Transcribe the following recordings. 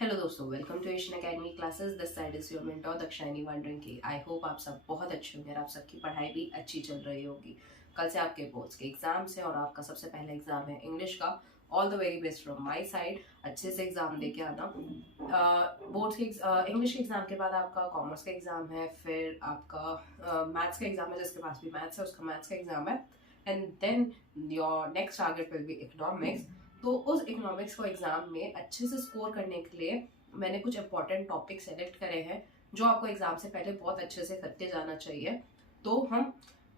Hello दोस्तों, welcome to Asian academy classes. This side is your mentor Dakshayani वांडरिंग की। I hope आप सब बहुत अच्छे होंगे और आप सबकी पढ़ाई भी अच्छी चल रही होगी। कल से आपके बोर्ड्स के एग्जाम्स हैं और आपका सबसे पहला एग्जाम है इंग्लिश का। All the very best from my side. अच्छे से एग्जाम दे के आना। बोर्ड्स के इंग्लिश के एग्जाम के बाद आपका कॉमर्स का एग्जाम है, फिर आपका मैथ्स का एग्जाम है, जिसके पास भी मैथ्स है उसका मैथ्स का एग्जाम है, and then your next target will be economics. तो उस इकोनॉमिक्स को एग्जाम में अच्छे से स्कोर करने के लिए मैंने कुछ इंपॉर्टेंट टॉपिक सेलेक्ट करे हैं जो आपको एग्जाम से पहले बहुत अच्छे से करते जाना चाहिए। तो हम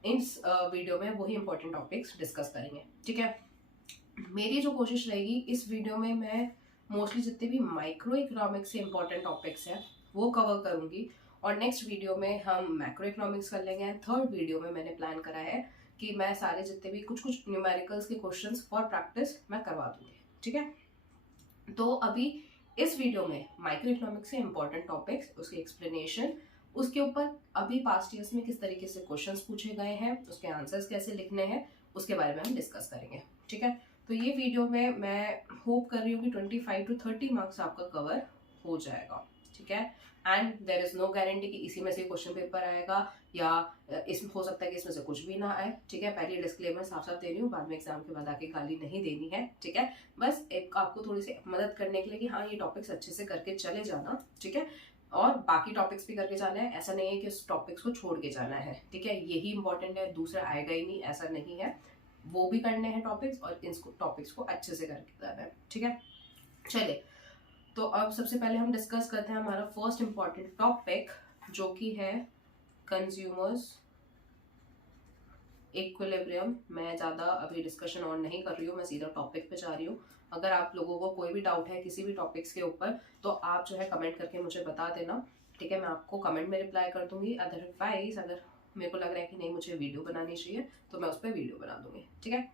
इस वीडियो में वही इंपॉर्टेंट टॉपिक्स डिस्कस करेंगे, ठीक है। मेरी जो कोशिश रहेगी इस वीडियो में, मैं मोस्टली जितने भी माइक्रो इकोनॉमिक्स से इंपॉर्टेंट टॉपिक्स हैं वो कवर करूंगी, और नेक्स्ट वीडियो में हम मैक्रो इकोनॉमिक्स कर लेंगे, एंड थर्ड वीडियो में मैंने प्लान करा है कि मैं सारे जितने भी कुछ कुछ न्यूमेरिकल्स के क्वेश्चंस फॉर प्रैक्टिस मैं करवा दूंगी, ठीक है। तो अभी इस वीडियो में माइक्रो इकोनॉमिक्स के इंपॉर्टेंट टॉपिक्स, उसकी एक्सप्लेनेशन, उसके ऊपर अभी पास्ट ईयर्स में किस तरीके से क्वेश्चंस पूछे गए हैं, उसके आंसर्स कैसे लिखने हैं, उसके बारे में हम डिस्कस करेंगे, ठीक है। तो ये वीडियो में मैं होप कर रही हूँ कि 25 to 30 मार्क्स आपका कवर हो जाएगा, ठीक है। And there is no guarantee कि इसी में से क्वेश्चन पेपर आएगा या इसमें हो सकता है कि इसमें से कुछ भी ना आए, ठीक है। पहले डिस्क्लेमर साफ साफ दे रही हूँ, बाद में एग्जाम के बाद आके गाली नहीं देनी है, ठीक है। बस एक आपको थोड़ी सी मदद करने के लिए कि हाँ ये टॉपिक्स अच्छे से करके चले जाना, ठीक है। और बाकी टॉपिक्स भी करके जाना है, ऐसा नहीं है कि उस टॉपिक्स को छोड़ के जाना है, ठीक है। यही इंपॉर्टेंट है, दूसरा आएगा ही नहीं, ऐसा नहीं है। वो भी करने हैं टॉपिक्स और इन टॉपिक्स को अच्छे से करके जाना है, ठीक है। चलिए, तो अब सबसे पहले हम डिस्कस करते हैं हमारा फर्स्ट इंपॉर्टेंट टॉपिक, जो कि है कंज्यूमर्स इक्विलिब्रियम। मैं ज़्यादा अभी डिस्कशन और नहीं कर रही हूँ, मैं सीधा टॉपिक पे जा रही हूँ। अगर आप लोगों को कोई भी डाउट है किसी भी टॉपिक्स के ऊपर तो आप जो है कमेंट करके मुझे बता देना, ठीक है। मैं आपको कमेंट में रिप्लाई कर दूंगी। अदरवाइज अगर मेरे को लग रहा है कि नहीं मुझे वीडियो बनानी चाहिए तो मैं उस पर वीडियो बना दूंगी, ठीक है।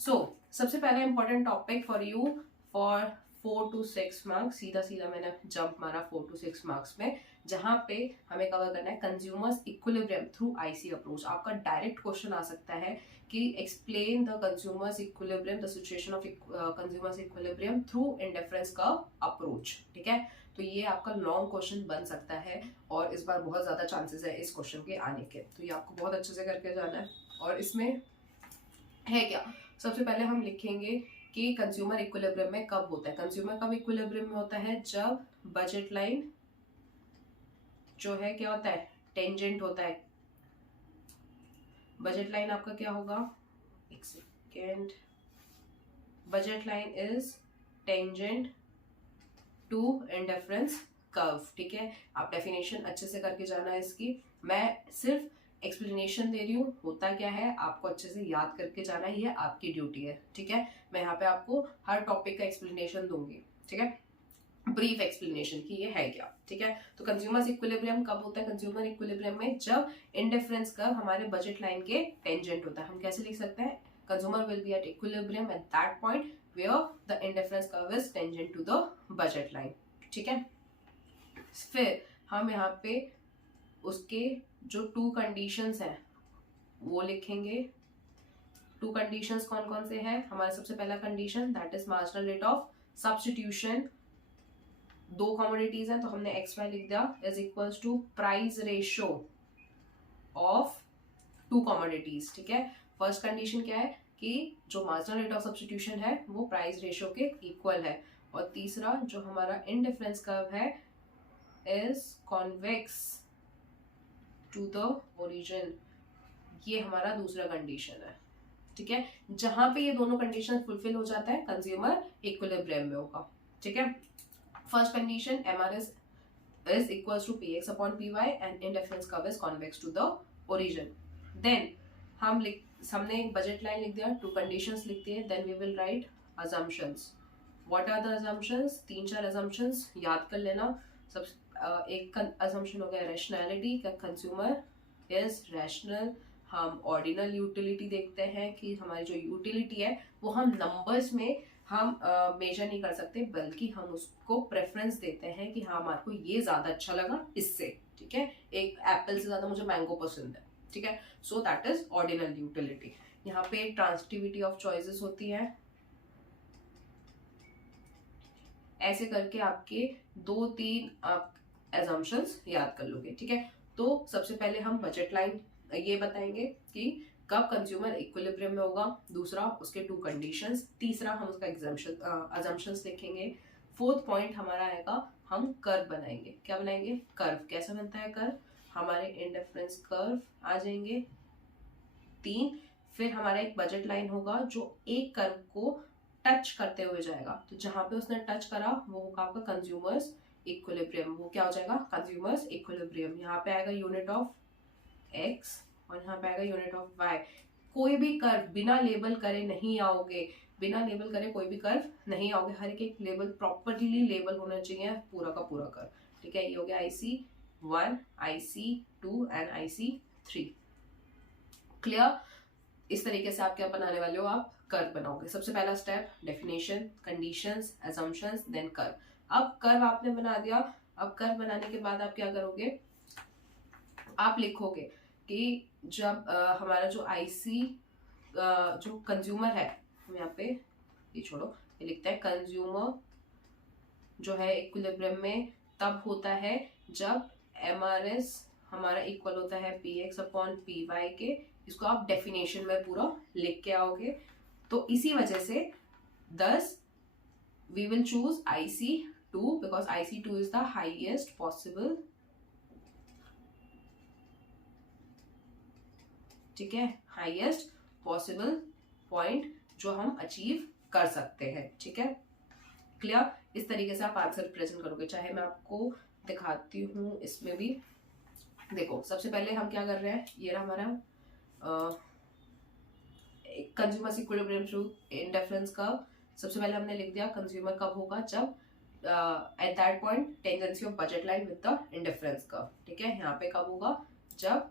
सो सबसे पहला important topic for you for 4 to 6 marks, सीधा सीधा मैंने जंप मारा 4 to 6 मार्क्स में, जहां पे हमें कवर करना है consumers equilibrium through IC approach. आपका डायरेक्ट क्वेश्चन आ सकता है कि explain the consumers equilibrium, the situation of consumers equilibrium through indifference curve approach, ठीक है। तो ये आपका लॉन्ग क्वेश्चन बन सकता है और इस बार बहुत ज्यादा चांसेस है इस क्वेश्चन के आने के, तो ये आपको बहुत अच्छे से करके जाना है। और इसमें है क्या, सबसे पहले हम लिखेंगे कि कंज्यूमर इक्विलिब्रियम में कब होता है। कंज्यूमर कब इक्विलिब्रियम में होता है, जब बजट लाइन जो है क्या होता है, टेंजेंट होता है। बजट लाइन आपका क्या होगा, एक second, budget line is tangent to indifference curve, ठीक है। आप डेफिनेशन अच्छे से करके जाना है इसकी, मैं सिर्फ एक्सप्लेनेशन दे रही हूँ, होता क्या है आपको अच्छे से याद करके जाना है, ये आपकी ड्यूटी है, ठीक है। मैं यहाँ पे आपको हर टॉपिक का एक्सप्लेनेशन दूंगी, ठीक है, ब्रीफ एक्सप्लेनेशन की ये है क्या, ठीक है। तो कंज्यूमर्स इक्विलिब्रियम कब होता है, कंज्यूमर इक्विलिब्रियम में जब इंडिफरेंस कर्व हमारे बजट लाइन के टेंजेंट होता है। हम कैसे लिख सकते हैं, consumer will be at equilibrium at that point where the indifference curve is tangent to the budget line, ठीक है। फिर हम यहाँ पे उसके जो टू कंडीशंस हैं वो लिखेंगे। टू कंडीशंस कौन कौन से हैं, हमारा सबसे पहला condition that is marginal rate of substitution. दो कमोडिटीज हैं तो हमने एक्स वाई लिख दिया, is equals to price ratio of two commodities, ठीक है। फर्स्ट कंडीशन क्या है कि जो मार्जिनल रेट ऑफ सब्स्टिट्यूशन है वो प्राइस रेशियो के इक्वल है, और तीसरा जो हमारा इंडिफरेंस कर्व है is convex to the origin, ये हमारा दूसरा कंडीशन है, ठीक है। जहां पे ये दोनों कंडीशन फुलफिल हो जाता है कंज्यूमर इक्विलिब्रियम में होगा, ठीक है। First condition MR is equals to px upon py and indifference curve is convex to the origin. Then हमने एक बजट लाइन लिख दिया, टू कंडीशंस लिख दिए, then we will write assumptions. What are the assumptions? 3-4 assumptions याद कर लेना। सब एक assumption हो गया rationality, का कंज्यूमर इज रैशनल। हम ऑर्डिनल यूटिलिटी देखते हैं कि हमारी जो यूटिलिटी है वो हम नंबर्स में हम मेजर नहीं कर सकते, बल्कि हम उसको प्रेफरेंस देते हैं कि हाँ हमारे को ये ज्यादा अच्छा लगा इससे, ठीक है। एक एप्पल से ज्यादा मुझे मैंगो पसंद है, ठीक है। So that is ordinal utility. यहाँ पे ट्रांसिटिविटी ऑफ चॉइसेस होती है, ऐसे करके आपके 2-3 आप एजम्पशंस याद कर लोगे, ठीक है। तो सबसे पहले हम बजट लाइन ये बताएंगे कि कब कंज्यूमर इक्विलिब्रियम में होगा, दूसरा उसके 2 कंडीशंस, तीसरा हम उसका अजम्पशंस देखेंगे, फोर्थ पॉइंट हमारा आएगा हम कर्व बनाएंगे। क्या बनाएंगे? कर्व। कैसा बनता है कर्व? हमारे इंडिफरेंस कर्व आ जाएंगे 3, फिर हमारा एक बजट लाइन होगा जो एक कर्व को टच करते हुए जाएगा, तो जहां पे उसने टच करा वो होगा आपका कंज्यूमर्स इक्विलिब्रियम। वो क्या हो जाएगा? Consumers equilibrium. यहाँ पे आएगा यूनिट ऑफ एक्स और यहाँ पे आएगा यूनिट ऑफ वाई। कोई भी कर्व बिना लेबल करे नहीं आओगे, बिना लेबल करे कोई भी कर्व नहीं आओगे, हर एक लेबल प्रॉपरली लेबल होना चाहिए पूरा का पूरा कर्व, ठीक है। ये हो गया IC1, IC2 and IC3। Clear? इस तरीके से आप क्या बनाने वाले हो? आप कर्व बनाओगे। सबसे पहला step definition, conditions, assumptions, then curve. अब कर्व आपने बना दिया, अब कर्व बनाने के बाद आप क्या करोगे? आप लिखोगे कि जब हमारा जो IC जो कंज्यूमर है, हम यहाँ पे ये छोड़ो, ये लिखते हैं कंज्यूमर जो है इक्विलिब्रियम में तब होता है जब MRS हमारा इक्वल होता है PX अपॉन PY के। इसको आप डेफिनेशन में पूरा लिख के आओगे। तो इसी वजह से 10 we will choose IC2 because IC2 is the highest possible, ठीक है, हाईएस्ट पॉसिबल पॉइंट जो हम अचीव कर सकते हैं, ठीक है। क्लियर? इस तरीके से आप आंसर प्रेजेंट करोगे। चाहे मैं आपको दिखाती हूँ इसमें भी, देखो सबसे पहले हम क्या कर रहे हैं, ये रहा हमारा consumer equilibrium through indifference curve. सबसे पहले हमने लिख दिया कंज्यूमर कब होगा, जब eight that point tangency of budget line with the indifference curve, ठीक है। यहाँ पे कब होगा? जब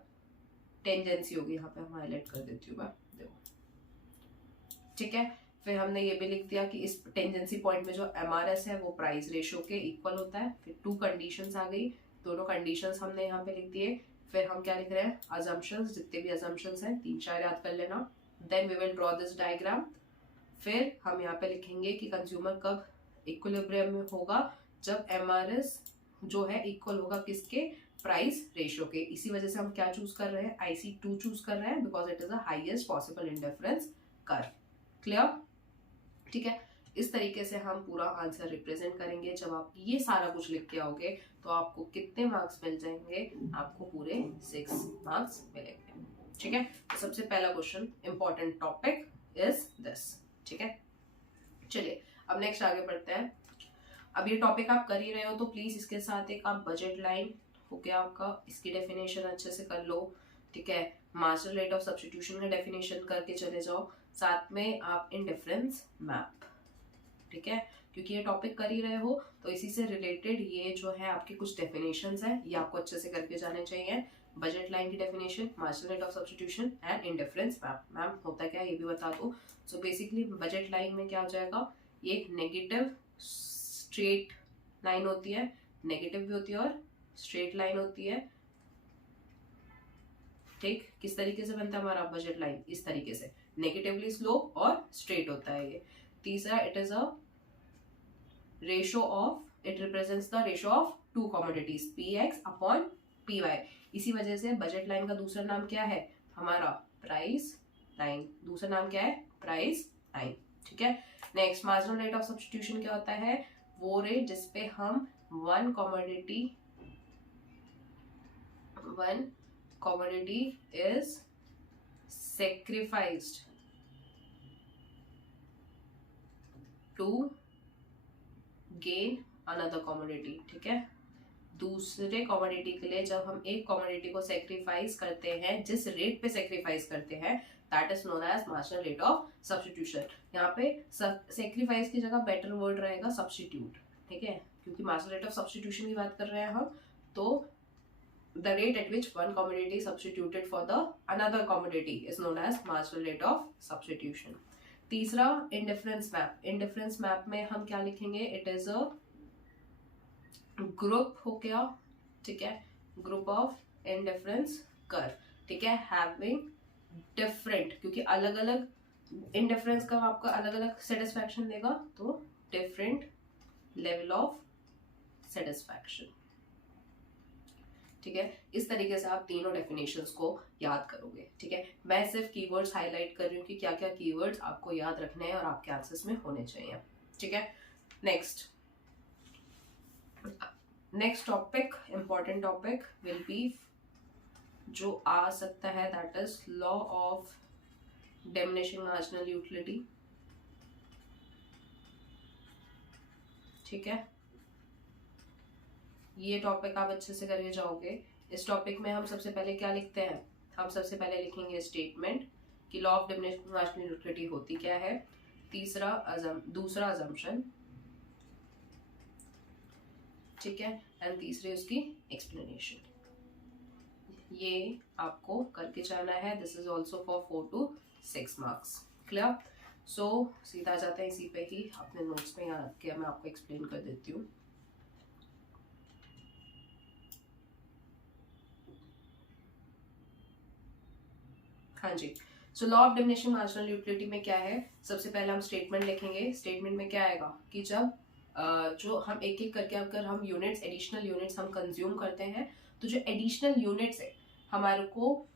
टेंजेंसी होगी, यहाँ पे हम हाईलाइट कर देती हूँ मैं, देखो, ठीक है। फिर हमने ये भी लिख दिया कि इस टेंजेंसी पॉइंट में जो MRS है वो प्राइस रेशियो के इक्वल होता है। फिर 2 कंडीशंस आ गई, दोनों कंडीशंस हमने यहाँ पे लिख दिए। फिर हम क्या लिख रहे हैं? अजम्पशंस, जितने भी अजम्पशंस हैं 3-4 याद कर लेना। Then we will draw this diagram. फिर हम यहाँ पे लिखेंगे कि कंज्यूमर कब इक्विलिब्रियम में होगा, जब MRS जो है इक्वल होगा किसके? प्राइस रेशियो के। इसी वजह से हम क्या चूज कर रहे हैं? IC2 चूज कर रहे हैं because it is the highest possible indifference curve. Clear? ठीक है। इस तरीके से हम पूरा आंसर रिप्रेजेंट करेंगे। जब आप ये सारा कुछ लिख के आओगे तो आपको कितने मार्क्स मिल जाएंगे? आपको पूरे 6 मार्क्स मिलेंगे, ठीक है। तो सबसे पहला question, important topic is this, ठीक है। चलिए अब नेक्स्ट आगे बढ़ते हैं। अब ये टॉपिक आप कर ही रहे हो तो प्लीज इसके साथ एक आप बजट लाइन हो गया आपका, इसकी डेफिनेशन अच्छे से कर लो, ठीक है। मार्जिनल रेट ऑफ सब्स्टिट्यूशन का डेफिनेशन करके चले जाओ, साथ में आप इंडिफरेंस मैप, ठीक है। क्योंकि ये टॉपिक कर ही रहे हो तो इसी से रिलेटेड ये जो है आपके कुछ डेफिनेशंस हैं, ये आपको अच्छे से करके जाने चाहिए। बजट लाइन की definition, marginal rate of substitution and indifference map. Ma'am होता क्या है ये भी बता दो। सो बेसिकली बजट लाइन में क्या हो जाएगा? ये एक नेगेटिव स्ट्रेट लाइन होती है, नेगेटिव भी होती है और स्ट्रेट लाइन होती है, ठीक। किस तरीके से बनता है हमारा बजट लाइन? इस तरीके से, नेगेटिवली स्लोप और स्ट्रेट होता है ये। तीसरा, it is a ratio of, it represents the ratio of 2 commodities PX upon PY। इसी वजह से बजट लाइन का दूसरा नाम क्या है हमारा? Price line. दूसरा नाम क्या है? प्राइस लाइन, ठीक है। Next, marginal rate of substitution क्या होता है? वो रेट जिसपे हम one commodity is sacrificed to gain another commodity, ठीक है। दूसरे कमोडिटी के लिए जब हम एक कमोडिटी को सेक्रीफाइस करते हैं, जिस रेट पे सेक्रीफाइस करते हैं, that is known as marginal rate of substitution. यहाँ पे सेक्रीफाइस की जगह बेटर वर्ड रहेगा सब्स्टिट्यूट, ठीक है। क्योंकि मार्जिनल रेट ऑफ सब्स्टिट्यूशन की बात कर रहे हैं हम, तो the rate at which one commodity is substituted for the another commodity is known as marginal rate of substitution. तीसरा, इंडिफरेंस मैप। इंडिफरेंस मैप में हम क्या लिखेंगे? इट इज अ ग्रुप हो गया, ठीक है, ग्रुप ऑफ इंडिफरेंस कर्व, ठीक है, हैविंग डिफरेंट, क्योंकि अलग अलग इंडिफरेंस कर्व आपका अलग अलग सेटिस्फैक्शन देगा, तो डिफरेंट लेवल ऑफ सेटिस्फैक्शन। ठीक है, इस तरीके से आप तीनों डेफिनेशंस को याद करोगे। ठीक है, मैं सिर्फ कीवर्ड्स हाईलाइट कर रही हूँ कि क्या क्या कीवर्ड्स आपको याद रखने हैं और आपके आंसर्स में होने चाहिए। ठीक है, next topic, important topic will be जो आ सकता है, that is law of diminishing marginal utility. ठीक है, ये टॉपिक आप अच्छे से करके जाओगे। इस टॉपिक में हम सबसे पहले क्या लिखते हैं, हम सबसे पहले लिखेंगे स्टेटमेंट कि law of diminishing marginal utility होती क्या है, दूसरा अजम्पशन, ठीक है, एंड तीसरी उसकी एक्सप्लेनेशन। ये आपको करके जाना है। This is also for 4 to 6 marks. Clear? So सीधा जाते हैं इसी पे ही, अपने नोट्स में यहाँ रख के मैं आपको एक्सप्लेन कर देती हूँ। हाँ जी, so law of diminishing marginal utility में क्या है, सबसे पहले हम स्टेटमेंट लिखेंगे। स्टेटमेंट में क्या आएगा कि जब जो हम एक एक करके अगर हम यूनिट्स, एडिशनल यूनिट्स हम कंज्यूम करते हैं, तो जो एडिशनल यूनिट्स है हमारे को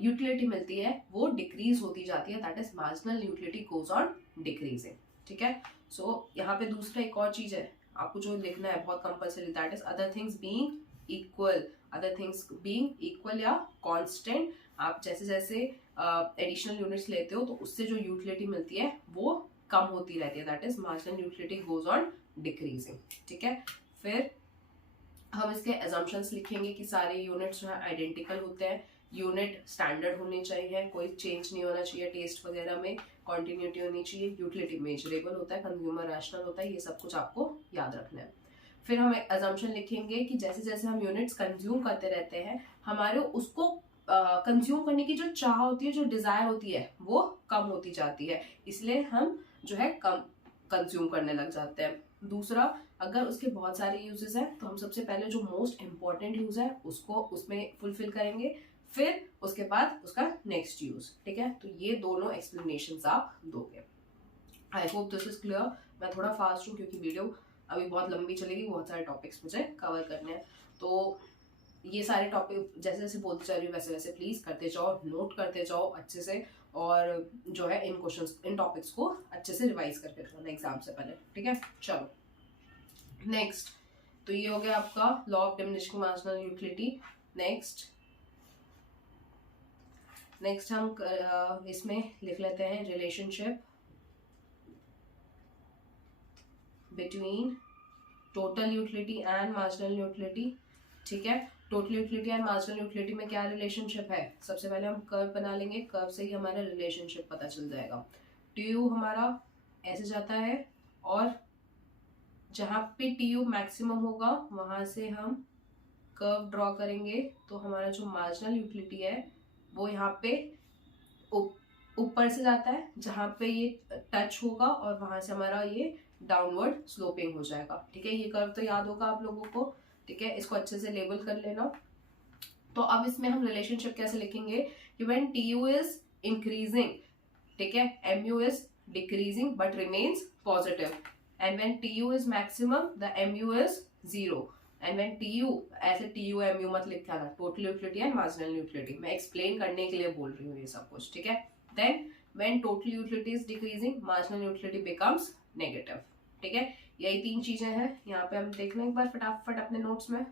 यूटिलिटी मिलती है वो डिक्रीज होती जाती है, that is marginal utility goes on decreasing. ठीक है, सो यहाँ पे दूसरा एक और चीज है आपको जो लिखना है बहुत compulsory, that is other things being equal, other things being equal या कांस्टेंट। आप जैसे जैसे एडिशनल यूनिट्स लेते हो तो उससे जो यूटिलिटी मिलती है वो कम होती रहती है, that is marginal utility goes on decreasing. ठीक है, फिर हम इसके assumptions लिखेंगे कि सारे यूनिट्स जो है आइडेंटिकल होते हैं, यूनिट स्टैंडर्ड होने चाहिए, कोई चेंज नहीं होना चाहिए टेस्ट वगैरह में, कॉन्टिन्यूटी होनी चाहिए, यूटिलिटी मेजरेबल होता है, कंज्यूमर रैशनल होता है, ये सब कुछ आपको याद रखना है। फिर हम assumption लिखेंगे कि जैसे जैसे हम यूनिट्स कंज्यूम करते रहते हैं हमारे उसको कंज्यूम करने की जो चाह होती है, जो डिजायर होती है वो कम होती जाती है, इसलिए हम जो है कम कंज्यूम करने लग जाते हैं। दूसरा, अगर उसके बहुत सारे यूजेस हैं तो हम सबसे पहले जो मोस्ट इंपॉर्टेंट यूज है उसको उसमें फुलफिल करेंगे, फिर उसके बाद उसका नेक्स्ट यूज। ठीक है, तो ये दोनों एक्सप्लेनेशंस आप दोगे। आई होप दिस इज क्लियर। मैं थोड़ा फास्ट हूँ क्योंकि वीडियो अभी बहुत लंबी चलेगी, बहुत सारे टॉपिक्स मुझे कवर करने हैं, तो ये सारे टॉपिक जैसे जैसे बोलते जा रही हूँ वैसे वैसे प्लीज करते जाओ, नोट करते जाओ अच्छे से, और जो है इन क्वेश्चंस, इन टॉपिक्स को अच्छे से रिवाइज करके रखना एग्जाम से पहले। ठीक है, चलो नेक्स्ट, तो ये हो गया आपका law of diminishing marginal utility. Next हम इसमें लिख लेते हैं relationship between total utility and marginal utility. ठीक है, total utility and marginal utility में क्या रिलेशनशिप है, सबसे पहले हम कर्व बना लेंगे, कर्व से ही हमारा रिलेशनशिप पता चल जाएगा। TU हमारा ऐसे जाता है और जहाँ पे TU मैक्सिमम होगा वहां से हम कर्व ड्रॉ करेंगे, तो हमारा जो मार्जिनल यूटिलिटी है वो यहाँ पे ऊपर से जाता है, जहाँ पे ये टच होगा और वहां से हमारा ये डाउनवर्ड स्लोपिंग हो जाएगा। ठीक है, ये कर्व तो याद होगा आप लोगों को। ठीक है, इसको अच्छे से लेबल कर लेना। तो अब इसमें हम रिलेशनशिप कैसे लिखेंगे कि व्हेन TU इज इंक्रीजिंग, ठीक है, MU is decreasing but remains positive, and when TU is maximum the MU is 0, and when TU, ऐसे TU MU मत लिखा ना, total utility and marginal utility, मैं एक्सप्लेन करने के लिए बोल रही हूँ ये सब कुछ। ठीक है, then when total utility is decreasing marginal utility becomes negative. ठीक है, यही तीन चीजें हैं। यहाँ पे हम देख लें एक बार फटाफट अपने नोट्स में।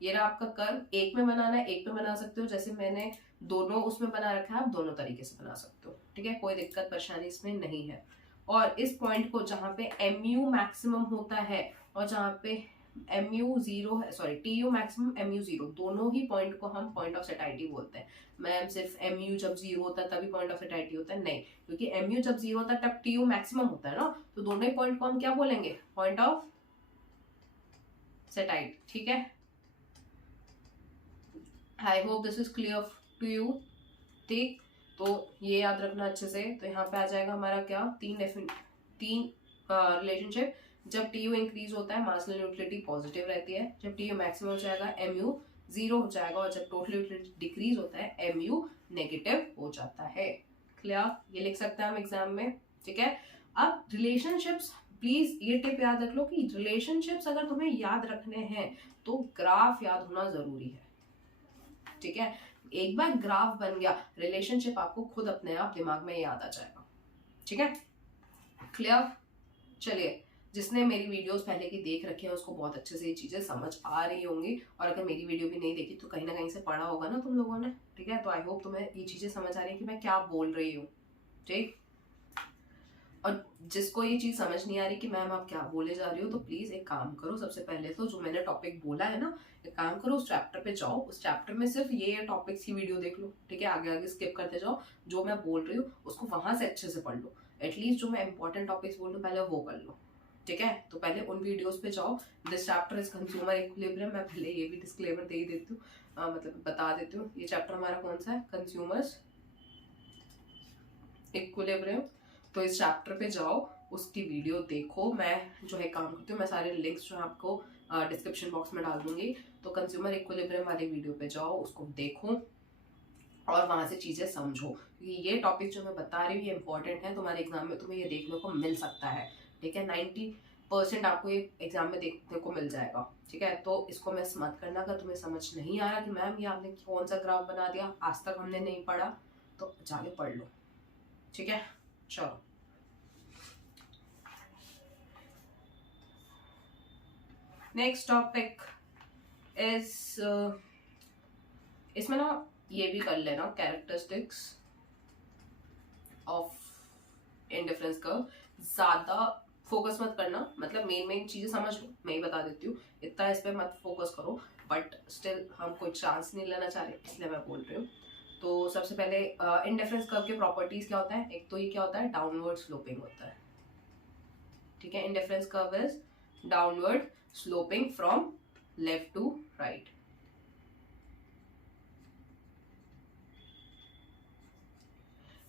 ये रहा आपका कर्व, एक में बनाना है, एक में बना सकते हो, जैसे मैंने दोनों उसमें बना रखा है, आप दोनों तरीके से बना सकते हो। ठीक है, कोई दिक्कत परेशानी इसमें नहीं है। और इस पॉइंट को जहाँ पे MU मैक्सिमम होता है और जहाँ पे MU 0 है, सॉरी TU मैक्सिमम MU 0, दोनों ही पॉइंट को हम पॉइंट ऑफ सेटाइटी बोलते हैं। मैम सिर्फ MU जब 0 होता है तभी पॉइंट ऑफ सेटाइटी होता है, नहीं, क्योंकि MU जब 0 होता है तब TU मैक्सिमम होता है ना, तो दोनों ही पॉइंट को हम क्या बोलेंगे, पॉइंट ऑफ सेटाइट। ठीक है, I hope this is clear to you. ठीक, तो ये याद रखना अच्छे से। तो यहाँ पे आ जाएगा हमारा क्या, तीन रिलेशनशिप। जब TU इंक्रीज होता है मार्जिनल यूटिलिटी पॉजिटिव रहती है, जब TU मैक्सिमम हो जाएगा MU 0 हो जाएगा, और जब टोटल यूटिलिटी डिक्रीज होता है MU नेगेटिव हो जाता है। क्लियर, ये लिख सकते हैं हम एग्जाम में। ठीक है, अब रिलेशनशिप्स प्लीज ये टिप याद रख लो कि रिलेशनशिप्स अगर तुम्हें याद रखने हैं तो ग्राफ याद होना जरूरी है, ठीक है। एक बार ग्राफ बन गया रिलेशनशिप आपको खुद अपने आप दिमाग में याद आ जाएगा, ठीक है। क्लियर। चलिए, जिसने मेरी वीडियोस पहले की देख रखी है उसको बहुत अच्छे से ये चीजें समझ आ रही होंगी, और अगर मेरी वीडियो भी नहीं देखी तो कहीं ना कहीं से पढ़ा होगा ना तुम लोगों ने, ठीक है। तो आई होप तुम्हें ये चीजें समझ आ रही है कि मैं क्या बोल रही हूँ, ठीक। और जिसको ये चीज समझ नहीं आ रही कि मैम आप क्या बोले जा रही हो, तो प्लीज एक काम करो, सबसे पहले तो जो मैंने टॉपिक बोला है ना, एक काम करो उस चैप्टर पे जाओ, उस चैप्टर में सिर्फ ये टॉपिक्स की वीडियो देख लो, ठीक है। आगे आगे स्किप करते जाओ, जो मैं बोल रही हूँ उसको वहां से अच्छे से पढ़ लो, एटलीस्ट जो मैं इंपॉर्टेंट टॉपिक्स बोल रही हूँ पहले वो कर लो, ठीक है। तो पहले उन वीडियोस पे जाओ। This chapter is consumer equilibrium, मैं पहले ये भी डिस्क्लेमर दे ही देती हूँ, मतलब बता देती हूँ। ये चैप्टर हमारा कौन सा है, कंज्यूमर्स इक्विलिब्रियम। तो इस चैप्टर पे जाओ, उसकी वीडियो देखो। मैं जो है काम करती हूँ, मैं सारे लिंक्स जो है आपको डिस्क्रिप्शन बॉक्स में डाल दूंगी। तो कंज्यूमर इक्विलिब्रियम वाली वीडियो पे जाओ, उसको देखो और वहां से चीजें समझो, क्योंकि ये टॉपिक जो मैं बता रही हूँ ये इंपॉर्टेंट है, तुम्हारे एग्जाम में तुम्हें ये देखने को मिल सकता है, ठीक है। 90% आपको ये एग्जाम में देखने को मिल जाएगा, ठीक है। तो इसको मिस मत करना। अगर तुम्हें समझ नहीं आ रहा कि मैम ये आपने कौन सा ग्राफ बना दिया, आज तक हमने नहीं पढ़ा, तो जाके पढ़ लो, ठीक है। चलो, नेक्स्ट टॉपिक इज, इसमें ना ये भी कर लेना, कैरेक्टरिस्टिक्स ऑफ इंडिफरेंस कर्व। ज्यादा फोकस मत करना, मतलब मेन चीजें समझ लो, मैं ही बता देती हूँ, इतना इस पे मत फोकस करो, बट स्टिल हम कोई चांस नहीं लेना चाह रहे इसलिए मैं बोल रही हूँ। तो सबसे पहले इंडिफरेंस कर्व के प्रॉपर्टीज क्या होता है, एक तो ये क्या होता है, डाउनवर्ड स्लोपिंग होता है, ठीक है। Indifference curve is downward sloping from left to right.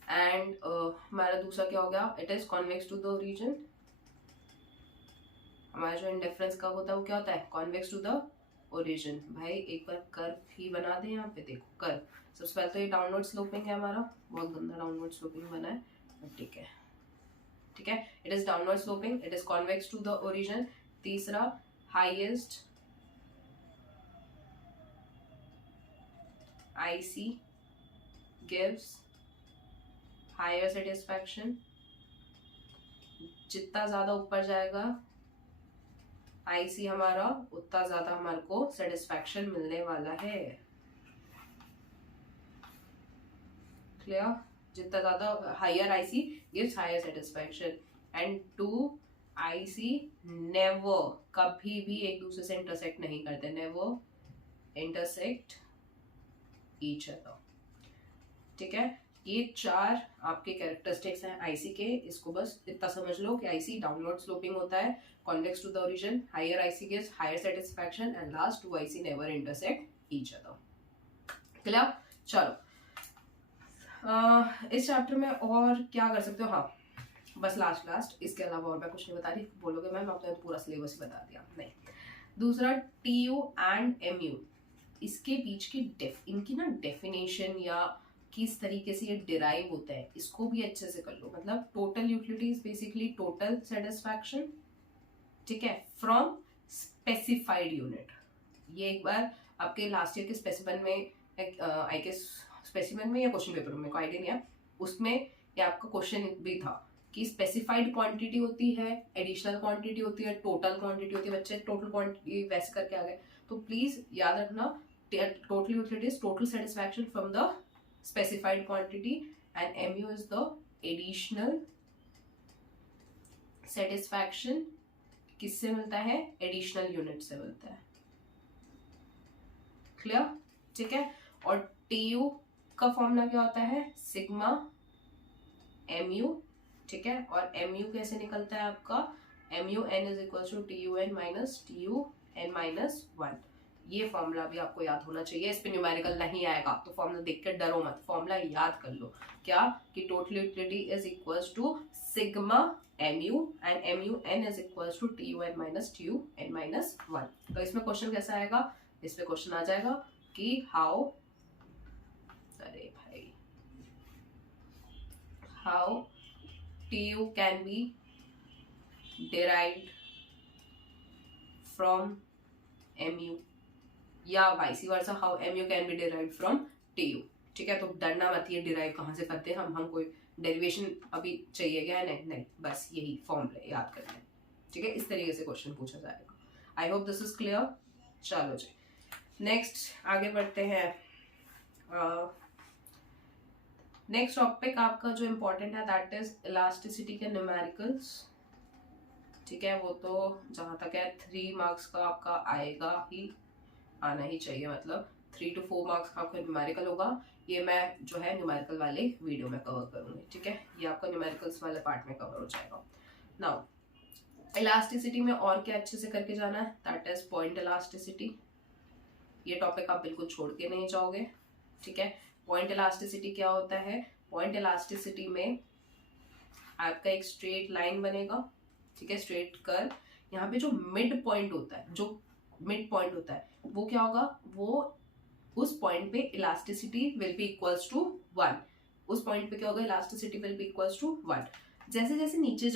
And हमारा दूसरा क्या हो गया, it is convex to the origin. हमारा जो इंडिफरेंस कर्व होता है वो क्या होता है, कॉन्वेक्स टू द ओरिजिन। भाई एक बार कर्व ही बना दे, यहाँ पे देखो कर्व। सबसे पहले तो ये डाउनवर्ड स्लोपिंग है हमारा, बहुत गंदा डाउनवर्ड स्लोपिंग बना है, ठीक है, ठीक है। It is downward sloping, it is convex to the origin. तीसरा, highest IC gives higher satisfaction। जितना ज्यादा ऊपर जाएगा IC हमारा, उतना ज्यादा हमारे को सेटिस्फैक्शन मिलने वाला है। क्लियर। जितना ज्यादा higher IC gives higher satisfaction। And 2 IC never, कभी भी एक दूसरे से इंटरसेक्ट नहीं करते, नेवर इंटरसेक्ट ईच अदर, ठीक है। ये 4 आपके कैरेक्टरिस्टिक्स हैं IC के। इसको बस इतना समझ लो कि IC डाउनवर्ड स्लोपिंग होता है, convex to the origin, higher IC gives higher satisfaction, and last 2 IC never intersect each other. Clear. चलो, इस चैप्टर में और क्या कर सकते हो, हाँ बस लास्ट इसके अलावा और मैं कुछ नहीं बता रही। बोलोगे मैम आपने पूरा सिलेबस ही बता दिया, नहीं। दूसरा, TU एंड MU, इसके बीच की इनकी ना डेफिनेशन या किस तरीके से ये डिराइव होता है, इसको भी अच्छे से कर लो। मतलब total utility is basically total satisfaction, ठीक है, फ्रॉम स्पेसिफाइड यूनिट। ये एक बार आपके लास्ट ईयर के स्पेसिफिन में, आई गेस स्पेसिफिन में या क्वेश्चन पेपर में, कोई आइडिया नहीं है, उसमें ये आपका क्वेश्चन भी था कि स्पेसिफाइड क्वांटिटी होती है, एडिशनल क्वांटिटी होती है, टोटल क्वांटिटी होती है। बच्चे टोटल क्वांटिटी वैसे करके आ गए, तो प्लीज याद रखना, total utility is total satisfaction from the specified quantity, and MU is the additional satisfaction। किससे मिलता है, एडिशनल यूनिट से मिलता है। क्लियर, ठीक है। और TU का फॉर्मूला क्या होता है, सिग्मा MU, ठीक है। और MU कैसे निकलता है आपका, MUN is equal to TUN minus TUN minus 1। ये फॉर्मूला भी आपको याद होना चाहिए। इस पे न्यूमेरिकल नहीं आएगा तो फॉर्मूला देख के डरो मत, फॉर्मूला याद कर लो, क्या कि total utility is equals to sigma MU and MUN is equals to TUN minus TUN minus 1। तो इसमें क्वेश्चन कैसा आएगा, इस पे क्वेश्चन आ जाएगा कि हाउ, अरे भाई, how TU can be derived from mu, या vice versa how mu can be derived from tu। ठीक है, तो डरना मत ये डिराइव कहाँ से करते हैं हम कोई डेरिवेशन अभी चाहिए क्या? नहीं नहीं, बस यही फॉर्मूले याद करना है। ठीक है, इस तरीके से क्वेश्चन पूछा जाएगा। आई होप दिस इज क्लियर। चलो जी, नेक्स्ट आगे बढ़ते हैं। नेक्स्ट टॉपिक आपका जो इम्पोर्टेंट है दैट इज इलास्टिसिटी के न्यूमेरिकल्स। ठीक है, वो तो जहां तक है 3 मार्क्स का आपका आएगा ही, आना ही चाहिए, मतलब 3 to 4 मार्क्स का आपका न्यूमेरिकल होगा। ये मैं जो है न्यूमेरिकल वाले वीडियो में कवर करूंगी। ठीक है, ये आपका न्यूमेरिकल्स वाले पार्ट में कवर हो जाएगा। नाउ इलास्टिसिटी में और क्या अच्छे से करके जाना है, दैट इज पॉइंट इलास्टिसिटी। ये टॉपिक आप बिल्कुल छोड़ के नहीं जाओगे। ठीक है, पॉइंट इलास्टिसिटी क्या होता है? पॉइंट इलास्टिसिटी में आपका एक स्ट्रेट लाइन बनेगा। ठीक है, स्ट्रेट कर्व। यहाँ पे जो मिड पॉइंट होता है, वो क्या होगा? वो उस पॉइंट पे elasticity will be equals to 1। उस पॉइंट पे क्या होगा? Elasticity will be equals to 1। जैसे जैसे नीचे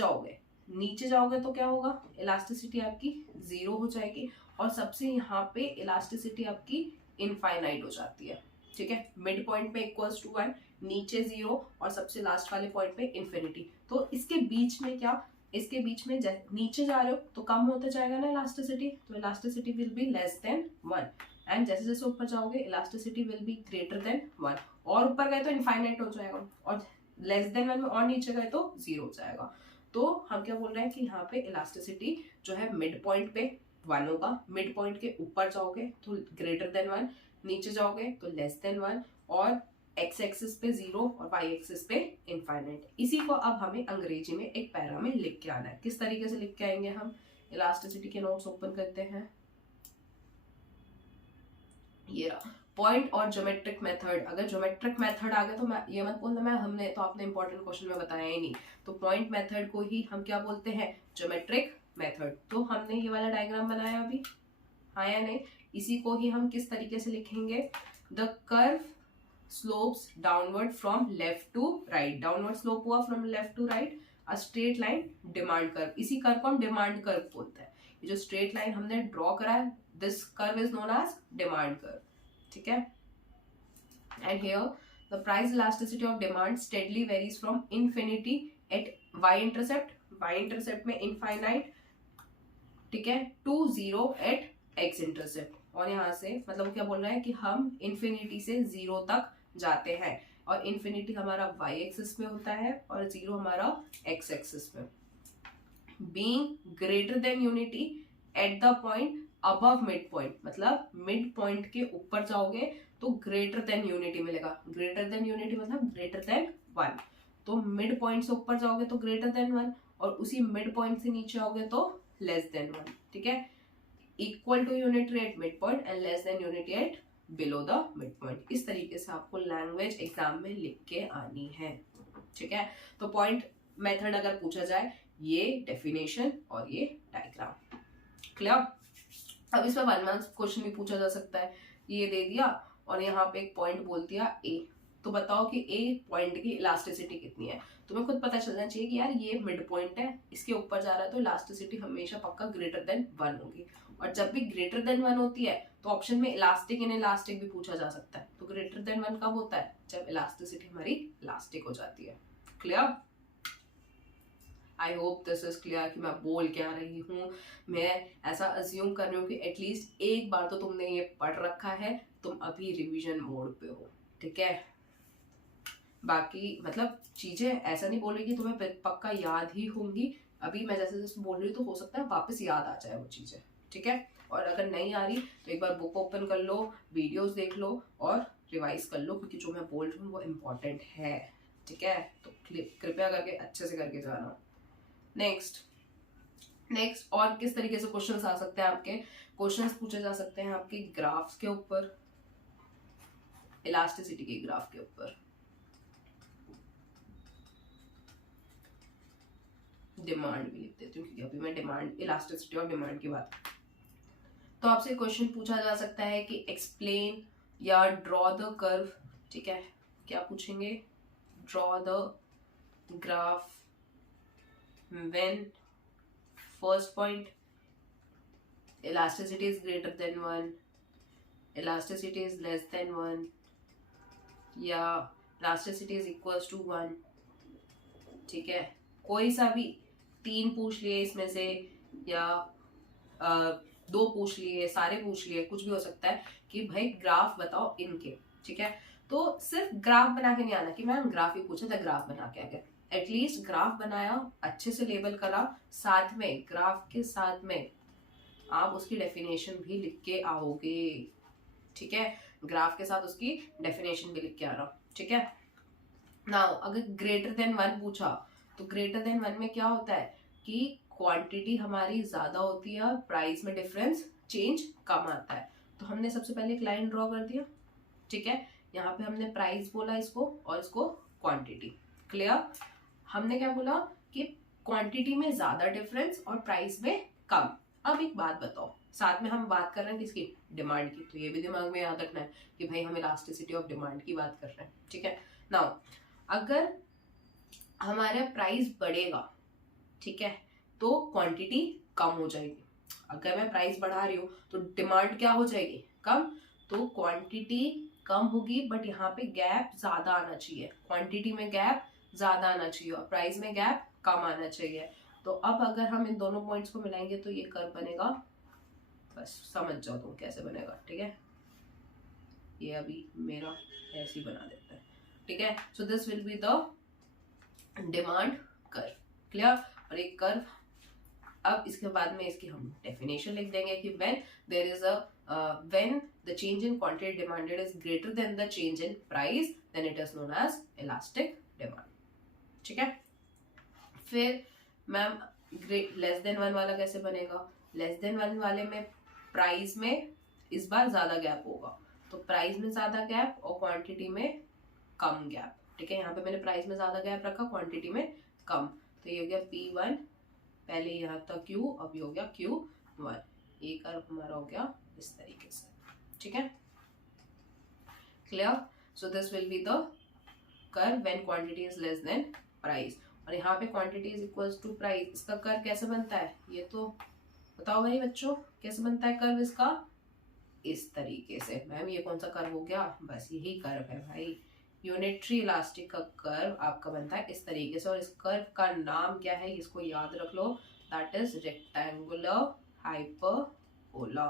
जाओगे तो क्या होगा? इलास्टिसिटी आपकी 0 हो जाएगी, और सबसे यहाँ पे इलास्टिसिटी आपकी इनफाइनाइट हो जाती है। ठीक है, मिड पॉइंट पे इक्वल्स टू 1, नीचे 0, और सबसे लास्ट वाले पॉइंट पे इन्फिनिटी। तो इसके बीच में नीचे जा रहे हो तो कम होता जाएगा ना इलास्टिसिटी, तो elasticity will be less then 1। And जैसे जैसे ऊपर जाओगे elasticity will be greater than 1, और ऊपर गए तो इनफाइनाइट हो जाएगा, और लेस देन 1 में और नीचे गए तो 0 हो जाएगा। तो हम क्या बोल रहे हैं कि यहाँ पे इलास्टिसिटी जो है मिड पॉइंट पे 1 होगा, मिड पॉइंट के ऊपर जाओगे तो ग्रेटर देन 1, नीचे जाओगे तो लेस देन 1, और एक्स एक्सिस पे 0 और वाई एक्सिस पे इनफाइनाइट। इसी को अब हमें अंग्रेजी में एक पैरा में लिख के आना है। किस तरीके से लिख के आएंगे हम? इलास्टिसिटी के नोट्स ओपन करते हैं। ये रहा पॉइंट और ज्योमेट्रिक मेथड। अगर ज्योमेट्रिक मेथड आ गया तो मैं ये मत बोलना हमने तो आपने इंपॉर्टेंट क्वेश्चन में बताया ही नहीं। तो पॉइंट मेथड को ही हम क्या बोलते हैं? Geometric method. तो हमने ये वाला डायग्राम बनाया अभी, हाँ या नहीं? इसी को ही हम किस तरीके से लिखेंगे? The curve slopes downward from left to right. Downward slope हुआ from left to right, a straight line demand curve. इसी कर्व को हम डिमांड कर्व बोलते हैं। ये जो स्ट्रेट लाइन हमने ड्रॉ करा है, this curve is known as demand curve. ठीक है, and here the price elasticity of demand steadily varies from infinity at Y intercept में इनफाइनाइट, ठीक है, टू 0 एट एक्स इंटरसेप्ट। और यहाँ से मतलब क्या बोल रहा है कि हम इन्फिनिटी से 0 तक जाते हैं, और इन्फिनिटी हमारा y एक्सिस में होता है और 0 हमारा x एक्सिस में। Being greater than unity at the point above mid point, मतलब मिड पॉइंट के ऊपर जाओगे तो ग्रेटर देन यूनिटी मिलेगा। ग्रेटर देन यूनिटी मतलब ग्रेटर देन 1। तो मिड पॉइंट से ऊपर जाओगे तो ग्रेटर देन 1, और उसी मिड पॉइंट से नीचे आओगे तो लेस देन 1। ठीक है, equal to unity at mid point and less than unity at below the mid point. इस तरीके से आपको लैंग्वेज एग्जाम में लिख के आनी है। ठीक है, तो पॉइंट मेथड अगर पूछा जाए, ये डेफिनेशन और ये डायग्राम। क्लियर? अब इसमें 1 मार्क्स क्वेश्चन भी पूछा जा सकता है। ये दे दिया और यहाँ पे एक पॉइंट बोल दिया ए, तो बताओ कि ए पॉइंट की इलास्टिसिटी कितनी है। तुम्हें खुद पता चलना चाहिए कि यार ये मिड पॉइंट है, इसके ऊपर जा रहा है, तो इलास्टिसिटी हमेशा पक्का ग्रेटर देन 1 होगी। और जब भी ग्रेटर देन 1 होती है तो ऑप्शन में इलास्टिक इन इलास्टिक भी पूछा जा सकता है। तो ग्रेटर देन 1 कब होता है? जब इलास्टिसिटी हमारी इलास्टिक हो जाती है। Clear? I hope this is clear कि मैं बोल क्या रही हूँ। मैं ऐसा अज्यूम कर रही हूँ कि एटलीस्ट एक बार तो तुमने ये पढ़ रखा है, तुम अभी रिवीजन मोड पे हो। ठीक है, बाकी मतलब चीजें ऐसा नहीं बोलेगी तुम्हें पक्का याद ही होंगी। अभी मैं जैसे जैसे बोल रही हूँ तो हो सकता है वापस याद आ जाए वो चीजें। ठीक है, और अगर नहीं आ रही तो एक बार बुक ओपन कर लो, वीडियोस देख लो और रिवाइज कर लो, क्योंकि जो मैं बोल रही हूँ वो इम्पोर्टेंट है। ठीक है, तो कृपया करके अच्छे से करके जाना। नेक्स्ट और किस तरीके से क्वेश्चंस आ सकते हैं आपके? क्वेश्चंस पूछे जा सकते हैं आपके ग्राफ्स के ऊपर, इलास्टिसिटी के ग्राफ के ऊपर, डिमांड भी लिख देती हूँ क्योंकि अभी मैं डिमांड, इलास्टिसिटी और डिमांड की बात। तो आपसे क्वेश्चन पूछा जा सकता है कि एक्सप्लेन या ड्रॉ द कर्व। ठीक है, क्या पूछेंगे? Draw the graph when first point, elasticity is greater then 1, elasticity is less then 1, या इलास्टिसिटी इज इक्वल्स टू 1। ठीक है, कोई सा भी 3 पूछ लिए इसमें से, या 2 पूछ लिए, सारे पूछ लिए, कुछ भी हो सकता है कि भाई ग्राफ बताओ इनके। ठीक है, तो सिर्फ ग्राफ बना के नहीं आना कि मैम ग्राफ ही पूछे था ग्राफ बना के आ गया। एटलीस्ट ग्राफ बनाया, अच्छे से लेबल करा, साथ में ग्राफ के साथ में आप उसकी डेफिनेशन भी लिख के आओगे। ठीक है, ग्राफ के साथ उसकी डेफिनेशन भी लिख के आ रहा। ठीक है, नाउ अगर ग्रेटर देन 1 पूछा तो ग्रेटर देन 1 में क्या होता है कि क्वांटिटी हमारी ज्यादा होती है, प्राइस में डिफरेंस चेंज कम आता है। तो हमने सबसे पहले एक लाइन ड्रॉ कर दिया। ठीक है, यहाँ पे हमने प्राइस बोला इसको, और इसको क्वांटिटी। क्लियर? हमने क्या बोला कि क्वांटिटी में ज्यादा डिफरेंस और प्राइस में कम। अब एक बात बताओ, साथ में हम बात कर रहे हैं किसकी? डिमांड की। तो ये भी दिमाग में याद रखना है कि भाई हम इलास्टिसिटी ऑफ डिमांड की बात कर रहे हैं। ठीक है, नाउ अगर हमारा प्राइस बढ़ेगा, ठीक है, तो क्वांटिटी कम हो जाएगी। अगर मैं प्राइस बढ़ा रही हूँ तो डिमांड क्या हो जाएगी? कम। तो क्वांटिटी कम होगी, बट यहाँ पे गैप ज्यादा आना चाहिए। क्वांटिटी में गैप ज्यादा आना चाहिए और प्राइस में गैप कम आना चाहिए। तो अब अगर हम इन दोनों पॉइंट्स को मिलाएंगे तो ये कर्व बनेगा। बस समझ जाओ तुम कैसे बनेगा। ठीक है, ये अभी मेरा ऐसे ही बना देता है। ठीक है, so this will be the demand curve. Clear? और एक कर्व, अब इसके बाद में इसकी हम डेफिनेशन लिख देंगे कि when there is when the change in quantity demanded is greater than the change in price, then it is known as elastic demand. ठीक है, फिर मैम लेस देन 1 वाला कैसे बनेगा? लेस देन 1 वाले में प्राइस में इस बार ज्यादा गैप होगा, तो प्राइस में ज्यादा गैप और क्वांटिटी में कम गैप। ठीक है, यहाँ पे मैंने प्राइस में ज्यादा गैप रखा, क्वांटिटी में कम। तो ये हो गया P1, पहले यहाँ था Q, अब ये हो गया Q1। ये कर्व हमारा हो गया इस तरीके से। ठीक है, clear? So this will be the curve when quantity is less than price. और यहाँ पे quantity is equals to price. इसका कर्व कैसे बनता है ये तो बताओ भाई बच्चों, कैसे बनता है कर्व इसका? इस तरीके से। मैम ये कौन सा कर्व हो गया? बस यही कर्व है भाई, यूनिटरी इलास्टिक का कर्व आपका बनता है इस तरीके से। और इस कर्व का नाम क्या है इसको याद रख लो, that is rectangular hyperbola.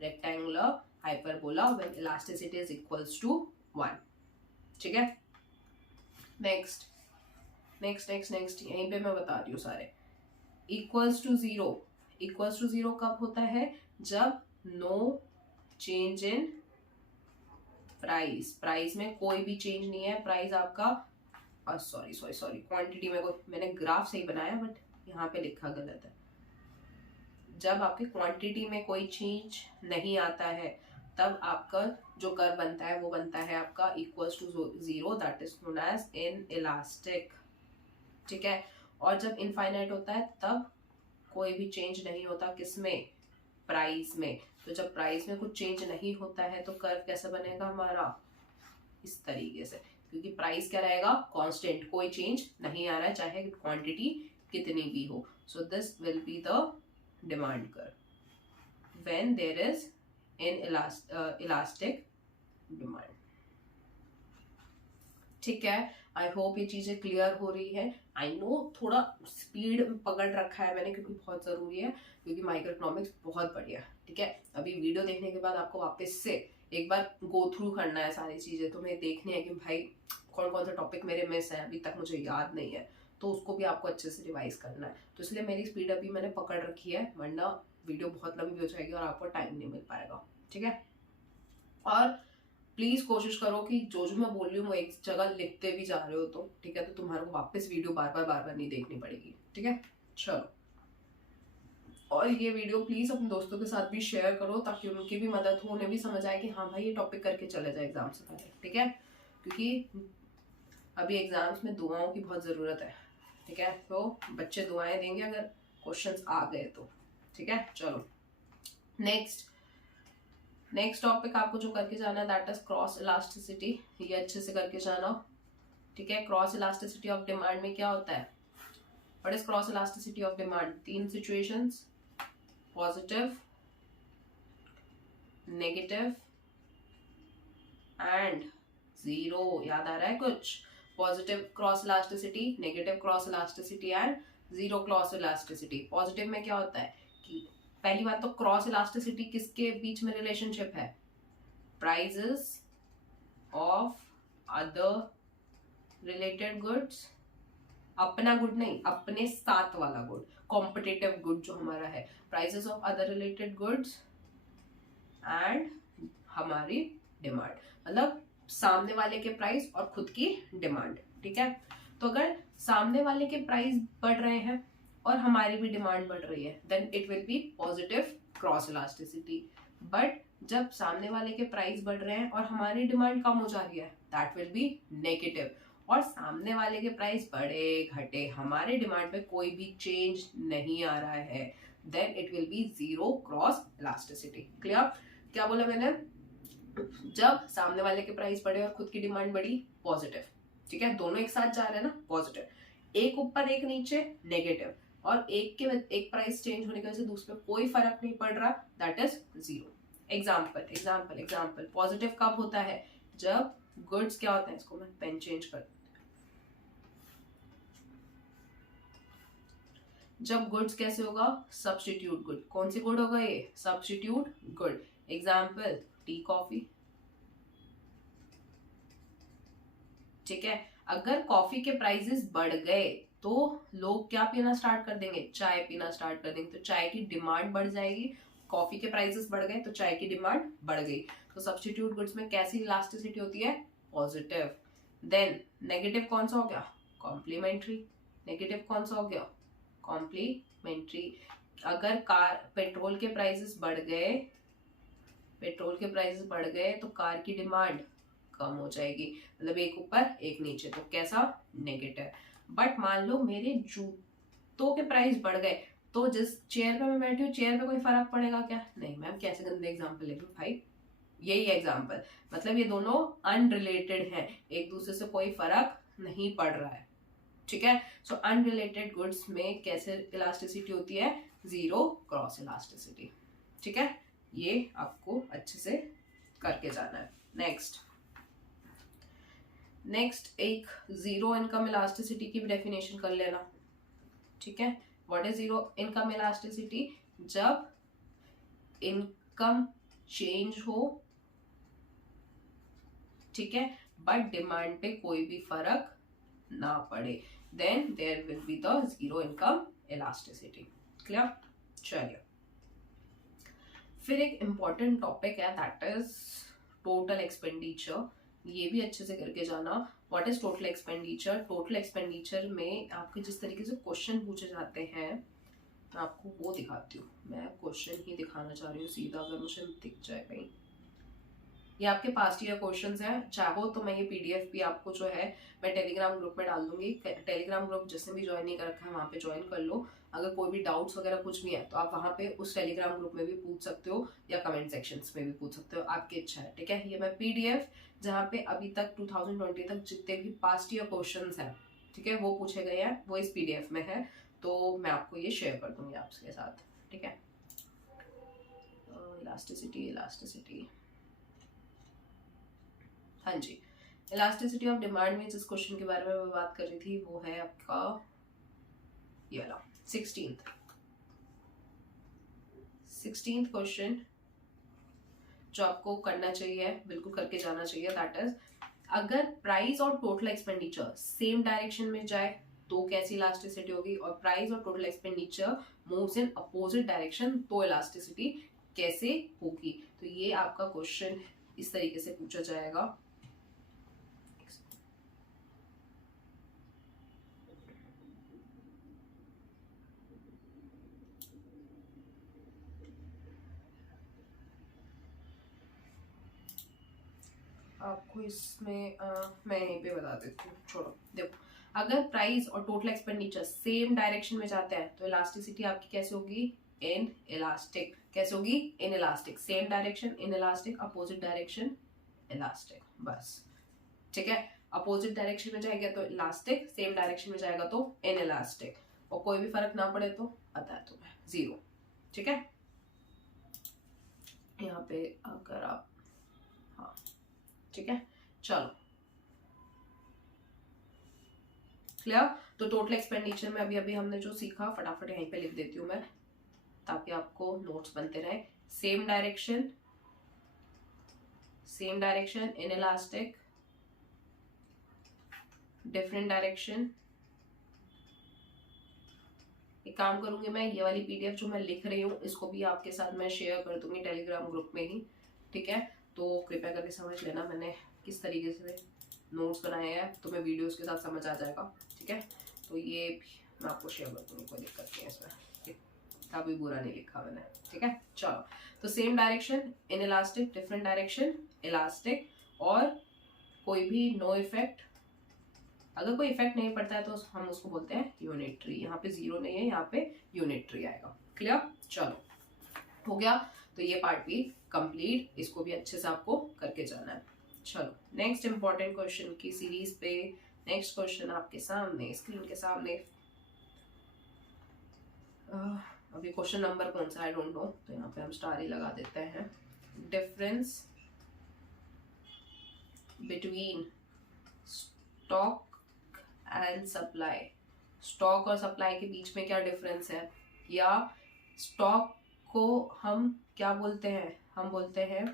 Rectangular hyperbola when elasticity is equals to 1। ठीक है, नेक्स्ट नेक्स्ट नेक्स्ट नेक्स्ट यहीं पे मैं बता रही हूँ सारे। इक्वल्स टू 0, इक्वल्स टू 0 कब होता है? जब no change in price, price में कोई भी चेंज नहीं है। प्राइस आपका सॉरी क्वांटिटी में मैंने ग्राफ सही बनाया बट यहाँ पे लिखा गलत है। जब आपके क्वांटिटी में कोई चेंज नहीं आता है तब आपका जो कर्व बनता है वो बनता है आपका equals to 0, that is known as inelastic. ठीक है, और जब इनफाइनाइट होता है तब कोई भी चेंज नहीं होता, किसमें? प्राइस में। तो जब प्राइस में कुछ चेंज नहीं होता है तो कर्व कैसे बनेगा हमारा? इस तरीके से, क्योंकि प्राइस क्या रहेगा? कांस्टेंट, कोई चेंज नहीं आ रहा है चाहे क्वांटिटी कितनी भी हो। So this will be the demand curve when there is inelastic demand. ठीक है, आई होप ये चीजें क्लियर हो रही है। आई नो थोड़ा स्पीड पकड़ रखा है मैंने क्योंकि बहुत जरूरी है, क्योंकि माइक्रो इकोनॉमिक्स बहुत बढ़िया। ठीक है, अभी वीडियो देखने के बाद आपको वापस से एक बार गो थ्रू करना है सारी चीजें, तो मैं देखनी है कि भाई कौन कौन सा टॉपिक मेरे मिस है, अभी तक मुझे याद नहीं है, तो उसको भी आपको अच्छे से रिवाइज करना है। तो इसलिए मेरी स्पीड अभी मैंने पकड़ रखी है, वरना वीडियो बहुत लंबी हो जाएगी और आपको टाइम नहीं मिल पाएगा। ठीक है, और प्लीज कोशिश करो कि जो जो मैं बोल रही हूँ वो एक जगह लिखते भी जा रहे हो तो ठीक है, तो तुम्हारे को वापस वीडियो बार बार नहीं देखनी पड़ेगी। ठीक है, चलो। और ये वीडियो प्लीज अपने दोस्तों के साथ भी शेयर करो ताकि उनकी भी मदद हो, उन्हें भी समझ आए कि हाँ भाई ये टॉपिक करके चले जाए एग्जाम से पहले। ठीक है, क्योंकि अभी एग्जाम्स में दुआओं की बहुत जरूरत है। ठीक है, तो बच्चे दुआएं देंगे अगर क्वेश्चंस आ गए तो। ठीक है, चलो नेक्स्ट टॉपिक आपको जो करके जाना है दैट इज क्रॉस इलास्टिसिटी। ये अच्छे से करके जाना। ठीक है, क्रॉस इलास्टिसिटी ऑफ डिमांड में क्या होता है? What is cross elasticity of demand? 3 situations, positive, negative and zero. याद आ रहा है कुछ? Positive cross elasticity, negative cross elasticity and zero cross elasticity. Positive में क्या होता है कि पहली बात तो क्रॉस इलास्टिसिटी किसके बीच में रिलेशनशिप है? Prices of other related goods, अपना गुड नहीं, अपने साथ वाला गुड, कॉम्पिटिटिव गुड जो हमारा है, prices of other related goods and हमारी डिमांड, मतलब सामने वाले के प्राइस और खुद की डिमांड। ठीक है, तो अगर सामने वाले के प्राइस बढ़ रहे हैं और हमारी भी डिमांड बढ़ रही है, then it will be positive cross elasticity. But जब सामने वाले के प्राइस बढ़ रहे हैं और हमारी डिमांड कम हो जा रही है, दैट विल बी नेगेटिव। और सामने वाले के प्राइस बढ़े घटे, हमारे डिमांड में कोई भी चेंज नहीं आ रहा है, then it will be zero cross elasticity. Clear? क्या बोला मैंने? जब सामने वाले के प्राइस बढ़े और खुद की डिमांड बढ़ी, पॉजिटिव। ठीक है, दोनों एक साथ जा रहे हैं ना, पॉजिटिव। एक ऊपर एक नीचे, नेगेटिव। और एक प्राइस चेंज होने की वजह से दूसरे पे कोई फर्क नहीं पड़ रहा, that is zero. Example positive कब होता है? जब गुड्स क्या होते हैं, इसको मैं पेन चेंज कर, जब गुड्स कैसे होगा? Substitute good. कौन सी गुड होगा ये? Substitute good. Example T, coffee. ठीक है, अगर कॉफी के प्राइसेस बढ़ गए तो लोग क्या पीना स्टार्ट कर देंगे? चाय पीना स्टार्ट कर देंगे। तो चाय की डिमांड बढ़ जाएगी। कॉफी के प्राइसेस बढ़ गए तो चाय की डिमांड बढ़ गई। तो सब्स्टिट्यूट गुड्स में कैसी इलास्टिसिटी होती है? पॉजिटिव। देन नेगेटिव कौन सा हो गया? कॉम्प्लीमेंट्री। नेगेटिव कौन सा हो गया? कॉम्प्लीमेंट्री। अगर पेट्रोल के प्राइसेस बढ़ गए तो कार की डिमांड कम हो जाएगी, मतलब एक ऊपर एक नीचे, तो कैसा? नेगेटिव। बट मान लो मेरे जूतों के प्राइस बढ़ गए तो जिस चेयर पे मैं बैठी हूँ, चेयर पे कोई फर्क पड़ेगा क्या? नहीं। मैम कैसे गंदे एग्जाम्पल ले लूं भाई? यही एग्जाम्पल, मतलब ये दोनों अनरिलेटेड हैं, एक दूसरे से कोई फर्क नहीं पड़ रहा है। ठीक है, सो अनरिलेटेड गुड्स में कैसे इलास्टिसिटी होती है? Zero cross elasticity. ठीक है, ये आपको अच्छे से करके जाना है। नेक्स्ट एक जीरो इनकम इलास्टिसिटी की भी डेफिनेशन कर लेना। ठीक है, what is zero income elasticity? जब इनकम चेंज हो, ठीक है, बट डिमांड पे कोई भी फर्क ना पड़े, then there will be the zero income elasticity. Clear? चलिए, फिर एक इंपॉर्टेंट टॉपिक है, दैट इज टोटल एक्सपेंडिचर। ये भी अच्छे से करके जाना। What is total expenditure? Total expenditure में आपके जिस तरीके से क्वेश्चन पूछे जाते हैं, मैं आपको वो दिखाती हूँ। मैं क्वेश्चन ही दिखाना चाह रही हूँ सीधा, अगर मुझे दिख जाए कहीं। ये आपके पास्ट ईयर क्वेश्चंस हैं। चाहो तो मैं ये पीडीएफ भी आपको जो है मैं टेलीग्राम ग्रुप में डाल दूंगी। टेलीग्राम ग्रुप जिसने भी ज्वाइन नहीं कर रखा है वहाँ पे ज्वाइन कर लो। अगर कोई भी डाउट्स वगैरह कुछ भी है तो आप वहाँ पे उस टेलीग्राम ग्रुप में भी पूछ सकते हो या कमेंट सेक्शंस में भी पूछ सकते हो, आपकी इच्छा है। ठीक है, ये मैं पीडीएफ जहाँ पे अभी तक 2020 तक जितने भी पास्ट ईयर क्वेश्चंस हैं, ठीक है, वो पूछे गए हैं, वो इस पीडीएफ में है, तो मैं आपको ये शेयर कर दूंगी आपके साथ। ठीक है, इलास्टिसिटी, हाँ जी, इलास्टिसिटी ऑफ डिमांड में जिस क्वेश्चन के बारे में मैं बात कर रही थी वो है आपका ये वाला 16th क्वेश्चन जो आपको करना चाहिए, बिल्कुल करके जाना चाहिए। दैट इज, अगर प्राइस और टोटल एक्सपेंडिचर सेम डायरेक्शन में जाए तो कैसी इलास्टिसिटी होगी, और प्राइस और total expenditure moves in opposite direction तो इलास्टिसिटी कैसे होगी। तो ये आपका क्वेश्चन इस तरीके से पूछा जाएगा। आपको इसमें मैं यहीं पे बता देती हूँ, छोड़ो। देखो, अगर प्राइस और टोटल एक्सपेंडिचर सेम डायरेक्शन में जाते हैं तो इलास्टिसिटी आपकी कैसे होगी? In elastic. कैसे होगी? In elastic. Same direction in elastic, opposite direction elastic, बस। ठीक है, अपोजिट डायरेक्शन में जाएगा तो इलास्टिक, सेम डायरेक्शन में जाएगा तो इन इलास्टिक। और कोई भी फर्क ना पड़े तो पता है तुम्हें 0। ठीक है, यहाँ पे अगर आप, हाँ ठीक है, चलो क्लियर। तो टोटल एक्सपेंडिचर में अभी अभी हमने जो सीखा फटाफट यहीं पे लिख देती हूँ मैं, ताकि आपको नोट्स बनते रहे। Same direction in elastic, different direction. एक काम करूंगी मैं, ये वाली पीडीएफ जो मैं लिख रही हूँ इसको भी आपके साथ मैं शेयर कर दूंगी टेलीग्राम ग्रुप में ही। ठीक है, तो कृपया करके समझ लेना मैंने किस तरीके से नोट्स बनाए हैं, तो मैं वीडियोस के साथ समझ आ जाएगा। ठीक है, तो ये भी मैं आपको शेयर कर दूंगी, कोई दिक्कत नहीं है इसमें, कभी बुरा नहीं लिखा मैंने। ठीक है, चलो तो same direction in elastic, different direction elastic, और कोई भी नो इफेक्ट, अगर कोई इफेक्ट नहीं पड़ता है तो हम उसको बोलते हैं यूनिटरी। यहाँ पे 0 नहीं है, यहाँ पे यूनिटरी आएगा। क्लियर, चलो हो गया। तो ये पार्ट भी कंप्लीट, इसको भी अच्छे से आपको करके जाना है। चलो नेक्स्ट इंपॉर्टेंट क्वेश्चन की सीरीज पे नेक्स्ट क्वेश्चन आपके सामने स्क्रीन के सामने। अभी क्वेश्चन नंबर कौन सा आई डोंट नो, तो यहाँ पे हम स्टार ही लगा देते हैं। Difference between stock and supply, stock और सप्लाई के बीच में क्या डिफरेंस है, या स्टॉक को हम क्या बोलते हैं, हम बोलते हैं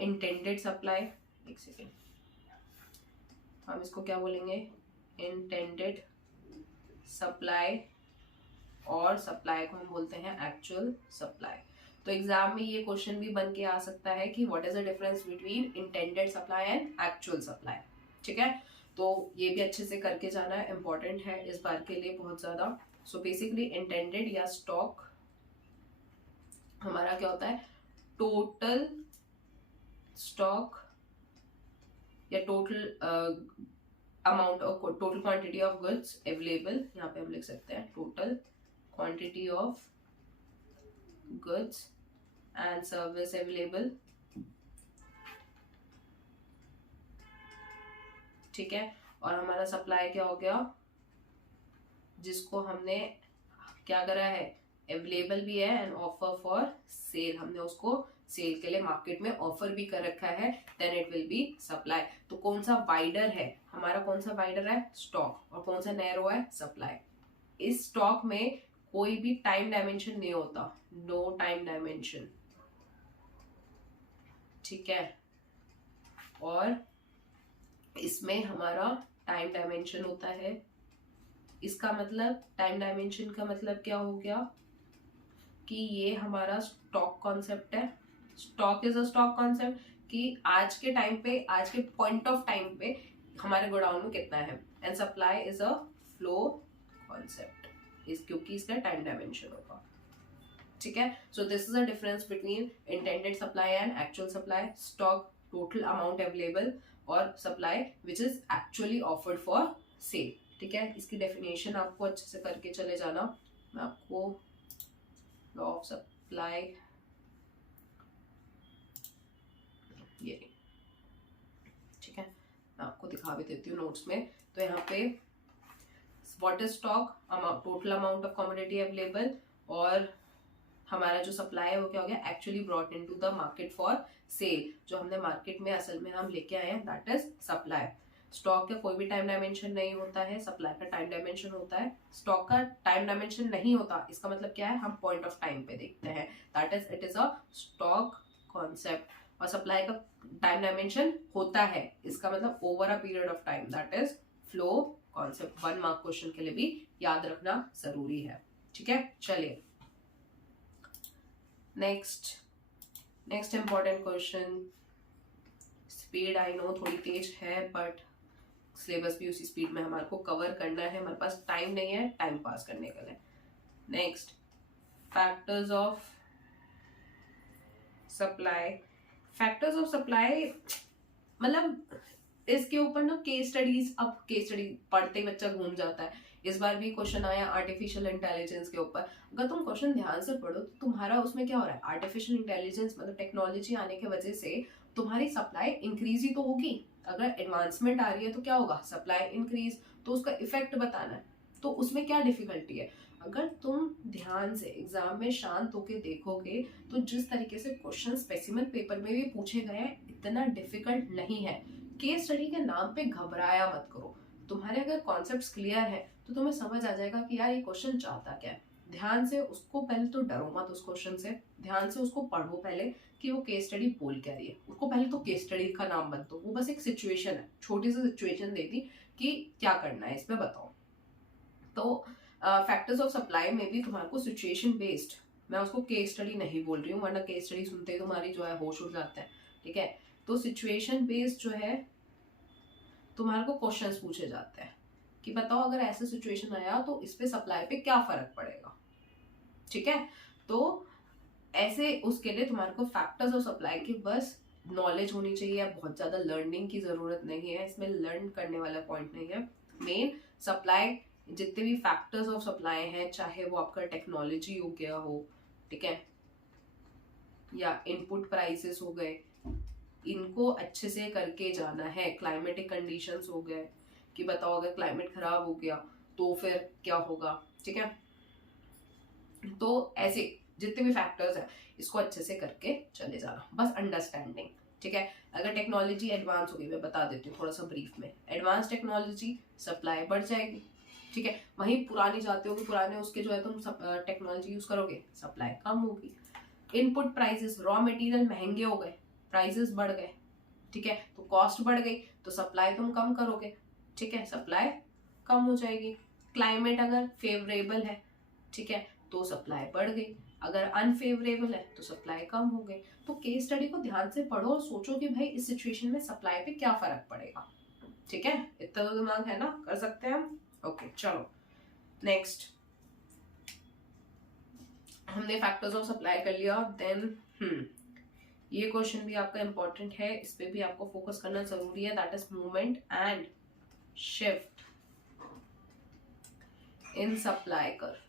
इंटेंडेड सप्लाई। एक सेकेंड, हम इसको क्या बोलेंगे, इंटेंडेड सप्लाई, और सप्लाई को हम बोलते हैं एक्चुअल सप्लाई। तो एग्जाम में ये क्वेश्चन भी बन के आ सकता है कि what is the difference between intended supply and actual supply. ठीक है, तो ये भी अच्छे से करके जाना है, इंपॉर्टेंट है इस बार के लिए बहुत ज्यादा। सो बेसिकली इंटेंडेड या स्टॉक हमारा क्या होता है, टोटल स्टॉक या total amount of, total quantity of goods available, यहाँ पे हम लिख सकते हैं total quantity of goods and service available. ठीक है, और हमारा सप्लाई क्या हो गया, जिसको हमने क्या करा है, अवेलेबल भी है एंड ऑफर फॉर सेल, हमने उसको सेल के लिए मार्केट में ऑफर भी कर रखा है, then it will be supply. तो कौन सा वाइडर है हमारा, कौन सा वाइडर है, स्टॉक, और कौन सा नैरो है, सप्लाई। इस स्टॉक में कोई भी टाइम डायमेंशन नहीं होता, नो टाइम डायमेंशन। ठीक है, और इसमें हमारा टाइम डायमेंशन होता है। इसका मतलब टाइम डायमेंशन का मतलब क्या हो गया कि ये हमारा स्टॉक कॉन्सेप्ट है। Stock is a stock concept कि आज के टाइम पे, आज के पॉइंट ऑफ टाइम पे हमारे गोडाउन में कितना है, and supply is a flow concept, इस क्योंकि इसका टाइम डायमेंशन होगा। ठीक है, so this is a difference between intended supply and actual supply. Stock total amount available, और supply which is actually offered for sale. ठीक है, इसकी डेफिनेशन आपको अच्छे से करके चले जाना। मैं आपको लॉ ऑफ सप्लाई, ये ठीक है, मैं आपको दिखा भी देती हूँ नोट्स में। तो यहाँ पे what is stock, total amount of commodity available, और हमारा जो सप्लाई है वो क्या हो गया, actually brought into the market for sale, जो हमने मार्केट में असल में हम लेके आए हैं, दैट इज सप्लाई। स्टॉक का कोई भी टाइम डायमेंशन नहीं होता है, सप्लाई का टाइम डायमेंशन होता है। स्टॉक का टाइम डायमेंशन नहीं होता, इसका मतलब क्या है, हम पॉइंट ऑफ टाइम पे देखते हैं, that is it is a stock concept. और सप्लाई का टाइम डायमेंशन होता है, इसका मतलब over a period of time, that is flow concept. 1 mark question के लिए भी याद रखना जरूरी है। ठीक है, चलिए next important question. Speed I know थोड़ी तेज है, बट सिलेबस भी उसी स्पीड में हमारे को कवर करना है, हमारे पास टाइम नहीं है टाइम पास करने के लिए। Next, factors of supply. Factors of supply मतलब इसके ऊपर ना केस स्टडीज, अब केस स्टडी पढ़ते ही बच्चा घूम जाता है। इस बार भी क्वेश्चन आया आर्टिफिशियल इंटेलिजेंस के ऊपर, अगर तुम क्वेश्चन ध्यान से पढ़ो तो तुम्हारा उसमें क्या हो रहा है, आर्टिफिशियल इंटेलिजेंस मतलब टेक्नोलॉजी आने की वजह से तुम्हारी सप्लाई इंक्रीज ही तो होगी, अगर एडवांसमेंट आ रही है तो क्या होगा, सप्लाई इंक्रीज, तो उसका इफेक्ट बताना है। तो उसमें क्या डिफिकल्टी है, अगर तुम ध्यान से एग्जाम में शांत होके देखोगे तो जिस तरीके से क्वेश्चन स्पेसिमेन पेपर में भी पूछे गए हैं इतना डिफिकल्ट नहीं है। केस स्टडी के नाम पे घबराया मत करो, तुम्हारे अगर कॉन्सेप्ट्स क्लियर है तो तुम्हें समझ आ जाएगा कि यार ये क्वेश्चन चाहता क्या है। ध्यान से उसको, पहले तो डरो मत उस क्वेश्चन से, ध्यान से उसको पढ़ो पहले कि वो केस स्टडी बोल क्या रही है। उसको पहले तो केस स्टडी का नाम मत दो, वो बस एक सिचुएशन है, छोटी सी सिचुएशन दे दी कि क्या करना है इसमें बताओ। तो फैक्टर्स ऑफ सप्लाई में भी तुम्हारे को सिचुएशन बेस्ड, मैं उसको केस स्टडी नहीं बोल रही हूँ वरना केस स्टडी सुनते ही तुम्हारी जो है होश उड़ जाता है, ठीक है। तो सिचुएशन बेस्ड जो है तुम्हारे को क्वेश्चंस पूछे जाते हैं कि बताओ अगर ऐसा सिचुएशन आया तो इस पे सप्लाई पे क्या फर्क पड़ेगा, ठीक है। तो ऐसे उसके लिए तुम्हारे को फैक्टर्स ऑफ सप्लाई की बस नॉलेज होनी चाहिए, बहुत ज्यादा लर्निंग की जरूरत नहीं है, इसमें लर्न करने वाला पॉइंट नहीं है। मेन सप्लाई, जितने भी फैक्टर्स ऑफ सप्लाई हैं, चाहे वो आपका टेक्नोलॉजी हो गया हो, ठीक है, या इनपुट प्राइसेस हो गए, इनको अच्छे से करके जाना है। क्लाइमेटिक कंडीशंस हो गए कि बताओ अगर क्लाइमेट खराब हो गया तो फिर क्या होगा, ठीक है। तो ऐसे जितने भी फैक्टर्स हैं इसको अच्छे से करके चले जाना, बस अंडरस्टैंडिंग, ठीक है। अगर टेक्नोलॉजी एडवांस होगी, मैं बता देती हूँ थोड़ा सा ब्रीफ में, एडवांस टेक्नोलॉजी सप्लाई बढ़ जाएगी, ठीक है। वहीं पुरानी जाते हो कि पुराने उसके जो है तुम टेक्नोलॉजी यूज करोगे, सप्लाई कम होगी। इनपुट प्राइसेस, रॉ मटेरियल महंगे हो गए, प्राइसेस बढ़ गए, ठीक है, तो कॉस्ट बढ़ गई, तो सप्लाई तुम कम करोगे, ठीक है, सप्लाई कम हो जाएगी। क्लाइमेट अगर फेवरेबल है, ठीक है, तो सप्लाई बढ़ गई, अगर अनफेवरेबल है तो सप्लाई कम हो गई। तो केस स्टडी को ध्यान से पढ़ो और सोचो कि भाई इस सिचुएशन में सप्लाई पे क्या फर्क पड़ेगा, ठीक है। इतना तो दिमाग है ना, कर सकते हैं हम। ओके चलो नेक्स्ट, हमने फैक्टर्स ऑफ सप्लाई कर लिया। देन ये क्वेश्चन भी आपका इंपॉर्टेंट है, इस पे भी आपको फोकस करना जरूरी है, that is movement and shift in supply curve.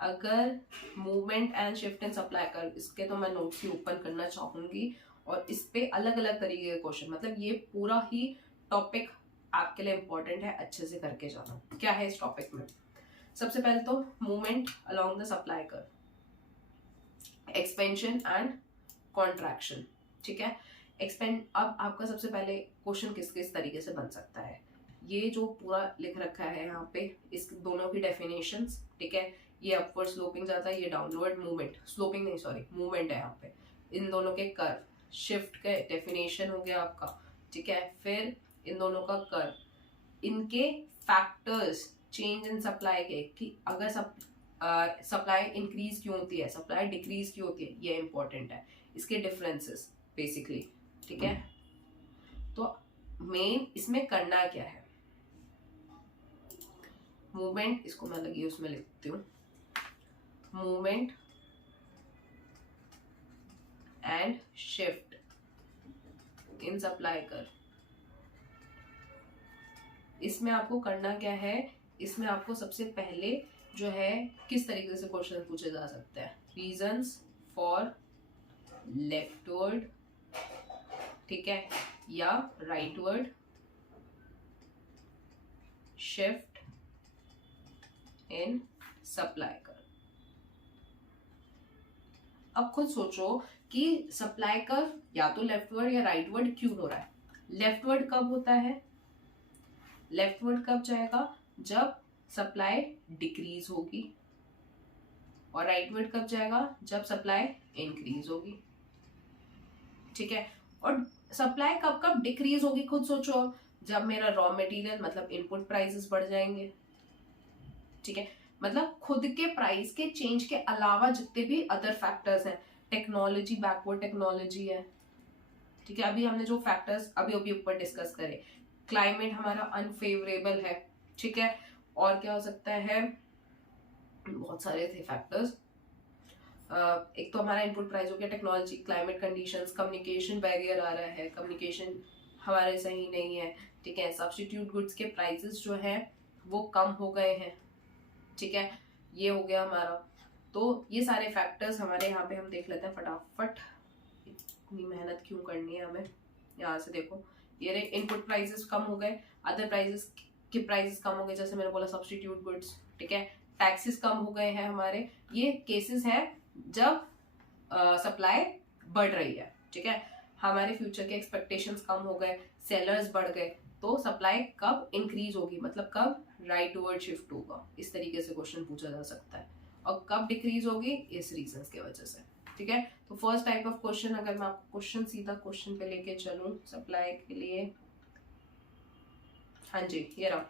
अगर movement and shift in supply curve, इसके तो मैं नोट्स ही ओपन करना चाहूंगी और इस पे अलग अलग तरीके के क्वेश्चन, मतलब ये पूरा ही टॉपिक आपके लिए इंपॉर्टेंट है, अच्छे से करके जाना। क्या है इस टॉपिक में, सबसे पहले तो movement along the supply curve, expansion and contraction, ठीक है। एक्सपेंड, अब आपका सबसे पहले क्वेश्चन किस किस तरीके से बन सकता है, ये जो पूरा लिख रखा है यहाँ पे, इस दोनों की डेफिनेशंस, ठीक है। ये अपवर्ड स्लोपिंग जाता है, ये डाउनवर्ड मूवमेंट, स्लोपिंग नहीं सॉरी मूवमेंट है यहाँ पे, इन दोनों के कर्व, शिफ्ट का डेफिनेशन हो गया आपका, ठीक है। फिर इन दोनों का कर्व, इनके फैक्टर्स चेंज इन सप्लाई के, कि अगर सप्लाई इंक्रीज क्यों होती है, सप्लाई डिक्रीज क्यों होती है, ये इंपॉर्टेंट है, इसके डिफरेंसेस बेसिकली, ठीक है। तो मेन इसमें करना क्या है, मूवमेंट, इसको मैं लगी उसमें लिखती हूँ, movement and shift in supply curve. इसमें आपको करना क्या है, इसमें आपको सबसे पहले जो है किस तरीके से क्वेश्चन पूछे जा सकते हैं, रीजंस फॉर लेफ्टवर्ड, ठीक है, या rightward shift in supply curve. अब खुद सोचो कि सप्लाई कर्व या तो लेफ्टवर्ड या राइटवर्ड क्यों हो रहा है। लेफ्टवर्ड कब होता है, लेफ्टवर्ड कब जाएगा, जब सप्लाई डिक्रीज होगी, और राइटवर्ड कब जाएगा, जब सप्लाई इंक्रीज होगी, ठीक है। और सप्लाई कब कब डिक्रीज होगी खुद सोचो, जब मेरा रॉ मटेरियल मतलब इनपुट प्राइसेस बढ़ जाएंगे, ठीक है, मतलब खुद के प्राइस के चेंज के अलावा जितने भी अदर फैक्टर्स हैं, टेक्नोलॉजी, बैकवर्ड टेक्नोलॉजी है, ठीक है। अभी हमने जो फैक्टर्स अभी ऊपर डिस्कस करे, क्लाइमेट हमारा अनफेवरेबल है, ठीक है, और क्या हो सकता है, बहुत सारे थे फैक्टर्स, एक तो हमारा इनपुट प्राइस हो गया, technology, climate conditions, communication barrier आ रहा है, कम्युनिकेशन हमारे सही नहीं है, ठीक है, सब्स्टिट्यूट गुड्स के प्राइसेस जो है वो कम हो गए हैं, ठीक है, ये हो गया हमारा। तो ये सारे फैक्टर्स हमारे यहाँ पे हम देख लेते हैं फटाफट, इतनी मेहनत क्यों करनी है हमें, यहाँ से देखो, ये रहे इनपुट प्राइसेस कम हो गए, अदर प्राइसेस के प्राइसेस कम हो गए, जैसे मैंने बोला सब्स्टिट्यूट गुड्स, ठीक है, टैक्सेस कम हो गए हैं हमारे। ये केसेस हैं जब सप्लाई बढ़ रही है, ठीक है, हमारे फ्यूचर के एक्सपेक्टेशंस कम हो गए, सेलर्स बढ़ गए, तो सप्लाई कब इंक्रीज होगी, मतलब कब राइटवर्ड शिफ्ट होगा, इस तरीके से क्वेश्चन पूछा जा सकता है। और कब डिक्रीज होगी, इस रीजंस की वजह से, ठीक है। तो फर्स्ट टाइप ऑफ क्वेश्चन, अगर मैं आपको क्वेश्चन सीधा क्वेश्चन पे लेके चलूं सप्लाई के लिए, हाँ जी ये रहा,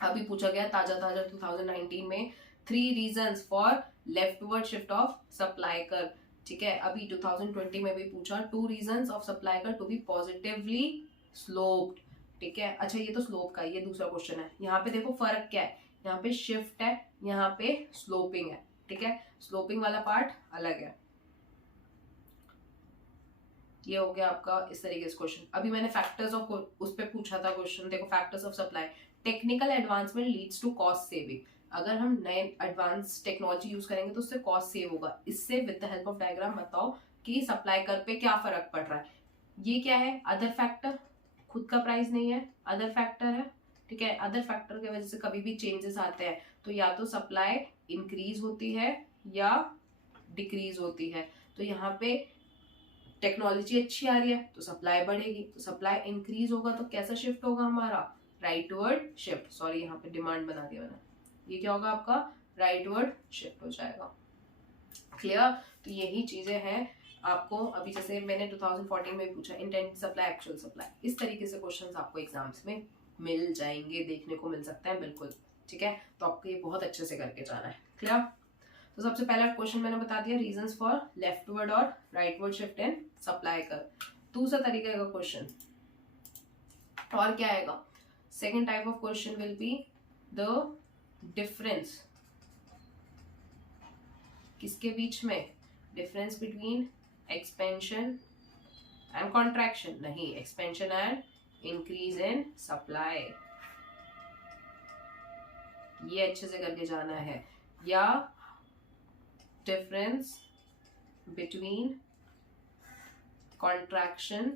अभी पूछा गया ताजा 2019 में 3 reasons for leftward shift of supply curve, ठीक है। अभी 2020 में भी पूछा 2 reasons of supply curve to be positively sloped, ठीक है। अच्छा ये तो स्लोप का, ये दूसरा क्वेश्चन है। यहाँ पे देखो फर्क क्या है, यहाँ पे शिफ्ट है, यहाँ पे स्लोपिंग है, ठीक है, स्लोपिंग वाला पार्ट अलग है। ये हो गया आपका इस तरीके से क्वेश्चन। अभी मैंने फैक्टर्स ऑफ उस पे पूछा था क्वेश्चन, देखो factors of supply, technical advancement leads to cost saving, अगर हम नए एडवांस टेक्नोलॉजी यूज करेंगे तो उससे कॉस्ट सेव होगा। इससे with the help of diagram बताओ कि सप्लाई कर्व पे क्या फर्क पड़ रहा है। ये क्या है, अदर फैक्टर, खुद का प्राइस नहीं है, अदर फैक्टर है, ठीक है। अदर फैक्टर की वजह से कभी भी चेंजेस आते हैं तो या तो सप्लाई इंक्रीज होती है या डिक्रीज होती है। तो यहाँ पे टेक्नोलॉजी अच्छी आ रही है तो सप्लाई बढ़ेगी, तो सप्लाई इंक्रीज होगा तो कैसा शिफ्ट होगा हमारा, राइटवर्ड शिफ्ट, सॉरी यहाँ पे डिमांड बना दिया मैंने, ये क्या होगा आपका राइटवर्ड शिफ्ट हो जाएगा। क्लियर। तो यही चीजें हैं आपको, अभी जैसे मैंने 2014 में पूछा इंटेंट सप्लाई एक्चुअल सप्लाई, इस तरीके से क्वेश्चंस आपको एग्जाम्स में मिल जाएंगे, देखने को मिल सकते हैं बिल्कुल, ठीक है। तो आपको ये बहुत अच्छे से करके जाना है। क्लियर। तो सबसे पहला क्वेश्चन मैंने बता दिया रीजंस फॉर लेफ्टवर्ड और rightward shift in supply curve. दूसरा तरीके का क्वेश्चन और क्या आएगा, second type of question will be the difference, किसके बीच में, difference between expansion and contraction, नहीं expansion and increase in supply, ये अच्छे से करके जाना है। या difference between contraction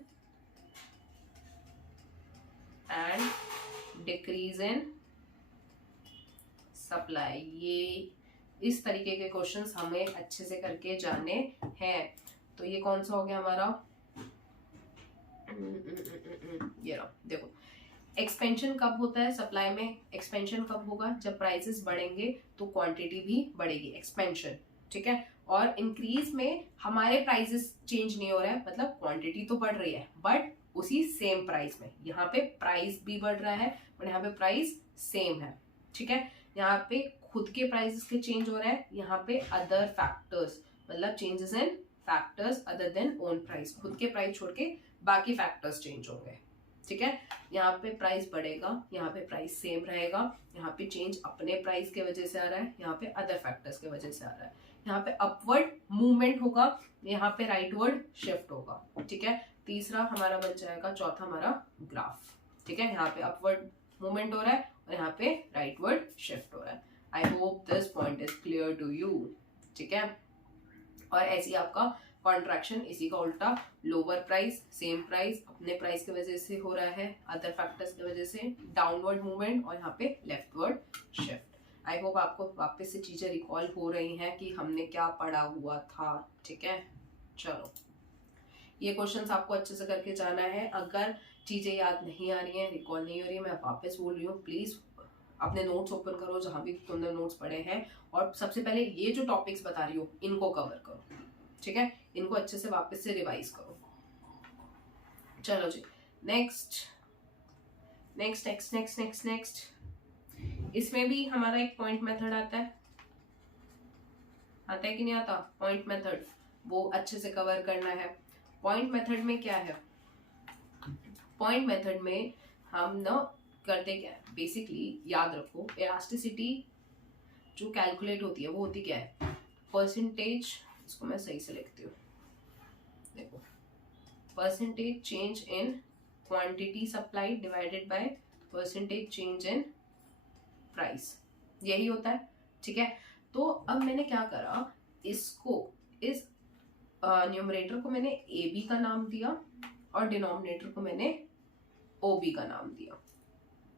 and decrease in supply, ये इस तरीके के क्वेश्चंस हमें अच्छे से करके जाने हैं। तो ये कौन सा हो गया हमारा, ये रहा, देखो एक्सपेंशन कब होता है सप्लाई में, एक्सपेंशन कब होगा, जब प्राइसेस बढ़ेंगे तो क्वांटिटी भी बढ़ेगी, एक्सपेंशन, ठीक है। और इंक्रीज में हमारे प्राइसेस चेंज नहीं हो रहा है, मतलब क्वांटिटी तो बढ़ रही है बट उसी सेम प्राइस में, यहाँ पे प्राइस भी बढ़ रहा है और यहाँ पे प्राइस सेम है, ठीक है। यहाँ पे खुद के प्राइसेस के चेंज हो रहे हैं, यहाँ पे अदर फैक्टर्स, मतलब changes in factors other than own price, खुद के प्राइस छोड़ के बाकी फैक्टर्स चेंज होंगे, ठीक है। यहाँ पे प्राइस बढ़ेगा, यहाँ पे प्राइस सेम रहेगा, यहाँ पे चेंज अपने प्राइस के वजह से आ रहा है, यहाँ पे अदर फैक्टर्स के वजह से आ रहा है, यहाँ पे अपवर्ड मूवमेंट होगा, यहाँ पे राइटवर्ड शिफ्ट होगा, ठीक है। तीसरा हमारा बन जाएगा, चौथा हमारा ग्राफ, ठीक है। यहाँ पे अपवर्ड मूवमेंट हो रहा है और यहाँ पे राइटवर्ड शिफ्ट हो रहा है। I hope this point is clear to you, ठीक है। और ऐसी आपका कॉन्ट्रैक्शन, इसी का उल्टा, लोअर प्राइस सेम प्राइस अपने प्राइस की वजह से हो रहा है, अदर फैक्टर्स की वजह से डाउनवर्ड मूवमेंट और यहाँ पे लेफ्टवर्ड शिफ्ट। आई होप आपको वापस से चीजें रिकॉल हो रही हैं कि हमने क्या पढ़ा हुआ था, ठीक है। चलो ये क्वेश्चंस आपको अच्छे से करके जाना है। अगर चीजें याद नहीं आ रही हैं, रिकॉल नहीं हो रही है, मैं वापस बोल रही हूँ, प्लीज अपने नोट्स ओपन करो जहां भी तुमने नोट्स पढ़े हैं और सबसे पहले ये जो टॉपिक्स बता रही हो इनको कवर करो, ठीक है। इनको अच्छे से वापस से रिवाइज करो। चलो जी next next next next next next इसमें भी हमारा एक पॉइंट मेथड आता है कि नहीं आता, पॉइंट मेथड, वो अच्छे से कवर करना है। पॉइंट मेथड में क्या है, पॉइंट मेथड में हम ना करते क्या है, बेसिकली याद रखो, इलास्टिसिटी जो कैलकुलेट होती है वो होती क्या है, परसेंटेज, इसको मैं सही से लिखती हूँ, देखो percentage change in quantity supply divided by percentage change in price, यही होता है, ठीक है। तो अब मैंने क्या करा, इसको इस न्यूमरेटर को मैंने ए बी का नाम दिया और डिनोमिनेटर को मैंने ओ बी का नाम दिया।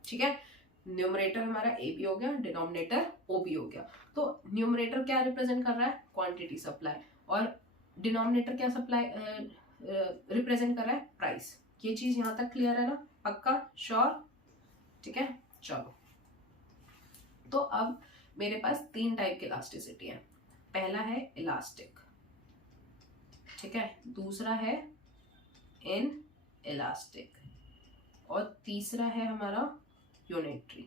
ठीक है, न्यूमरेटर हमारा ए बी हो गया, डिनोमिनेटर ओ बी हो गया। तो न्यूमरेटर क्या रिप्रेजेंट कर रहा है, क्वांटिटी सप्लाई, और डिनोमिनेटर क्या सप्लाई रिप्रेजेंट कर रहा है, प्राइस। ये चीज यहां तक क्लियर है ना, पक्का, श्योर? ठीक है, चलो। तो अब मेरे पास 3 टाइप की इलास्टिसिटी है। पहला है इलास्टिक, ठीक है, दूसरा है इन इलास्टिक, और तीसरा है हमारा यूनिटरी।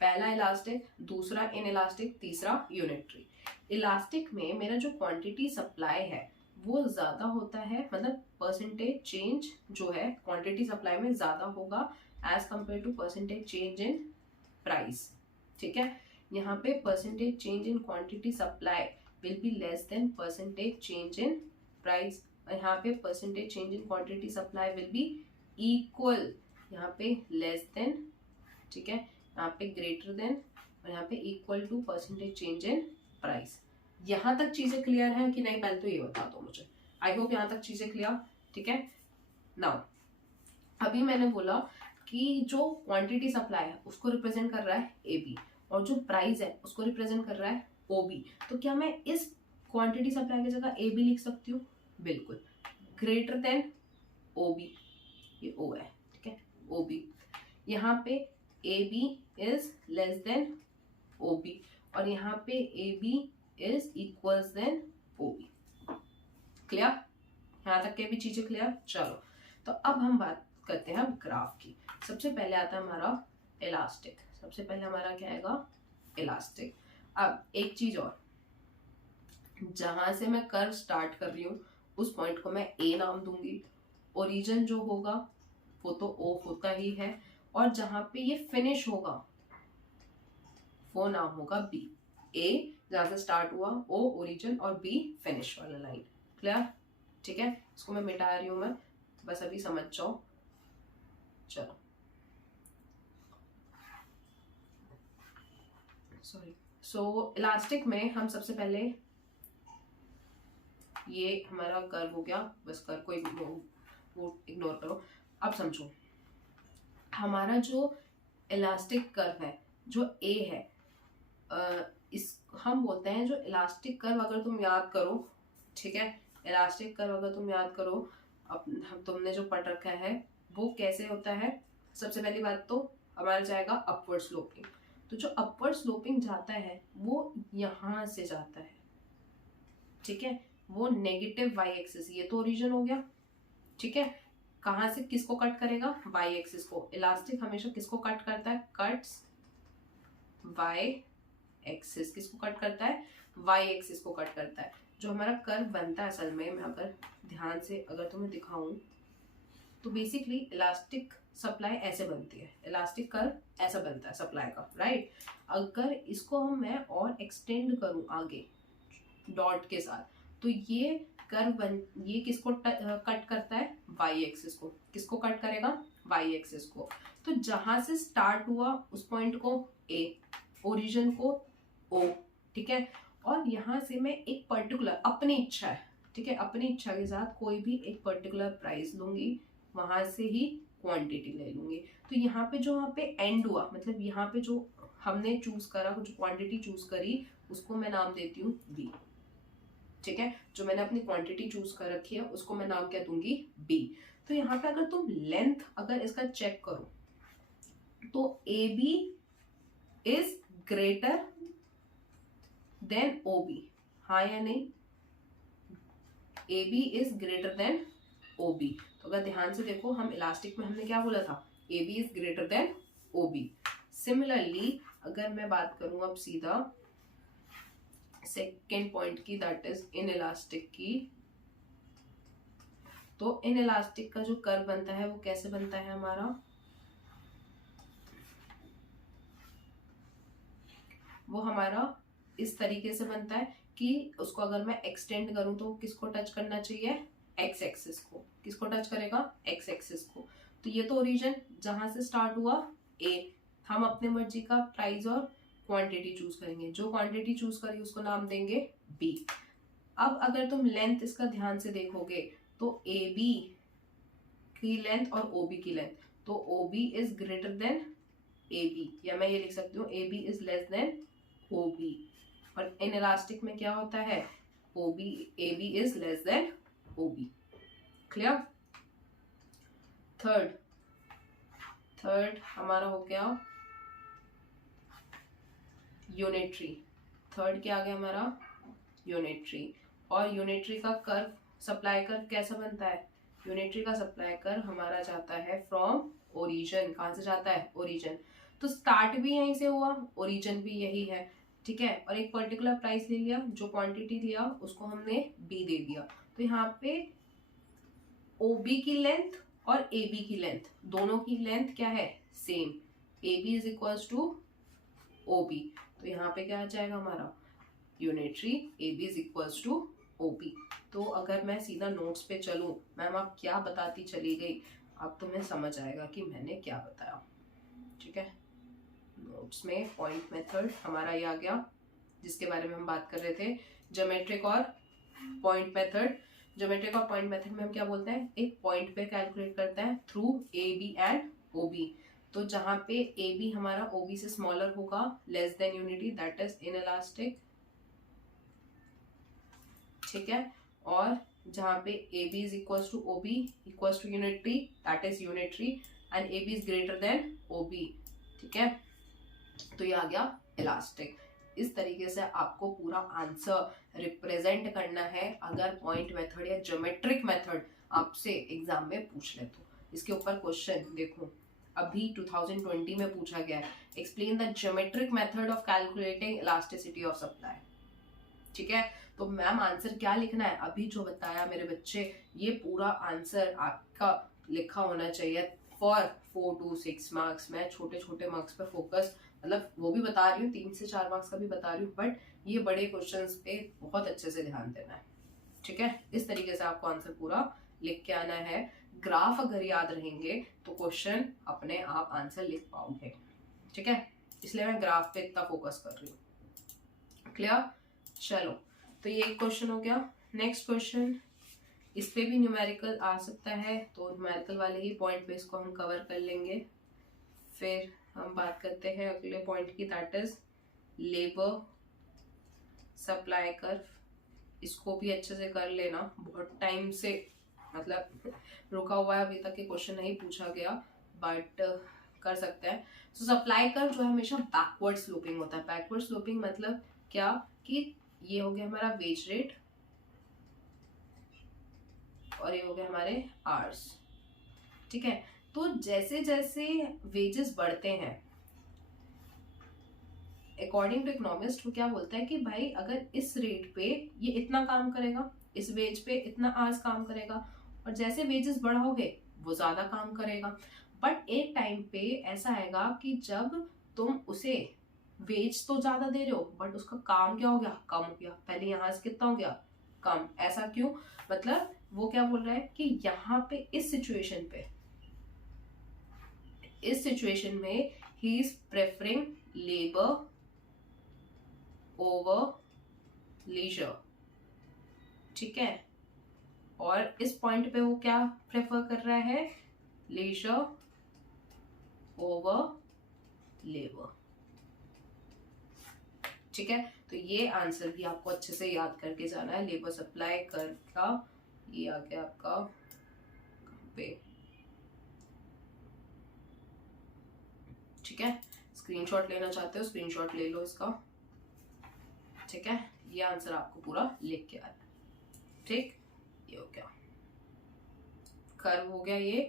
पहला इलास्टिक, दूसरा इन इलास्टिक, तीसरा यूनिटरी। इलास्टिक में मेरा जो क्वांटिटी सप्लाई है वो ज्यादा होता है, मतलब परसेंटेज चेंज जो है क्वांटिटी सप्लाई में ज्यादा होगा as compare to percentage change in price. ठीक है, यहाँ पे percentage change in quantity supply will be less than percentage change in price, और यहाँ पे percentage change in quantity supply will be equal, यहाँ पे लेस देन, ठीक है, यहाँ पे ग्रेटर देन, और यहाँ पे equal to percentage change in price. यहाँ तक चीजें क्लियर है कि नहीं, पहले तो ये बता दो मुझे। आई होप यहाँ तक चीजें क्लियर। ठीक है, नाउ अभी मैंने बोला कि जो क्वांटिटी सप्लाई है उसको रिप्रेजेंट कर रहा है ए बी, और जो प्राइस है उसको रिप्रेजेंट कर रहा है ओ बी। तो क्या मैं इस क्वांटिटी सप्लाई की जगह ए बी लिख सकती हूँ? बिल्कुल, ग्रेटर देन ओ बी, ये ओ है, ठीक है, ओ बी। यहाँ पे A B is less than O B, और यहाँ पे A B is equals than O B. Clear? यहाँ तक के भी चीजें क्लियर? चलो, तो अब हम बात करते हैं ग्राफ की। सबसे पहले आता है हमारा इलास्टिक। सबसे पहले हमारा क्या आएगा? इलास्टिक। अब एक चीज और, जहां से मैं कर्व स्टार्ट कर रही हूँ उस पॉइंट को मैं ए नाम दूंगी, ओरिजिन जो होगा वो तो ओ होता ही है, और जहां पे ये फिनिश होगा वो नाम होगा बी। ए जहां से स्टार्ट हुआ, ओ ओरिजिन, और बी फिनिश वाला लाइन। क्लियर? ठीक है, इसको मैं मिटा रही हूं, मैं बस अभी समझ जाओ। चलो, सॉरी। सो इलास्टिक में हम सबसे पहले, ये हमारा कर्व हो गया, बस कर्व को वो इग्नोर करो। अब समझो, हमारा जो इलास्टिक कर्व है, जो ए है, इस हम बोलते हैं जो इलास्टिक कर्व, अगर तुम याद करो, ठीक है, इलास्टिक कर्व अगर तुम याद करो, अब तुमने जो पढ़ रखा है वो कैसे होता है। सबसे पहली बात तो हमारा जाएगा अपवर्ड स्लोपिंग। तो जो अपवर्ड स्लोपिंग जाता है वो यहां से जाता है, ठीक है, वो नेगेटिव वाई एक्सिस, ये तो ओरिजिन हो गया, ठीक है, कहां से किसको कट करेगा? वाई एक्सिस को। इलास्टिक हमेशा किसको कट करता है? Cuts Y axis. किसको कट करता है? वाई एक्सिस को कट करता है। जो हमारा कर्व बनता है, असल में मैं अगर ध्यान से अगर तुम्हें दिखाऊं तो बेसिकली इलास्टिक सप्लाई ऐसे बनती है, इलास्टिक कर्व ऐसा बनता है सप्लाई का, राइट। अगर इसको हम मैं और एक्सटेंड करूं आगे डॉट के साथ, तो ये कर्व ये किसको कट करता है? वाई एक्सिस को। किसको कट करेगा? वाई एक्सिस को। तो जहां से स्टार्ट हुआ उस पॉइंट को ए, ओरिजिन को ओ, ठीक है, और यहां से मैं एक पर्टिकुलर, अपनी इच्छा है, ठीक है, अपनी इच्छा के साथ कोई भी एक पर्टिकुलर प्राइस लूंगी, वहां से ही क्वांटिटी ले लूंगी। तो यहाँ पे जो, यहाँ पे एंड हुआ, मतलब यहाँ पे जो हमने चूज करा, जो क्वांटिटी चूज करी, उसको मैं नाम देती हूँ बी। ठीक है, जो मैंने अपनी क्वांटिटी चूज कर रखी है उसको मैं नाम क्या दूंगी? बी। तो यहाँ पे अगर तुम लेंथ अगर इसका चेक करो तो A B is greater than O B, हाँ या नहीं? A B is greater than O B. तो अगर ध्यान से देखो, हम इलास्टिक में हमने क्या बोला था? A B is greater than O B. Similarly अगर मैं बात करूं अब सीधा सेकेंड पॉइंट की, दैट इज इन इलास्टिक की, तो इन इलास्टिक का जो कर्व बनता है वो कैसे बनता है हमारा? वो हमारा इस तरीके से बनता है कि उसको अगर मैं एक्सटेंड करूं तो किसको टच करना चाहिए? एक्स एक्सिस को। किसको टच करेगा? एक्स एक्सिस को। तो ये तो ओरिजिन जहां से स्टार्ट हुआ ए, हम अपने मर्जी का प्राइस और क्वांटिटी चूज करेंगे, जो क्वांटिटी चूज करी उसको नाम देंगे बी। अब अगर तुम लेंथ इसका ध्यान से देखोगे तो ए बी की लेंथ और OB की लेंथ, तो OB is greater then AB, या मैं ये लिख सकती हूँ AB is less then OB। और इन इलास्टिक में क्या होता है, AB is less then OB। Clear? Third हमारा हो गया यूनिटरी। थर्ड क्या आ गया हमारा, यूनिटरी। और यूनिटरी का कर्व, सप्लाई कर्व कैसा बनता है, यूनिटरी का सप्लाई कर्व हमारा जाता है फ्रॉम ओरिजिन। कहाँ से जाता है, ओरिजिन। तो स्टार्ट भी यहीं से हुआ, ओरिजिन भी यही है, ठीक है। और एक पर्टिकुलर प्राइस ले लिया, जो क्वांटिटी लिया उसको हमने B दे दिया। तो यहाँ पे OB की लेंथ और AB की लेंथ, दोनों की लेंथ क्या है, same. AB is equals to OB, तो यहाँ पे क्या आ जाएगा हमारा unitary, AB is equals to OB। तो अगर मैं सीधा नोट्स पे चलूं, मैम आप क्या बताती चली गई, अब तुम्हें समझ आएगा कि मैंने क्या बताया, ठीक है। नोट्स में पॉइंट मेथड हमारा ये आ गया, जिसके बारे में हम बात कर रहे थे, ज्योमेट्रिक और पॉइंट मेथड। ज्योमेट्रिक और पॉइंट मेथड में हम क्या बोलते हैं, एक पॉइंट पे कैलकुलेट करते हैं थ्रू AB एंड OB। तो जहां पे AB हमारा OB से स्मॉलर होगा, less than unity, that is inelastic, ठीक है। और जहां पे AB is equals to OB equals to unitary, that is unitary, and AB is greater than OB, ठीक है। तो ये आ गया इलास्टिक। इस तरीके से आपको पूरा आंसर रिप्रेजेंट करना है अगर पॉइंट मेथड या ज्योमेट्रिक मेथड आपसे एग्जाम में पूछ ले तो। इसके ऊपर क्वेश्चन देखो, अभी 2020 में पूछा गया है, explain the geometric method of calculating elasticity of supply, ठीक है। तो मैम आंसर क्या लिखना है, अभी जो बताया मेरे बच्चे, ये पूरा आंसर आपका लिखा होना चाहिए फॉर 4 to 6 मार्क्स। मैं छोटे छोटे मार्क्स पे फोकस, मतलब वो भी बता रही हूँ, 3 से 4 मार्क्स का भी बता रही हूँ, बट ये बड़े क्वेश्चंस पे बहुत अच्छे से ध्यान देना है, ठीक है। इस तरीके से आपको आंसर पूरा लिख के आना है। ग्राफ अगर याद रहेंगे तो क्वेश्चन अपने आप आंसर लिख पाओगे, ठीक है। इसलिए मैं ग्राफ पे इतना फोकस कर रही हूँ। क्लियर? चलो, तो ये एक क्वेश्चन हो गया। नेक्स्ट क्वेश्चन, इस पे भी न्यूमेरिकल आ सकता है, तो न्यूमेरिकल वाले ही पॉइंट पे इसको हम कवर कर लेंगे। फिर हम बात करते हैं अगले पॉइंट की, that is labour supply curve. इसको भी अच्छे से कर लेना, बहुत टाइम से मतलब रुका हुआ है, अभी तक के क्वेश्चन नहीं पूछा गया, बट कर सकते हैं। सो सप्लाई कर्व जो है हमेशा बैकवर्ड स्लोपिंग होता है। बैकवर्ड स्लोपिंग मतलब क्या, कि ये हो गया हमारा वेज रेट और ये हो गया हमारे आवर्स, ठीक है। तो जैसे जैसे वेजेस बढ़ते हैं, अकॉर्डिंग टू इकोनॉमिस्ट वो क्या बोलता है कि भाई अगर इस रेट पे ये इतना काम करेगा, इस वेज पे इतना आवर्स काम करेगा, और जैसे वेजेस बढ़ाओगे वो ज्यादा काम करेगा। बट एक टाइम पे ऐसा आएगा कि जब तुम उसे वेज तो ज्यादा दे रहे हो बट उसका काम क्या हो गया, कम हो गया। पहले यहाँ से कितना हो गया, कम। ऐसा क्यों, मतलब वो क्या बोल रहा है कि यहाँ पे इस सिचुएशन में ही is preferring labour over leisure, ठीक है। और इस पॉइंट पे वो क्या प्रेफर कर रहा है, लीजर ओवर लेबर, ठीक है। तो ये आंसर भी आपको अच्छे से याद करके जाना है। लेबर सप्लाई कर्व का ये आ गया आपका पे, ठीक है। स्क्रीनशॉट लेना चाहते हो स्क्रीनशॉट ले लो इसका, ठीक है। ये आंसर आपको पूरा लिख के आना, ठीक। ये हो गया कर्व, हो गया ये,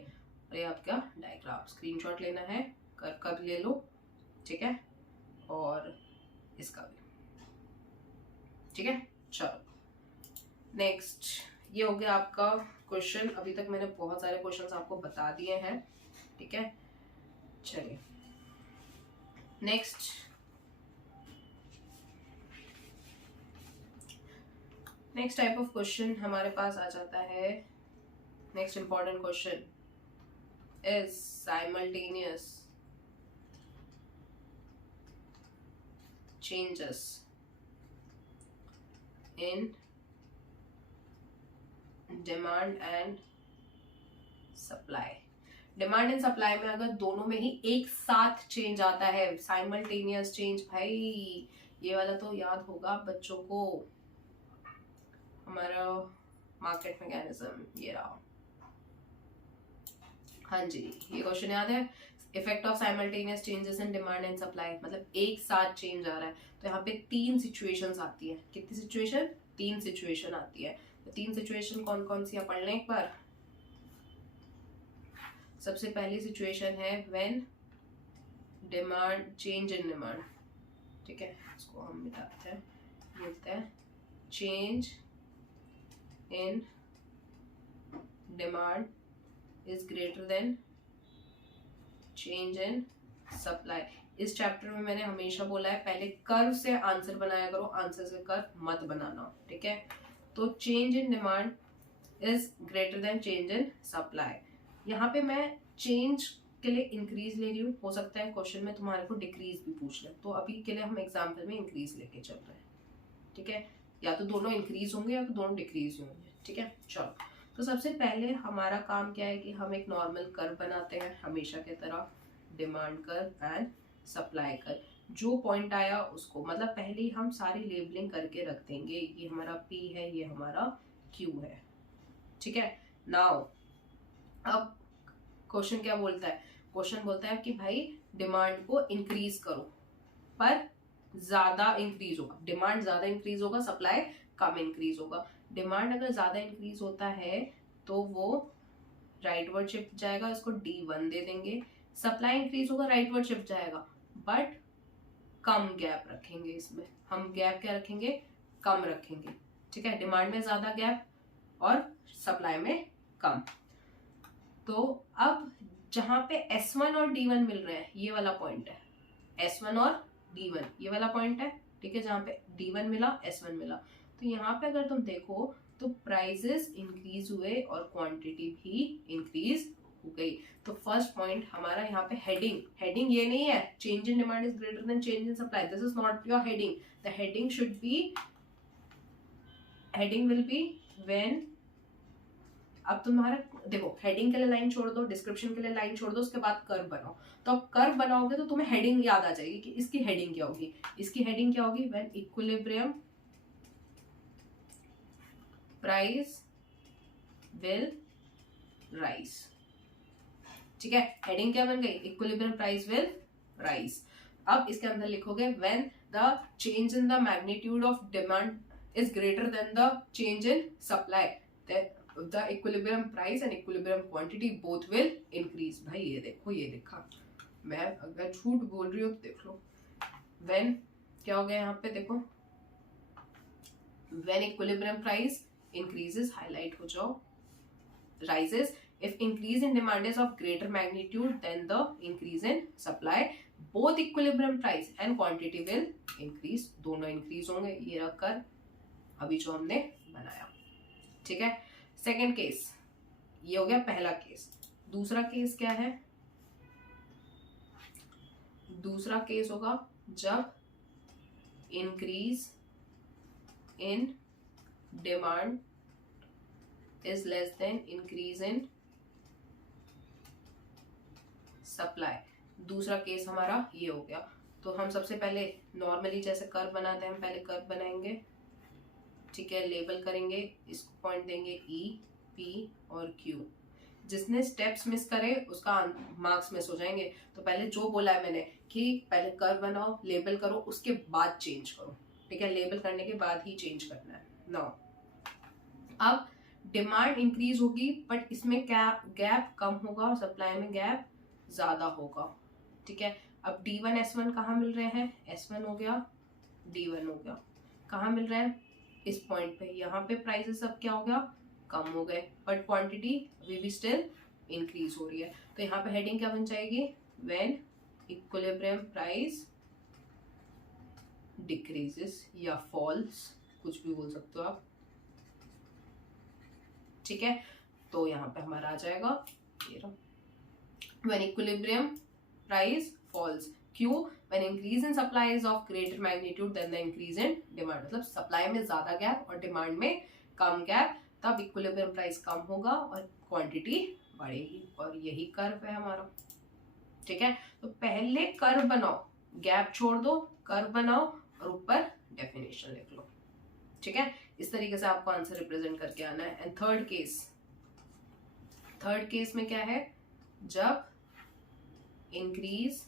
और ये आपका डायग्राम। स्क्रीनशॉट लेना है, कर्व का भी ले लो, ठीक है, और इसका भी, ठीक है। चलो नेक्स्ट, ये हो गया आपका क्वेश्चन। अभी तक मैंने बहुत सारे क्वेश्चंस आपको बता दिए हैं, ठीक है। चलिए नेक्स्ट टाइप ऑफ क्वेश्चन हमारे पास आ जाता है। Next important question is simultaneous changes in demand and supply. Demand and supply में अगर दोनों में ही एक साथ चेंज आता है, साइमल्टेनियस चेंज, भाई ये वाला तो याद होगा बच्चों को, हमारा मार्केट मैकेनिज्म ये रहा। हाँ जी, ये क्वेश्चन याद है, effect of simultaneous changes in demand and supply, मतलब एक साथ चेंज आ रहा है। तो यहाँ पे 3 सिचुएशंस आती है। कितनी सिचुएशन? 3 सिचुएशन आती है। तो 3 सिचुएशन कौन कौन सी पढ़ लें एक बार। सबसे पहली सिचुएशन है when demand change in demand, ठीक है, इसको हम मिटाते हैं, बोलते हैं change in demand is greater then change in supply. इस चैप्टर में मैंने हमेशा बोला है पहले कर्व से आंसर बनाया करो, आंसर से कर्व मत बनाना, ठीक है। तो change in demand is greater then change in supply. यहाँ पे मैं चेंज के लिए इंक्रीज ले रही हूँ, हो सकता है क्वेश्चन में तुम्हारे को डिक्रीज भी पूछ ले, तो अभी के लिए हम एग्जाम्पल में इंक्रीज लेके चल रहे हैं, ठीक है। या तो दोनों इंक्रीज होंगे या तो दोनों डिक्रीज होंगे, ठीक है। चलो, तो सबसे पहले हमारा काम क्या है कि हम एक नॉर्मल कर्व बनाते हैं हमेशा की तरह, demand curve and supply curve. जो पॉइंट आया उसको, मतलब पहले ही हम सारी लेबलिंग करके रख देंगे, ये हमारा P है, ये हमारा Q है, ठीक है। नाउ अब क्वेश्चन क्या बोलता है? क्वेश्चन बोलता है कि भाई डिमांड को इंक्रीज करो, पर ज्यादा इंक्रीज होगा, डिमांड ज्यादा इंक्रीज होगा, सप्लाई कम इंक्रीज होगा। डिमांड अगर ज्यादा इंक्रीज होता है तो वो राइटवर्ड शिफ्ट जाएगा, इसको D1 दे देंगे। सप्लाई इंक्रीज होगा, राइटवर्ड शिफ्ट जाएगा, बट कम गैप रखेंगे। इसमें हम गैप क्या रखेंगे? कम रखेंगे, ठीक है। डिमांड में ज्यादा गैप और सप्लाई में कम। तो अब जहां पे S1 और D1 मिल रहे हैं, ये वाला पॉइंट है, S1 और D1 ये वाला पॉइंट है, ठीक है, जहां पे D1 मिला, S1 मिला। तो यहाँ पे अगर तुम देखो तो प्राइसेस इंक्रीज हुए और क्वांटिटी भी इंक्रीज हो गई। तो फर्स्ट पॉइंट हमारा यहाँ पे हेडिंग ये नहीं है change in demand is greater then change in supply, this is not your heading. The heading should be, heading will be when, अब तुम्हारा देखो हेडिंग के लिए लाइन छोड़ दो, डिस्क्रिप्शन के लिए लाइन छोड़ दो, उसके बाद कर्व बनाओ। तो अब कर्व बनाओगे तो तुम्हें हेडिंग याद आ जाएगी कि इसकी हेडिंग क्या होगी। इसकी हेडिंग क्या होगी? When equilibrium price will rise, ठीक है। हेडिंग क्या बन गई? Equilibrium price will rise. अब इसके अंदर लिखोगे when the change in the magnitude of demand is greater than the change in supply, the equilibrium price and equilibrium quantity both will increase। भाई ये देखो, ये देखा, मैं अगर झूठ बोल रही हूँ तो देख लो। when क्या हो गया यहाँ पे देखो, when equilibrium price increases, highlight हो जाओ, rises if increase in demand is of greater magnitude than the increase in supply, both equilibrium price and quantity will increase। दोनों increase होंगे। ये रखकर अभी जो हमने बनाया, ठीक है। सेकेंड केस ये हो गया पहला केस। दूसरा केस क्या है? दूसरा केस होगा जब increase in demand is less then increase in supply. दूसरा केस हमारा ये हो गया। तो हम सबसे पहले नॉर्मली जैसे कर्व बनाते हैं, हम पहले कर्व बनाएंगे, ठीक है, लेबल करेंगे, इसको पॉइंट देंगे E, P और Q। जिसने स्टेप्स मिस करे उसका मार्क्स मिस हो जाएंगे। तो पहले जो बोला है मैंने कि पहले कर्व बनाओ, लेबल करो, उसके बाद चेंज करो, ठीक है, लेबल करने के बाद ही चेंज करना है। नाउ अब डिमांड इंक्रीज होगी बट इसमें क्या गैप कम होगा और सप्लाई में गैप ज्यादा होगा, ठीक है। अब D1 S1 कहाँ मिल रहे हैं? S1 हो गया, D1 हो गया, कहाँ मिल रहे हैं? इस पॉइंट पे। यहाँ पे प्राइसेस अब क्या हो गया? कम हो गए, बट क्वांटिटी अभी भी स्टिल इंक्रीज हो रही है। तो यहाँ पे हेडिंग क्या बन जाएगी? व्हेन इक्विलिब्रियम प्राइस डिक्रीजेस या फॉल्स, कुछ भी बोल सकते हो आप, ठीक है। तो यहाँ पे हमारा आ जाएगा ये रहा, व्हेन इक्विलिब्रियम प्राइस फॉल्स। क्यों? when increase in supply is of greater magnitude than the increase in demand, मतलब सप्लाई में ज्यादा गैप और डिमांड में कम गैप, तब इक्विलिब्रियम प्राइस कम होगा और क्वांटिटी बढ़ेगी, और यही कर्व है हमारा। ठीक है, तो पहले कर्व बनाओ, गैप छोड़ दो, कर्व बनाओ और ऊपर डेफिनेशन लिख लो। ठीक है, इस तरीके से आपको आंसर रिप्रेजेंट करके आना है। एंड थर्ड केस में क्या है, जब इंक्रीज,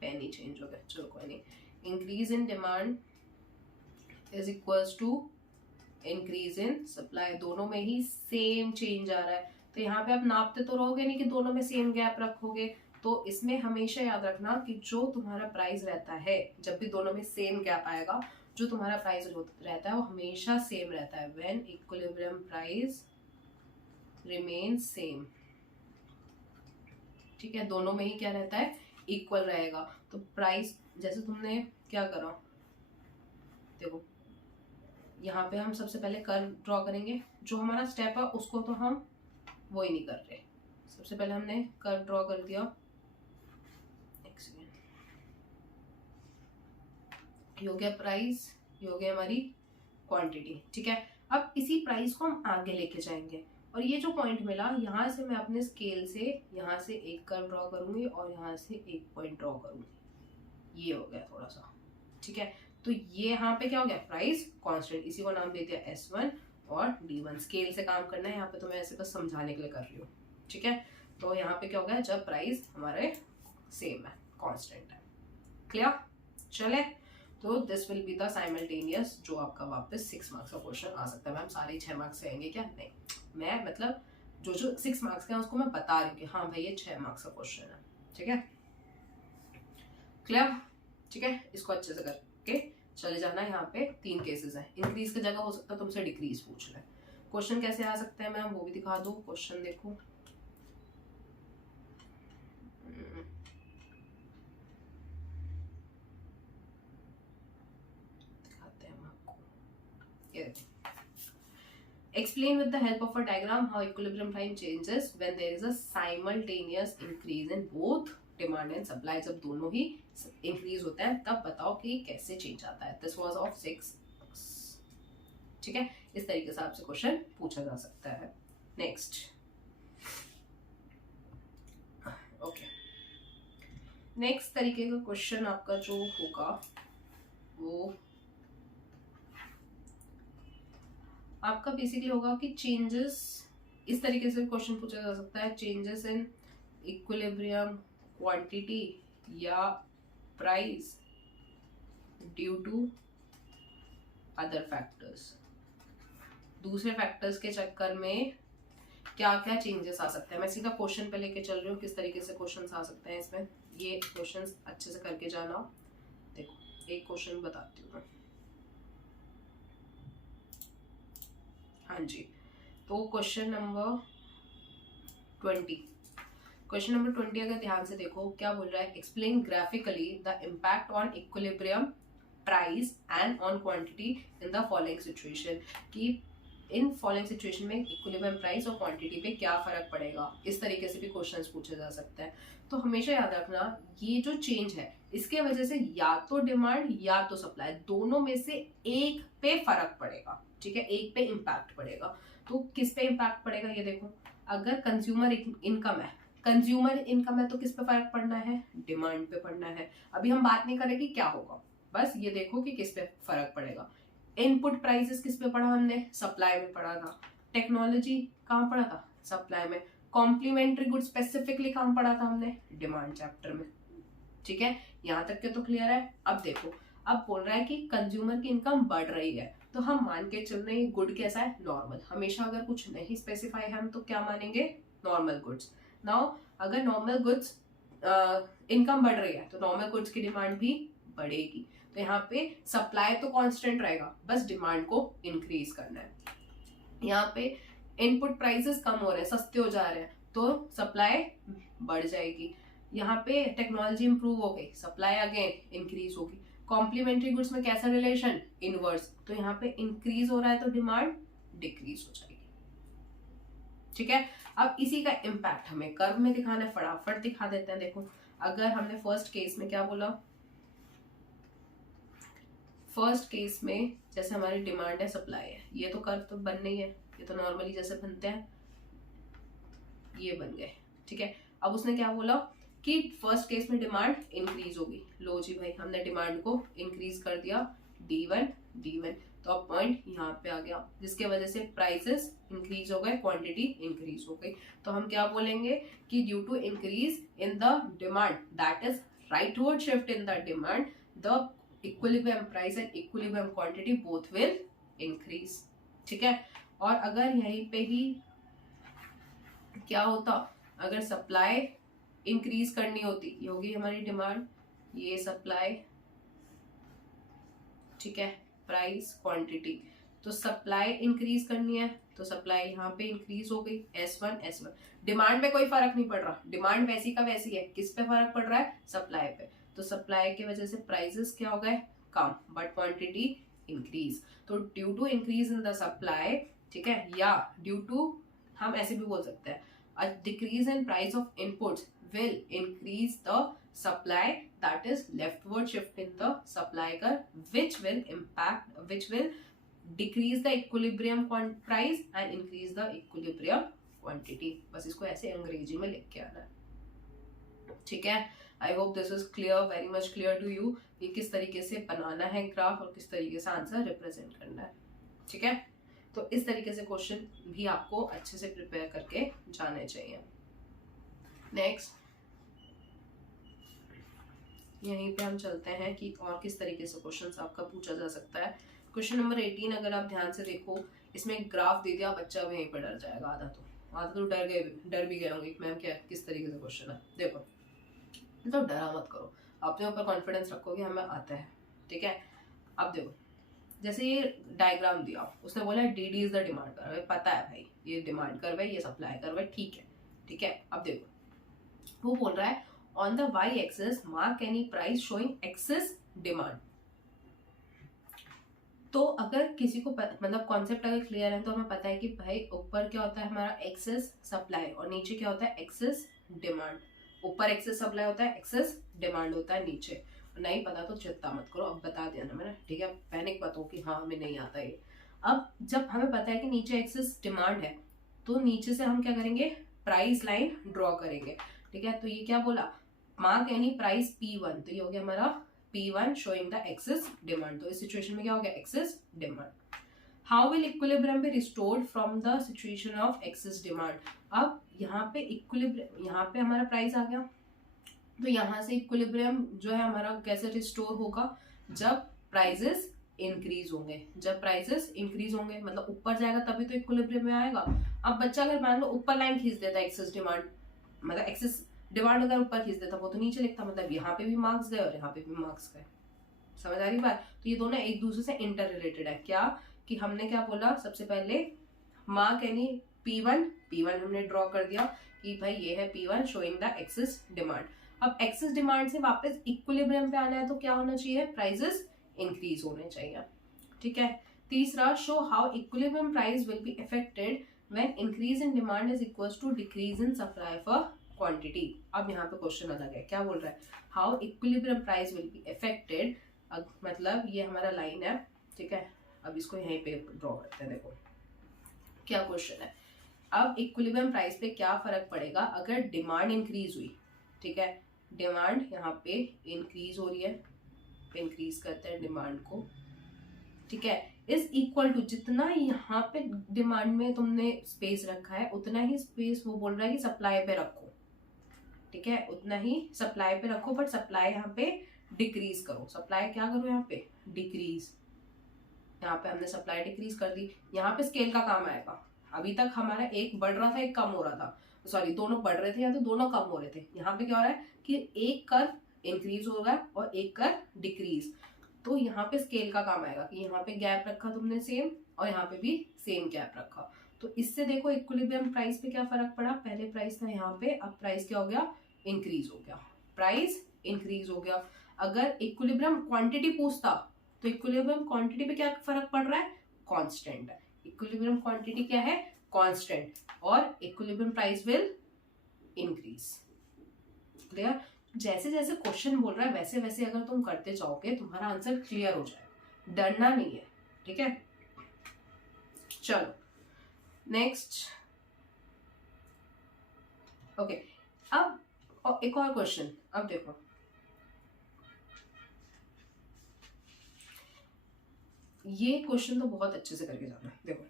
पेनी चेंज हो गया, चलो कोई नहीं, increase in demand is equals to increase in supply, दोनों में ही सेम चेंज आ रहा है। तो यहाँ पे आप नापते तो रहोगे नहीं कि दोनों में सेम गैप रखोगे, तो इसमें हमेशा याद रखना कि जो तुम्हारा प्राइस रहता है, जब भी दोनों में सेम गैप आएगा, जो तुम्हारा प्राइस रहता है वो हमेशा सेम रहता है। When equilibrium price remain same, ठीक है, दोनों में ही क्या रहता है, इक्वल रहेगा। तो प्राइस, जैसे तुमने क्या करा, देखो यहाँ पे हम सबसे पहले कर्व ड्रॉ करेंगे, जो हमारा स्टेप है उसको तो हम वो ही नहीं कर रहे। सबसे पहले हमने कर्व ड्रॉ कर दिया, ये हो गया प्राइस, ये हो गया हमारी क्वांटिटी। ठीक है, अब इसी प्राइस को हम आगे लेके जाएंगे, और ये जो पॉइंट मिला, यहाँ से मैं अपने स्केल से यहाँ से एक कर्व ड्रॉ करूंगी और यहाँ से एक पॉइंट ड्रॉ करूंगी, ये हो गया थोड़ा सा। ठीक है, तो ये यहाँ पे क्या हो गया, प्राइस कांस्टेंट, इसी को नाम दे दिया S1 और D1। स्केल से काम करना है यहाँ पे, तो मैं ऐसे बस समझाने के लिए कर रही हूँ। ठीक है, तो यहाँ पे क्या हो गया, जब प्राइस हमारे सेम है, कांस्टेंट है। क्लियर, चले, तो this will be the simultaneous, जो आपका वापस 6 मार्क्स का क्वेश्चन आ सकता है। मैम सारे 6 मार्क्स से आएंगे क्या, नहीं, मैं मतलब जो 6 मार्क्स का है उसको मैं बता रही हूँ कि हाँ भाई ये 6 मार्क्स का क्वेश्चन है। ठीक है, क्लियर, ठीक है, इसको अच्छे से करके चले जाना। यहाँ पे 3 केसेस हैं, इंक्रीज की जगह हो सकता है तुमसे डिक्रीज पूछ ले। क्वेश्चन कैसे आ सकते हैं मैम, वो भी दिखा दो। क्वेश्चन देखो, दिखाते हैं हम आपको, ये explain with the help of a diagram how equilibrium time changes when there is a simultaneous increase in both demand and supply। जब दोनों ही increase होता है तब बताओ कि कैसे change आता है। This was of 6। ठीक है, इस तरीके से आपसे क्वेश्चन पूछा जा सकता है। नेक्स्ट, ओके, नेक्स्ट तरीके का क्वेश्चन आपका जो होगा वो आपका बेसिकली होगा कि चेंजेस, इस तरीके से क्वेश्चन पूछा जा सकता है, चेंजेस इन इक्विलिब्रियम क्वांटिटी या price due to other factors. दूसरे फैक्टर्स के चक्कर में क्या क्या चेंजेस आ सकते हैं, मैं सीधा क्वेश्चन पे लेके चल रही हूँ, किस तरीके से क्वेश्चंस आ सकते हैं इसमें। ये क्वेश्चंस अच्छे से करके जाना। देखो एक क्वेश्चन बताती हूँ मैं, हाँ जी, तो क्वेश्चन नंबर 20 अगर ध्यान से देखो क्या बोल रहा है, explain graphically the impact on equilibrium price and on quantity in the following situation, कि इन फॉलोइंग सिचुएशन में इक्विलिब्रियम प्राइस और क्वांटिटी पे क्या फर्क पड़ेगा। इस तरीके से भी क्वेश्चंस पूछे जा सकते हैं। तो हमेशा याद रखना, ये जो चेंज है इसके वजह से या तो डिमांड या तो सप्लाई, दोनों में से एक पे फर्क पड़ेगा। ठीक है, एक पे इम्पैक्ट पड़ेगा। तो किस पे इम्पैक्ट पड़ेगा, ये देखो, अगर कंज्यूमर इनकम है तो किस पे फर्क पड़ना है, डिमांड पे पड़ना है। अभी हम बात नहीं करेंगे क्या होगा, बस ये देखो कि किस पे फर्क पड़ेगा। इनपुट प्राइसेस किस पे पढ़ा हमने, सप्लाई में पढ़ा था। टेक्नोलॉजी कहाँ पढ़ा था, सप्लाई में। कॉम्प्लीमेंट्री गुड स्पेसिफिकली कहाँ पढ़ा था हमने, डिमांड चैप्टर में। ठीक है, यहाँ तक के तो क्लियर है। अब देखो, अब बोल रहा है कि कंज्यूमर की इनकम बढ़ रही है, तो हम मान के चल रहे हैं गुड कैसा है, नॉर्मल। हमेशा अगर कुछ नहीं स्पेसिफाई है हम तो क्या मानेंगे, नॉर्मल गुड्स। नाउ अगर नॉर्मल गुड्स इनकम बढ़ रही है तो नॉर्मल गुड्स की डिमांड भी बढ़ेगी। तो यहाँ पे सप्लाई तो कांस्टेंट रहेगा, बस डिमांड को इंक्रीज करना है। यहाँ पे इनपुट प्राइसेस कम हो रहे हैं, सस्ते हो जा रहे हैं, तो सप्लाई बढ़ जाएगी। यहाँ पे टेक्नोलॉजी इंप्रूव हो गई, सप्लाई अगेन इंक्रीज होगी। कॉम्प्लीमेंट्री गुड्स में कैसा रिलेशन, इनवर्स, तो यहाँ पे इंक्रीज हो रहा है तो डिमांड डिक्रीज हो जाएगी। ठीक है, अब इसी का इम्पैक्ट हमें कर्व में दिखाना है, फटाफट दिखा देते हैं। देखो, अगर हमने फर्स्ट केस में क्या बोला, फर्स्ट केस में जैसे हमारी डिमांड है, सप्लाई है, ये तो कर्व तो बनना ही है, ये तो नॉर्मली जैसे बनते हैं, ये बन गए, ठीक है। अब उसने क्या बोला कि फर्स्ट केस में डिमांड इंक्रीज होगी, लो जी भाई हमने डिमांड को इंक्रीज कर दिया D1, तो अब पॉइंट यहाँ पे आ गया, जिसके वजह से प्राइसेस इंक्रीज हो गए, क्वांटिटी इंक्रीज हो गई। तो हम क्या बोलेंगे कि due to increase in the demand, that is rightward shift in the demand, the equilibrium price and equilibrium quantity both will increase, ठीक है। और अगर यहीं पे ही क्या होता, अगर सप्लाई इंक्रीज करनी होती, ये होगी हमारी डिमांड, ये सप्लाई, ठीक है, प्राइस क्वांटिटी, तो सप्लाई इंक्रीज करनी है तो सप्लाई यहाँ पे इंक्रीज हो गई, S1 डिमांड पे कोई फर्क नहीं पड़ रहा, डिमांड वैसी का वैसी है, किस पे फर्क पड़ रहा है, सप्लाई पे, तो सप्लाई की वजह से प्राइसेस क्या हो गए, कम, बट क्वांटिटी इंक्रीज। तो due to increase in the supply, ठीक है, या ड्यू टू, हम ऐसे भी बोल सकते हैं, a decrease in price of inputs will increase the supply, that is leftward shift in the supply curve, which will decrease the equilibrium price and increase the equilibrium quantity। बस इसको ऐसे अंग्रेजी में लिख के आना है, ठीक है। I hope this is clear, very much clear to you, ये किस तरीके से बनाना है ग्राफ और किस तरीके से आंसर रिप्रेजेंट करना है, ठीक है। तो इस तरीके से क्वेश्चन भी आपको अच्छे से प्रिपेयर करके जाने चाहिए। नेक्स्ट यहीं पे हम चलते हैं कि और किस तरीके से क्वेश्चंस आपका पूछा जा सकता है। क्वेश्चन नंबर 18 अगर आप ध्यान से देखो, इसमें ग्राफ दे दिया, बच्चा भी यहीं पर डर जाएगा, आधा तो डर भी गए होंगे मैम क्या किस तरीके से क्वेश्चन है। देखो तो डरा मत करो, अपने ऊपर कॉन्फिडेंस रखोगे, हमें आता है, ठीक है। अब देखो जैसे ये डायग्राम दिया, उसने बोला DD is the demand curve, पता है भाई ये डिमांड कर्व है, ये सप्लाई कर्व है, ठीक है। अब देखो वो बोल रहा है on the y-axis mark any price showing excess demand। तो अगर किसी को मतलब कॉन्सेप्ट अगर क्लियर है तो हमें पता है कि भाई ऊपर क्या होता है हमारा एक्सेस सप्लाई और नीचे क्या होता है एक्सेस डिमांड। ऊपर एक्सेस सप्लाई होता है, एक्सेस डिमांड होता है नीचे। नहीं पता तो चिंता मत करो, अब बता दिया ना मैंने, ठीक है। पैनिक मत हो कि हाँ हमें नहीं आता ये। अब जब हमें पता है कि नीचे एक्सेस डिमांड है तो नीचे से हम क्या करेंगे, प्राइस लाइन ड्रॉ करेंगे, ठीक है। तो ये क्या बोला, मार्क एनी प्राइस P1, तो ये हो गया हमारा P1 showing the excess demand. तो इस सिचुएशन में क्या हो गया, excess demand. How will equilibrium be restored from the situation of excess demand. अब यहाँ पे इक्विलिब्रियम, यहाँ पे हमारा प्राइस आ गया, तो यहाँ से इक्विलिब्रियम जो है हमारा कैसे रिस्टोर होगा, जब प्राइजेस इंक्रीज होंगे। जब प्राइसेस इंक्रीज होंगे मतलब ऊपर जाएगा तभी तो इक्विलिब्रियम में आएगा। अब बच्चा अगर मान लो ऊपर लाइन खींच देता है एक्सेस डिमांड, मतलब एक्सेस डिमांड अगर ऊपर खींच देता वो तो नीचे लिखता, मतलब यहाँ पे भी मार्क्स गए और यहाँ पे भी मार्क्स गए। समझ आ रही बात। तो ये दोनों एक दूसरे से इंटर रिलेटेड है। क्या कि हमने क्या बोला, सबसे पहले मार्क एनी P1 हमने ड्रॉ कर दिया कि भाई ये है P1 showing the excess demand. अब एक्सेस डिमांड से वापस इक्विलिब्रियम पे आना है तो क्या होना चाहिए, प्राइसेस इंक्रीज होने चाहिए, ठीक है। तीसरा, show how equilibrium price will be affected when increase in demand is equals to decrease in supply for quantity. अब यहाँ पे क्वेश्चन अलग है, क्या बोल रहा है, how equilibrium price will be affected, मतलब ये हमारा लाइन है, ठीक है। अब इसको यहीं पे ड्रॉ करते हैं, देखो क्या क्वेश्चन है। अब इक्विलिब्रियम प्राइस पे क्या फर्क पड़ेगा अगर डिमांड इंक्रीज हुई, ठीक है। डिमांड यहाँ पे इंक्रीज हो रही है, इंक्रीज करते हैं डिमांड को, ठीक है, इज इक्वल टू जितना यहाँ पे डिमांड में तुमने स्पेस रखा है उतना ही स्पेस वो बोल रहा है कि सप्लाई पे रखो, ठीक है, उतना ही सप्लाई पे रखो, बट सप्लाई यहाँ पे डिक्रीज करो। सप्लाई क्या करो यहाँ पे, डिक्रीज। यहाँ पे हमने सप्लाई डिक्रीज कर दी, यहाँ पे स्केल का काम आएगा। अभी तक हमारा एक बढ़ रहा था एक कम हो रहा था, सॉरी दोनों बढ़ रहे थे या तो दोनों कम हो रहे थे। यहाँ पे क्या हो रहा है कि एक कर्व इंक्रीज हो रहा है और एक कर्व डिक्रीज। तो यहाँ पे स्केल का काम आएगा कि यहाँ पे गैप रखा तुमने सेम और यहाँ पे भी सेम गैप रखा। तो इससे देखो इक्विलिब्रियम प्राइस पे क्या फर्क पड़ा, पहले प्राइस था यहाँ पे, अब प्राइस क्या हो गया, इंक्रीज हो गया, प्राइस इंक्रीज हो गया। अगर इक्विलिब्रियम क्वांटिटी पूछता तो इक्विलिब्रियम क्वांटिटी पे क्या फर्क पड़ रहा है, कांस्टेंट है। इक्विलिब्रियम क्वांटिटी क्या है, कांस्टेंट, और equilibrium price will increase. Clear. जैसे जैसे क्वेश्चन बोल रहा है वैसे वैसे अगर तुम करते जाओगे तुम्हारा आंसर क्लियर हो जाएगा, डरना नहीं है, ठीक है। चलो नेक्स्ट, ओके, अब एक और क्वेश्चन, अब देखो ये क्वेश्चन तो बहुत अच्छे से करके जाना है। देखो,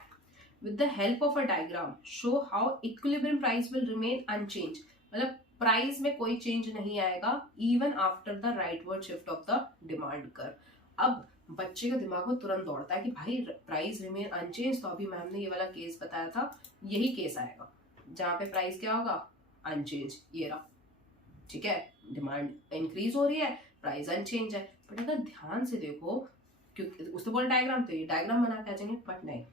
with the help of a diagram show how equilibrium price will remain unchanged, मतलब प्राइस में कोई चेंज नहीं आएगा even after the rightward shift of the demand curve. अब बच्चे का दिमाग में तुरंत दौड़ता है कि भाई प्राइस रिमेन अनचेंज, तो अभी मैम ने ये वाला केस बताया था, यही केस आएगा जहां पे प्राइस क्या होगा, अनचेंज, ये रहा, ठीक है, डिमांड इंक्रीज हो रही है, प्राइस अनचेंज है। बट अगर ध्यान से देखो, क्योंकि उसने बोला डायग्राम, तो ये डायग्राम बना के आ जाएंगे, बट नहीं,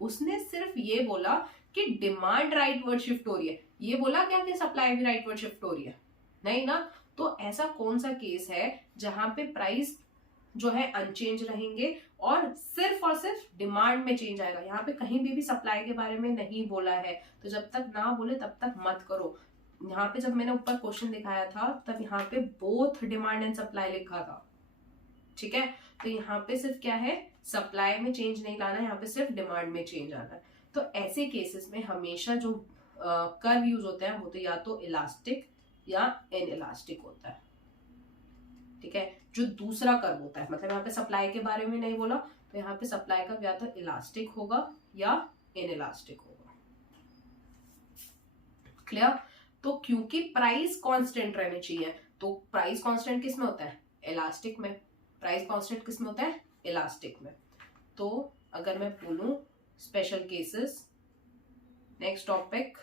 उसने सिर्फ ये बोला कि डिमांड राइटवर्ड शिफ्ट हो रही है, ये बोला क्या कि सप्लाई भी राइटवर्ड शिफ्ट हो रही है, नहीं ना। तो ऐसा कौन सा केस है जहां पे प्राइस जो है अनचेंज रहेंगे और सिर्फ डिमांड में चेंज आएगा। यहाँ पे कहीं भी सप्लाई के बारे में नहीं बोला है, तो जब तक ना बोले तब तक मत करो। यहाँ पे जब मैंने ऊपर क्वेश्चन दिखाया था तब यहाँ पे बोथ डिमांड एंड सप्लाई लिखा था, ठीक है। तो यहाँ पे सिर्फ क्या है, सप्लाई में चेंज नहीं लाना है, यहाँ पे सिर्फ डिमांड में चेंज आना है। तो ऐसे केसेस में हमेशा जो कर्व यूज होते हैं वो तो या तो इलास्टिक या इनइलास्टिक होता है, ठीक है। जो दूसरा कर्व होता है, मतलब यहाँ पे सप्लाई के बारे में नहीं बोला, तो यहाँ पे सप्लाई का या तो इलास्टिक होगा या इनइलास्टिक होगा, क्लियर। तो क्योंकि प्राइस कांस्टेंट रहनी चाहिए, तो प्राइस कांस्टेंट किस में होता है, इलास्टिक में। प्राइस कांस्टेंट किस में होता है, इलास्टिक में। तो अगर मैं बोलूं स्पेशल केसेस, नेक्स्ट टॉपिक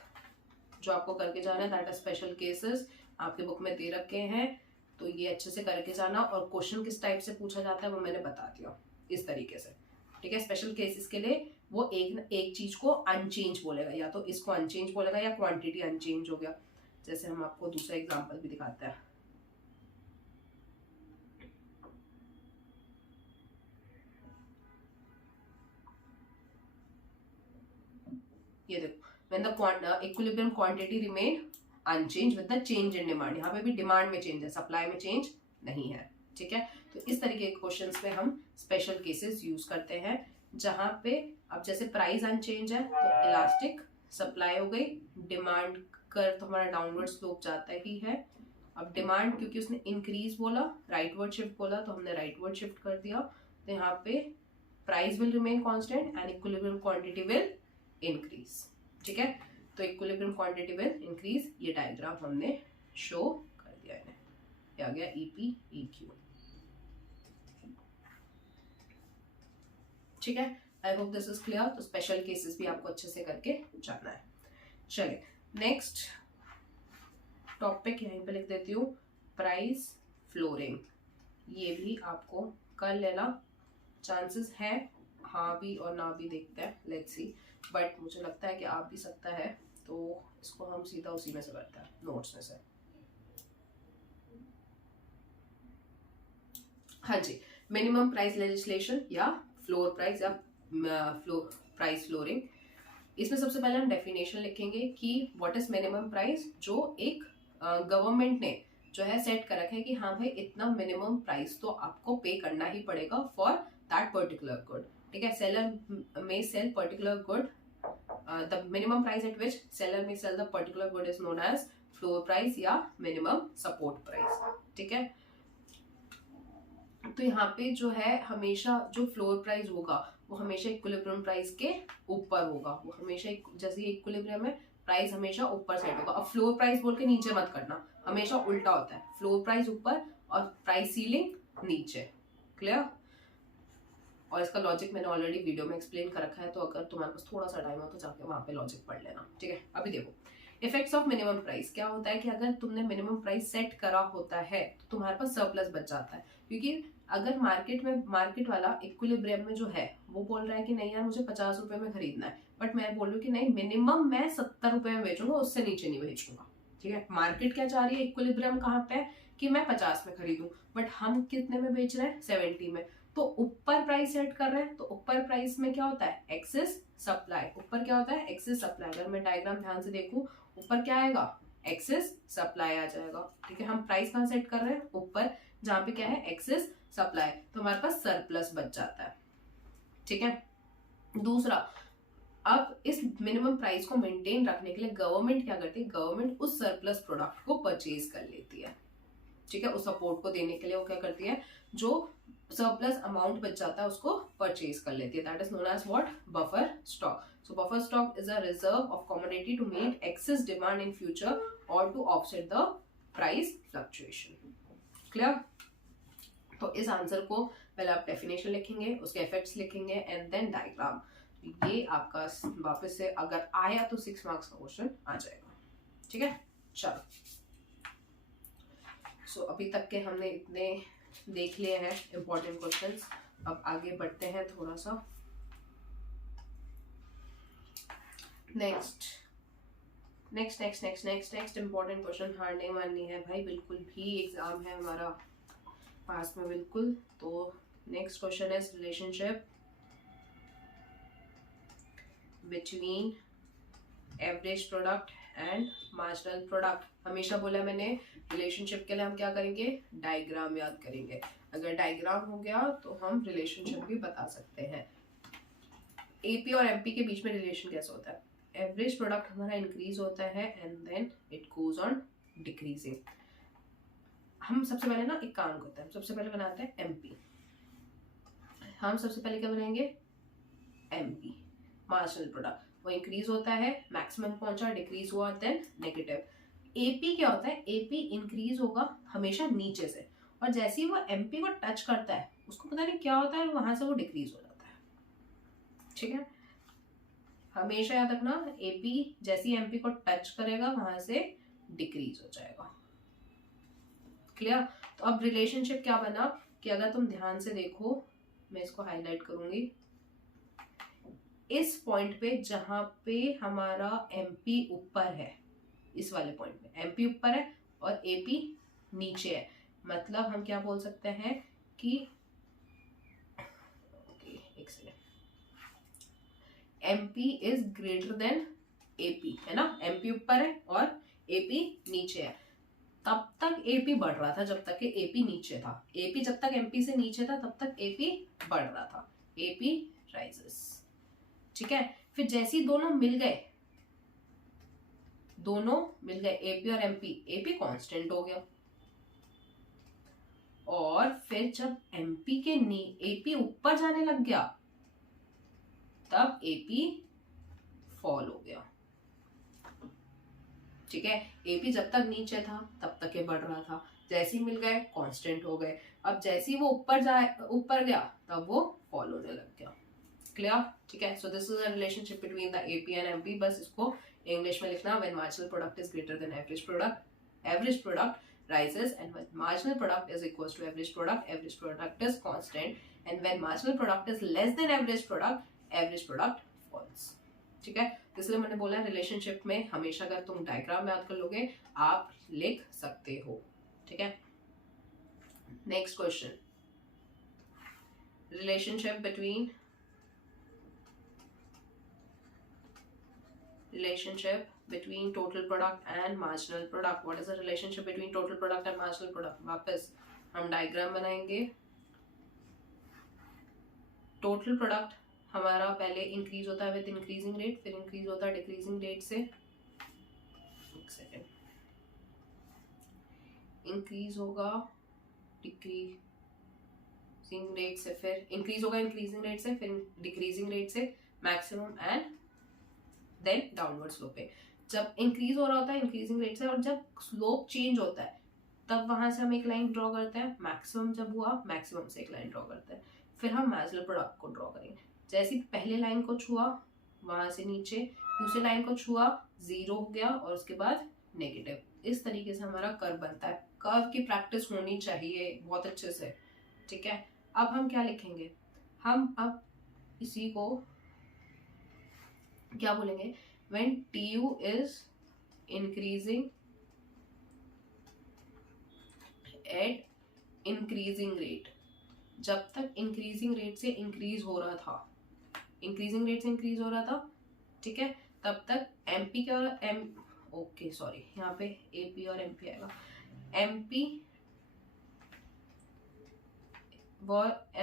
जो आपको करके जाना है दैट इज स्पेशल केसेस, आपके बुक में दे रखे हैं, तो ये अच्छे से करके जाना। और क्वेश्चन किस टाइप से पूछा जाता है वो मैंने बता दिया इस तरीके से, ठीक है। स्पेशल केसेस के लिए वो एक चीज को अनचेंज बोलेगा, या तो इसको अनचेंज बोलेगा या क्वांटिटी अनचेंज हो गया। जैसे हम आपको दूसरा एग्जांपल भी दिखाते हैं, ये देखो, when the equilibrium quantity remain unchanged with the change in demand, यहाँ पे भी डिमांड में चेंज है, सप्लाई में चेंज नहीं है, ठीक है। तो इस तरीके के क्वेश्चंस में हम स्पेशल केसेस यूज करते हैं, जहां पे अब जैसे प्राइस अनचेंज है तो इलास्टिक, सप्लाई हो गई, डिमांड कर्व तो हमारा डाउनवर्ड स्लोप जाता ही है। अब डिमांड क्योंकि उसने इंक्रीज बोला, राइटवर्ड शिफ्ट बोला, तो हमने राइटवर्ड शिफ्ट कर दिया। तो यहाँ पे price will remain constant and equilibrium quantity will increase, ठीक है। तो इक्विलिब्रियम क्वांटिटी विल इंक्रीज, ये डायग्राम हमने शो कर दिया है, ये आ गया ईपी ईक्यू, ठीक है। I hope this is clear. तो स्पेशल केसेस भी आपको अच्छे से करके जाना है। चलिए नेक्स्ट टॉपिक यहीं पे लिख देती हूँ, प्राइस फ्लोरिंग। ये भी आपको कर लेना, चांसेस है हाँ भी और ना भी, देखते हैं, लेट्स सी। बट मुझे लगता है कि आप भी सकता है, तो इसको हम सीधा उसी में से करते हैं, नोट्स में से। हाँ जी, मिनिमम प्राइस लेजिस्लेशन या फ्लोर प्राइस या प्राइस फ्लोरिंग। इसमें सबसे पहले हम डेफिनेशन लिखेंगे कि व्हाट इज मिनिमम प्राइस, जो एक गवर्नमेंट ने जो है सेट कर रखा है कि हाँ भाई इतना मिनिमम प्राइस तो आपको पे करना ही पड़ेगा फॉर दैट पर्टिकुलर गुड, ठीक है। Seller may sell particular good, the minimum price at which seller may sell the particular good is known as floor price या मिनिमम सपोर्ट प्राइस, ठीक है। तो यहाँ पे जो है हमेशा जो फ्लोर प्राइस होगा वो हमेशा इक्विलिब्रियम प्राइस के ऊपर होगा, वो हमेशा जैसे इक्विलिब्रियम है प्राइस हमेशा ऊपर साइड होगा। अब फ्लोर प्राइस बोल के नीचे मत करना, हमेशा उल्टा होता है, फ्लोर प्राइस ऊपर और प्राइस सीलिंग नीचे, क्लियर। और इसका लॉजिक मैंने ऑलरेडी वीडियो में एक्सप्लेन कर रखा है, तो अगर तुम्हारे पास थोड़ा सा टाइम हो तो जाके वहां पे लॉजिक पढ़ लेना, ठीक है। अभी देखो इफेक्ट्स ऑफ मिनिमम प्राइस क्या होता है कि अगर तुमने मिनिमम प्राइस सेट करा होता है तो तुम्हारे पास सरप्लस बच जाता है, क्योंकि अगर मार्केट वाला इक्विलिब्रियम में जो है वो बोल रहा है कि नहीं यार मुझे 50 रुपए में खरीदना है, बट मैं बोल रही हूँ कि नहीं मिनिमम मैं 70 रुपए में बेचूंगा, उससे नीचे नहीं बेचूंगा, ठीक है। मार्केट क्या चाह रही है, इक्विलिब्रियम कहाँ पे है कि मैं 50 में खरीदूं, बट हम कितने में बेच रहे हैं, 70 में। तो ऊपर प्राइस सेट कर रहे हैं, तो ऊपर प्राइस में क्या होता है, एक्सेस सप्लाई। ऊपर क्या होता है, एक्सेस सप्लाई। अगर मैं डायग्राम ध्यान से देखूं, ऊपर क्या आएगा, एक्सेस सप्लाई आ जाएगा, ठीक है। हम प्राइस कहाँ सेट कर रहे हैं, ऊपर, जहां पे क्या है, एक्सेस सप्लाई, तो हमारे पास सरप्लस बच जाता है, ठीक है। दूसरा अब इस मिनिमम प्राइस को मेंटेन रखने के लिए गवर्नमेंट क्या करती है, गवर्नमेंट उस सरप्लस प्रोडक्ट को परचेज कर लेती है, ठीक है। उस सपोर्ट को देने के लिए वो क्या करती है, जो सरप्लस अमाउंट बच जाता है उसको परचेज कर लेती है। That is known as what, buffer stock. So buffer stock is a reserve of commodity to meet excess demand in future और to offset the price fluctuation. Clear? तो इस आंसर को पहले आप डेफिनेशन लिखेंगे, उसके इफेक्ट्स लिखेंगे एंड देन डायग्राम। ये आपका वापस से अगर आया तो 6 मार्क्स का क्वेश्चन आ जाएगा, ठीक है। चलो, सो अभी तक के हमने इतने देख लिए हैं इंपॉर्टेंट क्वेश्चंस। अब आगे बढ़ते हैं थोड़ा सा। नेक्स्ट इंपॉर्टेंट क्वेश्चन, हार नहीं माननी है भाई, बिल्कुल भी एग्जाम है हमारा पास में, बिल्कुल। तो next question is relationship between average product and marginal product. हमेशा बोला मैंने, रिलेशनशिप के लिए हम क्या करेंगे, डायग्राम याद करेंगे। अगर डायग्राम हो गया तो हम रिलेशनशिप भी बता सकते हैं। एपी और एमपी के बीच में रिलेशन कैसे होता है, एवरेज प्रोडक्ट हमारा इंक्रीज होता है and then it goes on decreasing. हम सबसे पहले ना एक काम करते हैं, सबसे पहले बनाते हैं एमपी। हम सबसे पहले क्या बनाएंगे, एमपी मार्जिनल प्रोडक्ट। वो इंक्रीज होता है, मैक्सिमम पहुंचा, डिक्रीज हुआ, देन नेगेटिव। एपी क्या होता है, एपी इंक्रीज होगा हमेशा नीचे से, और जैसे ही वो एमपी को टच करता है उसको पता नहीं क्या होता है, वहां से वो डिक्रीज हो जाता है, ठीक है। हमेशा याद रखना, एपी जैसे ही एमपी को टच करेगा वहां से डिक्रीज हो जाएगा। क्लियर? तो अब रिलेशनशिप क्या बना कि अगर तुम ध्यान से देखो, मैं इसको हाईलाइट करूंगी, इस पॉइंट पे जहां पे हमारा एमपी ऊपर है, इस वाले पॉइंट पे एमपी ऊपर है और एपी नीचे है, मतलब हम क्या बोल सकते हैं कि एक second, MP is greater then AP, है ना। एमपी ऊपर है और एपी नीचे है। तब तक एपी बढ़ रहा था जब तक कि एपी नीचे था, एपी जब तक एमपी से नीचे था तब तक एपी बढ़ रहा था, एपी राइजेस, ठीक है। फिर जैसे ही दोनों मिल गए, एपी और एमपी, एपी कांस्टेंट हो गया, और फिर जब एमपी के एपी ऊपर जाने लग गया तब एपी फॉल हो गया, ठीक है। एपी जब तक नीचे था तब तक ये बढ़ रहा था, जैसे ही मिल गए कांस्टेंट हो गए, अब जैसे ही वो ऊपर गया तब वो फॉल होने लग गया। क्लियर? ठीक है। So this is a relationship between the AP and MP. बस इसको इंग्लिश में लिखना, when marginal product is greater than average product rises, and when marginal product is equals to average product is constant, and when marginal product is less than average product falls, ठीक है। इसलिए मैंने बोला relationship में हमेशा अगर तुम diagram याद कर लोगे आप लिख सकते हो, ठीक है। Next question, relationship between total product and marginal product. What is the relationship between total product and marginal product? वापस हम डायग्राम बनाएंगे। टोटल प्रोडक्ट हमारा पहले इंक्रीज होता है विद इंक्रीजिंग रेट, फिर इंक्रीज होता है डिक्रीजिंग रेट से, एक सेकेंड, इंक्रीज होगा डिक्रीजिंग रेट से, फिर इंक्रीज होगा इंक्रीजिंग रेट से, फिर डिक्रीजिंग रेट से maximum and then downward slope पे। जब इंक्रीज हो रहा होता है इंक्रीजिंग रेट से और जब स्लोप चेंज होता है तब वहां से हम एक लाइन ड्रॉ करते हैं, मैक्सिमम जब हुआ मैक्सिमम से एक लाइन ड्रॉ करते हैं, फिर हम मार्जिनल प्रोडक्ट को ड्रॉ करेंगे। जैसे पहले लाइन को छुआ वहां से नीचे, दूसरे लाइन को छुआ जीरो हो गया और उसके बाद नेगेटिव। इस तरीके से हमारा कर्व बनता है। कर्व की प्रैक्टिस होनी चाहिए बहुत अच्छे से, ठीक है। अब हम क्या लिखेंगे, हम अब इसी को क्या बोलेंगे, when TU is increasing at increasing rate, जब तक इंक्रीजिंग रेट से इंक्रीज हो रहा था, ठीक है, तब तक एमपी का ओके सॉरी यहाँ पे एपी और एमपी आएगा,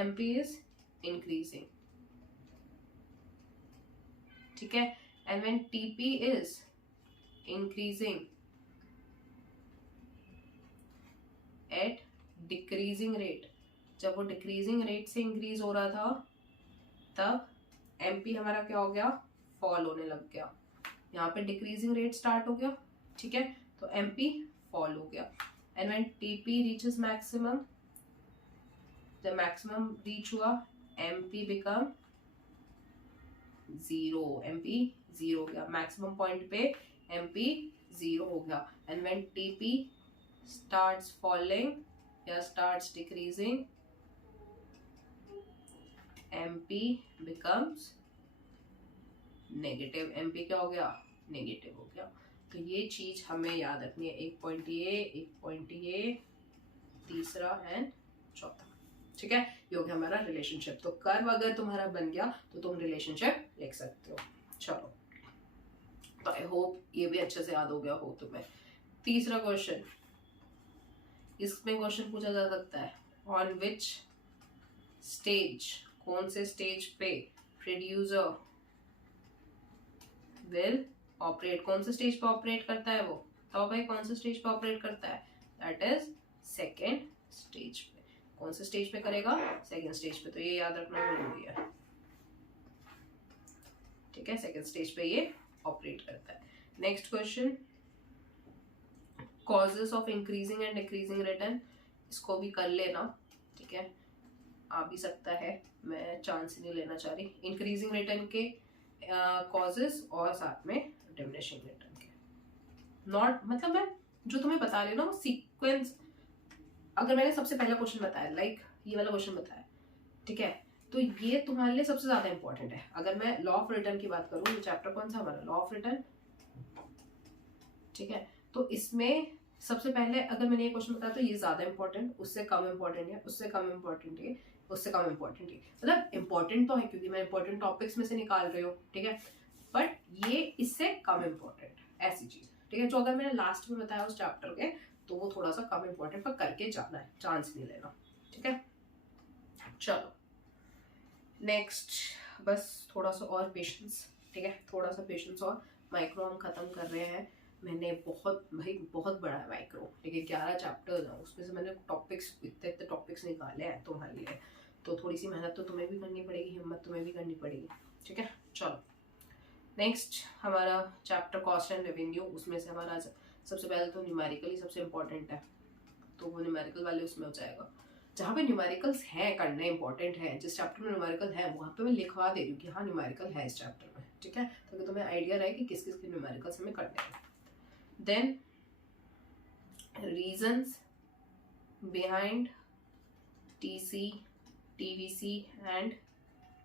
एमपी इज इंक्रीजिंग, ठीक है. And when TP is increasing at decreasing rate, जब वो डिक्रीजिंग रेट से इंक्रीज हो रहा था तब एमपी हमारा क्या हो गया, फॉल होने लग गया. यहाँ पे डिक्रीजिंग रेट स्टार्ट हो गया, ठीक है, तो एमपी फॉल हो गया. And when TP reaches maximum, जब मैक्सिमम रीच हुआ MP become zero, MP zero हो गया. मैक्सिमम पॉइंट पे एमपी जीरो हो गया. And when TP starts falling या starts decreasing MP becomes negative. MP क्या हो गया, नेगेटिव हो गया. तो ये चीज हमें याद रखनी है. एक पॉइंट ये, तीसरा एंड चौथा, ठीक है. ये हो गया हमारा रिलेशनशिप. तो कर्व अगर तुम्हारा बन गया तो तुम रिलेशनशिप लिख सकते हो. चलो, तो आई होप ये भी अच्छे से याद हो गया हो तुम्हें. तीसरा क्वेश्चन, इसमें क्वेश्चन पूछा जा सकता है ऑन विच स्टेज, कौन से स्टेज पे प्रोड्यूसर विल ऑपरेट, कौन से स्टेज पे ऑपरेट करता है वो, तो भाई कौन से स्टेज पे ऑपरेट करता है, दैट इज सेकेंड स्टेज पे. कौन से स्टेज पे करेगा, सेकेंड स्टेज पे. तो ये याद रखना जरूरी है, ठीक है. सेकेंड स्टेज पे ये ऑपरेट करता है. Next question, causes of increasing and decreasing return, इसको भी कर लेना, ठीक है. आ भी सकता है, मैं चांस नहीं लेना चाह रही. इंक्रीजिंग रिटर्न के कॉजेस और साथ में डिमिनिशिंग रिटर्न के. नॉट मतलब मैं जो तुम्हें बता रही हूँ ना वो सीक्वेंस, अगर मैंने सबसे पहला क्वेश्चन बताया, लाइक ये वाला क्वेश्चन बताया, ठीक है, तो ये तुम्हारे लिए सबसे ज्यादा इंपॉर्टेंट है. अगर मैं लॉ ऑफ रिटर्न की बात करूँ, ये चैप्टर कौन सा हमारा, लॉ ऑफ रिटर्न, ठीक है. तो इसमें सबसे पहले अगर मैंने ये क्वेश्चन बताया तो ये ज्यादा इंपॉर्टेंट, उससे कम इंपॉर्टेंट है, उससे कम इंपॉर्टेंट है, उससे कम इंपॉर्टेंट है. मतलब इंपॉर्टेंट तो है क्योंकि मैं इंपॉर्टेंट टॉपिक्स में से निकाल रही हूँ, ठीक है, बट ये इससे कम इंपॉर्टेंट ऐसी चीज, ठीक है. जो अगर मैंने लास्ट में बताया उस चैप्टर के तो वो थोड़ा सा कम इंपॉर्टेंट, पर करके जाना है, चांस नहीं लेना, ठीक है. चलो नेक्स्ट, बस थोड़ा सा और पेशेंस, ठीक है, थोड़ा सा पेशेंस और. माइक्रो हम खत्म कर रहे हैं. मैंने बहुत बड़ा है माइक्रो, ठीक है, 11 चैप्टर्स हैं, उसमें से मैंने टॉपिक्स इतने टॉपिक्स निकाले हैं तुम्हारे लिए. तो थोड़ी सी मेहनत तो तुम्हें भी करनी पड़ेगी, हिम्मत तुम्हें भी करनी पड़ेगी, ठीक है. चलो नेक्स्ट हमारा चैप्टर कॉस्ट एंड रेवेन्यू. उसमें से हमारा सबसे पहले तो न्यूमेरिकल सबसे इंपॉर्टेंट है, तो वो न्यूमेरिकल वाले उसमें हो जाएगा. जहाँ पे न्यूमेरिकल्स हैं करना इंपॉर्टेंट है, जिस चैप्टर में न्यूमेरिकल है वहाँ पे मैं लिखवा दे रही हूँ कि हाँ न्यूमेरिकल है इस चैप्टर में, ठीक है, ताकि तुम्हें आइडिया रहे कि किस किस के न्यूमेरिकल्स हमें करने हैं. Then reasons behind TC, TVC and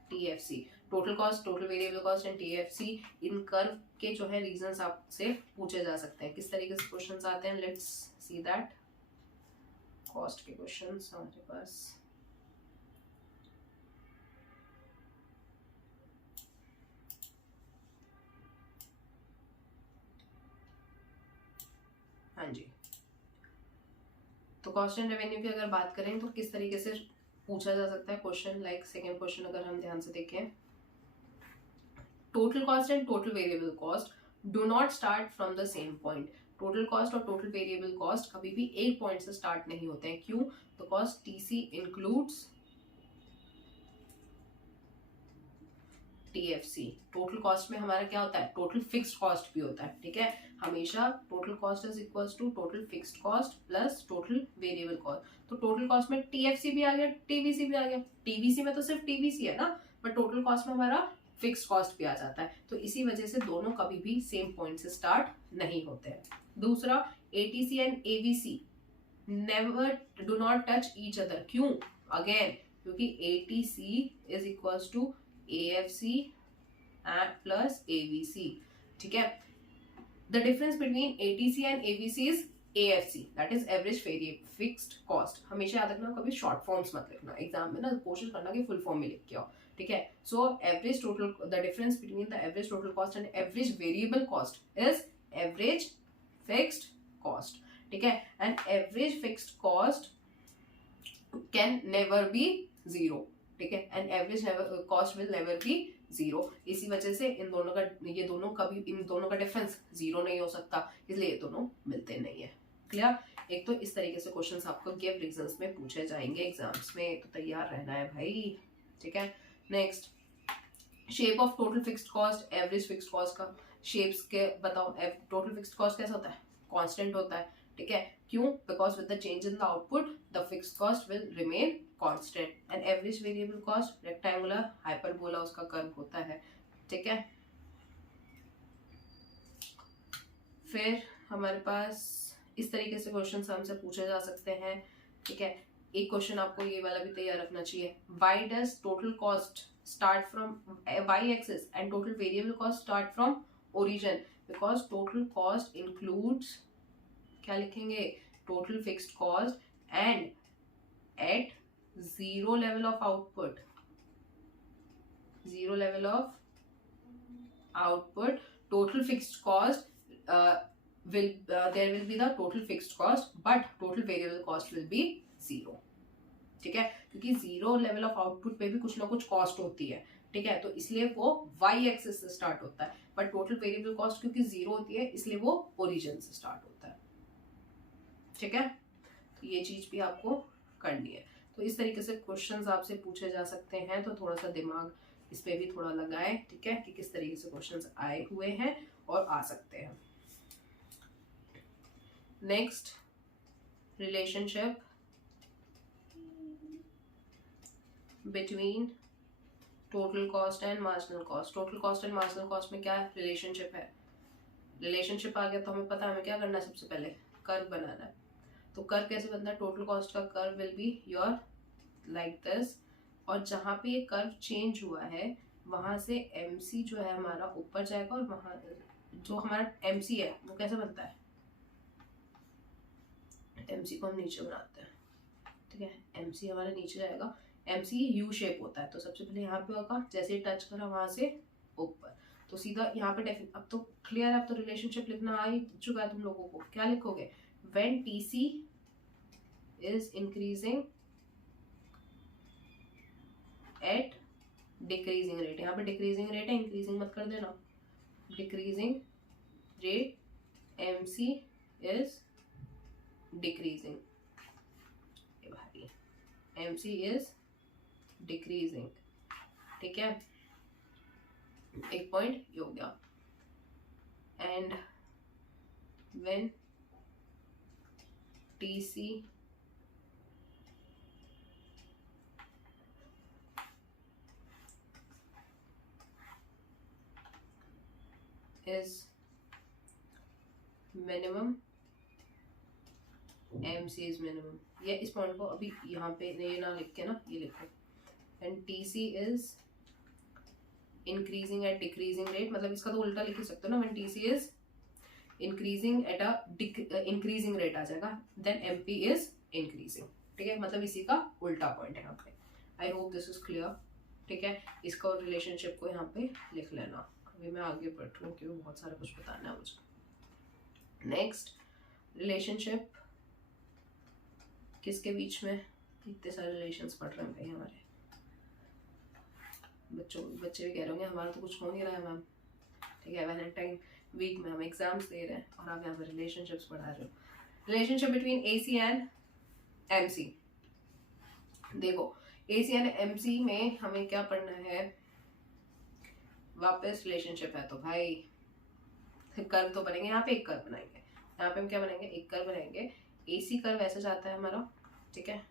TFC. Total cost, total variable cost and TFC, इन कर्व के जो है रीजंस आपसे पूछे जा सकते हैं. किस तरीके से क्वेश्चंस आते हैं, लेट्स सी दैट. कॉस्ट के क्वेश्चंस हमारे पास, हाँ जी. तो कॉस्ट एंड रेवेन्यू की अगर बात करें तो किस तरीके से पूछा जा सकता है क्वेश्चन, लाइक सेकेंड क्वेश्चन अगर हम ध्यान से देखें, total cost and total variable cost do not start from the same point. Total cost और टोटल वेरिएबल कॉस्ट कभी भी एक पॉइंट से स्टार्ट नहीं होते हैं. क्यों, तो cost TC includes TFC. Total cost में हमारा क्या होता है, टोटल फिक्स्ड कॉस्ट भी होता है, ठीक है. हमेशा total cost is equals to total fixed cost plus total variable cost. तो टोटल कॉस्ट में टीएफसी भी आ गया, टीवीसी भी आ गया. टीवीसी में तो सिर्फ टीवीसी है ना, बट टोटल कॉस्ट में हमारा फिक्स्ड कॉस्ट भी आ जाता है. तो इसी वजह से दोनों कभी भी सेम पॉइंट से स्टार्ट नहीं होते हैं. दूसरा, ATC and AVC never do not touch each other. क्यों, अगेन क्योंकि ATC is equals to AFC and plus AVC, ठीक है. The difference between ATC and AVC is AFC, that is average fixed cost. हमेशा याद रखना, कभी short forms मत लिखना एग्जाम में ना, कोशिश करना कि फुल फॉर्म में लिख के आओ, ठीक है. So average total, the difference between the average total cost and average variable cost is average fixed cost, ठीक है. And average fixed cost can never be zero, ठीक है, and average cost will never be zero. इसी वजह से इन दोनों का इन दोनों का डिफरेंस जीरो नहीं हो सकता, इसलिए ये दोनों मिलते नहीं है। क्लियर? एक तो इस तरीके से क्वेश्चंस आपको गिव रीजंस में पूछे जाएंगे एग्जाम्स में, तो तैयार रहना है भाई। ठीक है, next shape of total fixed cost, average fixed cost का शेप्स के बताओ। टोटल फिक्स्ड कॉस्ट कैसा होता है? कांस्टेंट होता है। ठीक है, क्यों? Because with the change in the output the fixed cost will remain constant. And average variable cost rectangular hyperbola उसका कर्व होता है। ठीक है, फिर हमारे पास इस तरीके से क्वेश्चन हमसे पूछे जा सकते हैं। ठीक है, एक क्वेश्चन आपको ये वाला भी तैयार रखना चाहिए। Why does total cost start from Y axis and total variable cost start from origin? Because total cost includes, क्या लिखेंगे, total fixed cost and at zero level of output, zero level of output total fixed cost there will be the total fixed cost but total variable cost will be zero। ठीक है, क्योंकि zero level of output पे भी कुछ ना कुछ cost होती है। ठीक है, तो इसलिए वो वाई एक्सिस से स्टार्ट होता है, बट टोटल वेरिएबल कॉस्ट क्योंकि जीरो होती है इसलिए वो ओरिजिन से स्टार्ट होता है। ठीक है, तो ये चीज भी आपको करनी है। तो इस तरीके से क्वेश्चंस आपसे पूछे जा सकते हैं, तो थोड़ा सा दिमाग इस पे भी थोड़ा लगाएं। ठीक है, कि किस तरीके से क्वेश्चंस आए हुए हैं और आ सकते हैं। Next, relationship between total cost and marginal cost. Total cost and marginal cost में क्या रिलेशनशिप है? रिलेशनशिप आ गया तो हमें पता है हमें क्या करना है, सबसे पहले कर्व बनाना है। तो कर्व कैसे बनता है? टोटल कॉस्ट का curve will be your like this, और जहां पे ये कर्व चेंज हुआ है वहां से एमसी जो है हमारा ऊपर जाएगा, और वहां जो हमारा एमसी है वो कैसे बनता है? एमसी को हम नीचे बनाते हैं। ठीक है, एमसी हमारे नीचे जाएगा, एमसी यू शेप होता है, तो सबसे पहले यहाँ पे होगा, जैसे ही टच करा वहां से ऊपर, तो सीधा यहाँ पे अब तो क्लियर है, अब तो रिलेशनशिप लिखना आ ही चुका है तुम लोगों को। क्या लिखोगे? When TC is increasing at decreasing rate. यहाँ पे डिक्रीजिंग रेट है, इंक्रीजिंग मत कर देना, decreasing rate MC is decreasing, भाई एमसी इज डिक्रीजिंग। ठीक है, एक पॉइंट ये हो गया। And when TC is minimum MC is minimum. ये इस पॉइंट को अभी यहाँ पे ये ना लिख के ना ये लिखो, and TC is increasing at decreasing rate, मतलब इसका तो उल्टा लिख सकते हो ना, when TC is increasing at a increasing rate आ जाएगा, देन एमपी इज इंक्रीजिंग। ठीक है, मतलब इसी का उल्टा पॉइंट है यहाँ पे। आई होप दिस इज क्लियर। ठीक है, इसका और रिलेशनशिप को यहाँ पे लिख लेना। अभी मैं आगे बढ़ रही हूँ क्योंकि बहुत सारा कुछ बताना है मुझे। नेक्स्ट, रिलेशनशिप किसके बीच में? इतने सारे रिलेशंस पढ़ रहे हैं भाई हमारे बच्चे भी कह रहे होंगे हमारा तो कुछ हो नहीं रहा है मैम। ठीक है, वैलेंटाइन वीक में हम एग्जाम्स दे रहे हैं और आप यहाँ पर रिलेशनशिप्स पढ़ा रहे हो। Relationship between AC and MC. देखो, एसी एंड एमसी में हमें क्या पढ़ना है? वापस रिलेशनशिप है तो भाई कर्व तो बनेंगे, यहाँ पे एक कर्व बनाएंगे, यहाँ पे हम क्या बनाएंगे? एक कर्व बनाएंगे। एसी कर्व ऐसे जाता है हमारा, ठीक है,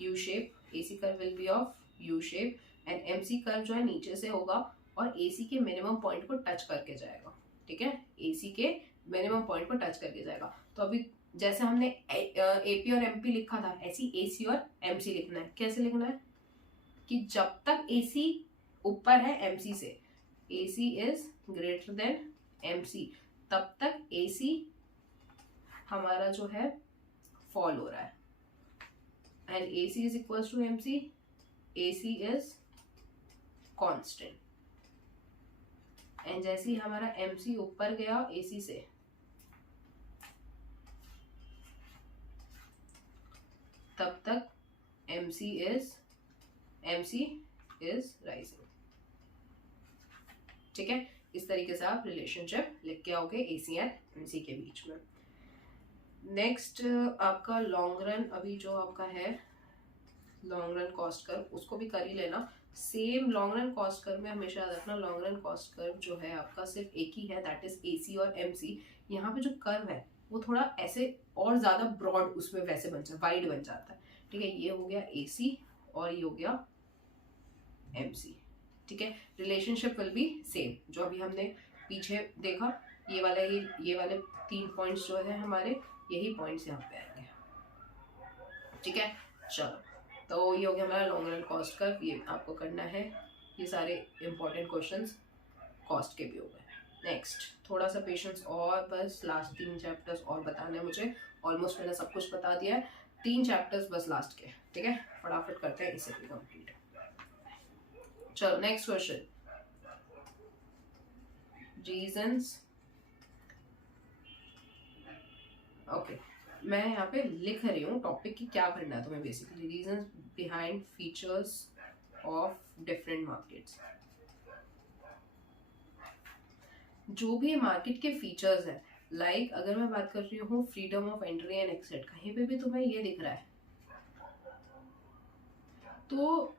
U shape, AC curve will be of U shape, and MC curve जो है नीचे से होगा और एसी के मिनिमम पॉइंट को टच करके जाएगा। ठीक है, एसी के मिनिमम पॉइंट को टच करके जाएगा। तो अभी जैसे हमने एपी और एमपी लिखा था, ऐसी एसी और एमसी लिखना है। कैसे लिखना है? कि जब तक एसी ऊपर है एमसी से, AC is greater then MC, तब तक एसी हमारा जो है फॉल हो रहा है, and AC is equal to MC, AC is constant. And जैसे ही हमारा MC ऊपर गया AC से, तब तक MC इज राइजिंग। ठीक है, इस तरीके से आप रिलेशनशिप लिख के आओगे AC एंड MC के बीच में। नेक्स्ट आपका लॉन्ग रन, अभी जो आपका है लॉन्ग रन कॉस्ट कर्व, उसको भी कर ही लेना। Same long run cost curve में हमेशा याद रखना, लॉन्ग रन कॉस्ट कर्व जो है आपका सिर्फ एक ही है, दैट इज AC और MC। यहाँ पे जो कर्व है वो थोड़ा ऐसे और ज्यादा ब्रॉड उसमें वैसे बन जाता है, वाइड बन जाता है, ठीक है। ये हो गया AC और ये हो गया MC, ठीक है। रिलेशनशिप विल बी सेम, जो अभी हमने पीछे देखा, ये वाले 3 पॉइंट्स जो है हमारे, यही पॉइंट्स यहाँ पे आएंगे, ठीक है। चलो, तो ये हो गया हमारा लॉन्ग रन कॉस्ट कर्व, ये आपको करना है। ये सारे इंपॉर्टेंट क्वेश्चंस कॉस्ट के भी हो गए। नेक्स्ट थोड़ा सा पेशेंस और, बस लास्ट 3 चैप्टर्स और बताने हैं मुझे। ऑलमोस्ट मैंने सब कुछ बता दिया है, 3 चैप्टर्स बस लास्ट के, ठीक है। फटाफट करते हैं इसे भी कंप्लीट। चलो नेक्स्ट क्वेश्चन, रीजंस। ओके, मैं यहाँ पे लिख रही हूँ टॉपिक की क्या करना है तुम्हें basically, reasons behind features of different markets. जो भी मार्केट के फीचर्स है, लाइक अगर मैं बात कर रही हूँ freedom of entry and exit, कहीं पे भी तुम्हें ये दिख रहा है तो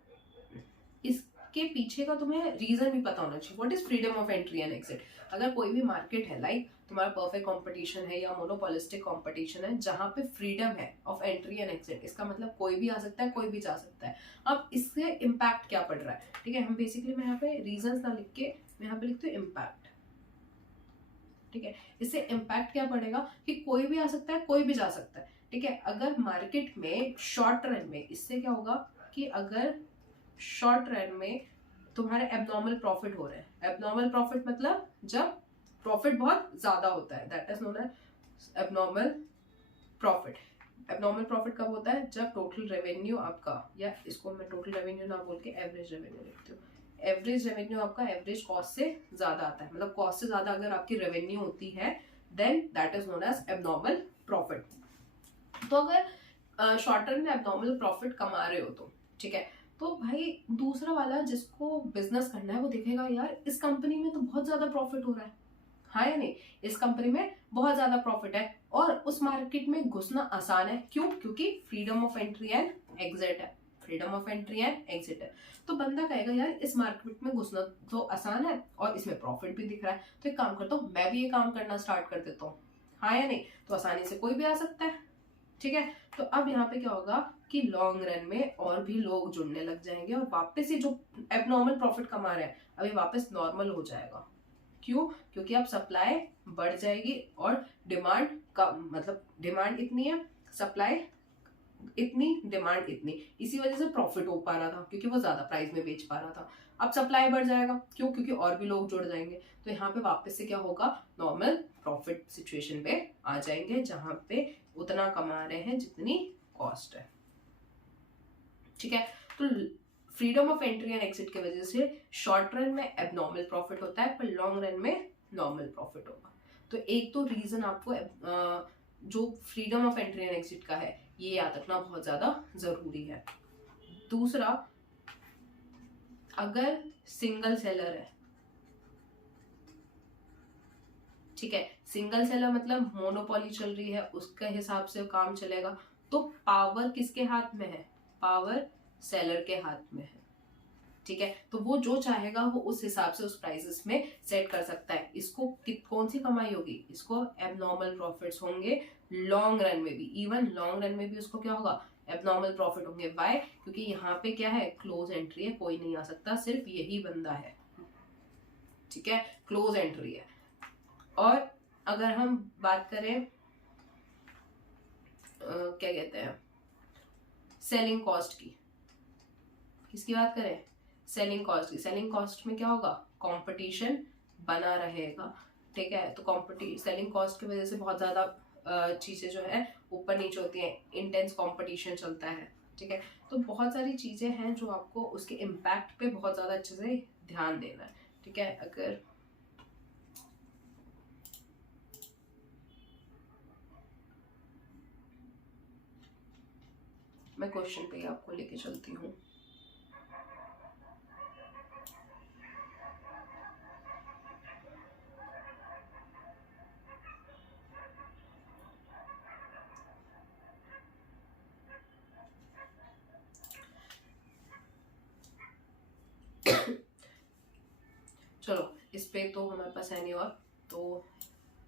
इसके पीछे का तुम्हें रीजन भी पता होना चाहिए। What is freedom of entry and exit? अगर कोई भी मार्केट है, लाइक तुम्हारा परफेक्ट कंपटीशन है या मोनोपोलिस्टिक कंपटीशन है, जहां पे फ्रीडम है ऑफ एंट्री एंड एक्सिट, इसका मतलब कोई भी आ सकता है, कोई भी जा सकता है। अब इससे इम्पैक्ट क्या पड़ रहा है, ठीक है। हम बेसिकली, मैं यहाँ पे रीजन ना लिख के मैं यहाँ पे लिखती हूँ इम्पैक्ट, ठीक है। इससे इम्पैक्ट क्या पड़ेगा कि कोई भी आ सकता है, कोई भी जा सकता है, ठीक है। अगर मार्केट में शॉर्ट रन में, इससे क्या होगा कि अगर शॉर्ट रन में तुम्हारे एबनॉर्मल प्रॉफिट हो रहे हैं, एबनॉर्मल प्रॉफिट मतलब जब प्रॉफिट बहुत ज्यादा होता है, that is known as abnormal profit. Abnormal profit कब होता है? जब टोटल रेवेन्यू आपका, या इसको मैं टोटल रेवेन्यू ना बोल के एवरेज रेवेन्यू लिखती हूँ, एवरेज रेवेन्यू आपका एवरेज कॉस्ट से ज्यादा आता है, मतलब कॉस्ट से ज्यादा अगर आपकी रेवेन्यू होती है, then that is known as abnormal profit. तो अगर शॉर्ट टर्म में एबनॉर्मल प्रॉफिट कमा रहे हो तो, ठीक है, तो भाई दूसरा वाला जिसको बिजनेस करना है वो देखेगा यार इस कंपनी में तो बहुत ज्यादा प्रॉफिट हो रहा है, हाँ या नहीं, इस कंपनी में बहुत ज्यादा प्रॉफिट है और उस मार्केट में घुसना आसान है। क्यों? क्योंकि freedom of entry and exit है, freedom of entry and exit है। तो बंदा कहेगा यार इस मार्केट में घुसना तो आसान है और इसमें प्रॉफिट भी दिख रहा है, तो एक काम करता हूँ, मैं भी ये काम करना स्टार्ट कर देता हूँ, हाँ या नहीं। तो आसानी से कोई भी आ सकता है, ठीक है। तो अब यहाँ पे क्या होगा कि लॉन्ग रन में और भी लोग जुड़ने लग जाएंगे और वापस ये जो एबनॉर्मल प्रॉफिट कमा रहे हैं अभी वापस नॉर्मल हो जाएगा। क्यों? क्योंकि अब सप्लाई बढ़ जाएगी और डिमांड कम, मतलब डिमांड इतनी है, सप्लाई इतनी, डिमांड इतनी, इसी वजह से प्रॉफिट हो पा रहा था क्योंकि वो ज्यादा प्राइस में बेच पा रहा था। अब सप्लाई बढ़ जाएगा, क्यों? क्योंकि और भी लोग जुड़ जाएंगे, तो यहाँ पे वापस से क्या होगा, नॉर्मल प्रॉफिट सिचुएशन पे आ जाएंगे जहां पे उतना कमा रहे हैं जितनी कॉस्ट है, ठीक है। तो freedom of entry and exit की वजह से शॉर्ट रन में एबनॉर्मल प्रॉफिट होता है पर लॉन्ग रन में नॉर्मल प्रॉफिट होगा। तो एक तो रीजन आपको जो freedom of entry and exit का है ये याद रखना बहुत ज्यादा जरूरी है। दूसरा, अगर सिंगल सेलर है, ठीक है, सिंगल सेलर मतलब मोनोपोली चल रही है, उसके हिसाब से काम चलेगा, तो पावर किसके हाथ में है? पावर सेलर के हाथ में है, ठीक है। तो वो जो चाहेगा वो उस हिसाब से उस प्राइसेस में सेट कर सकता है। इसको कौन सी कमाई होगी? इसको एबनॉर्मल प्रॉफिट्स होंगे लॉन्ग रन में भी, इवन लॉन्ग रन में भी उसको क्या होगा, एबनॉर्मल प्रॉफिट होंगे। व्हाई? क्योंकि यहाँ पे क्या है, क्लोज एंट्री है, कोई नहीं आ सकता, सिर्फ यही बंदा है, ठीक है, क्लोज एंट्री है। और अगर हम बात करें क्या कहते हैं, सेलिंग कॉस्ट की, किसकी बात करें? सेलिंग कॉस्ट की। सेलिंग कॉस्ट में क्या होगा, कंपटीशन बना रहेगा, ठीक है। तो सेलिंग कॉस्ट की वजह से बहुत ज्यादा चीजें जो है ऊपर नीचे होती हैं, इंटेंस कंपटीशन चलता है, ठीक है। तो बहुत सारी चीजें हैं जो आपको उसके इम्पैक्ट पे बहुत ज्यादा अच्छे से ध्यान देना है, ठीक है। अगर मैं क्वेश्चन पे आपको लेके चलती हूँ, चलो इस पे तो हमारे पास है नहीं, और तो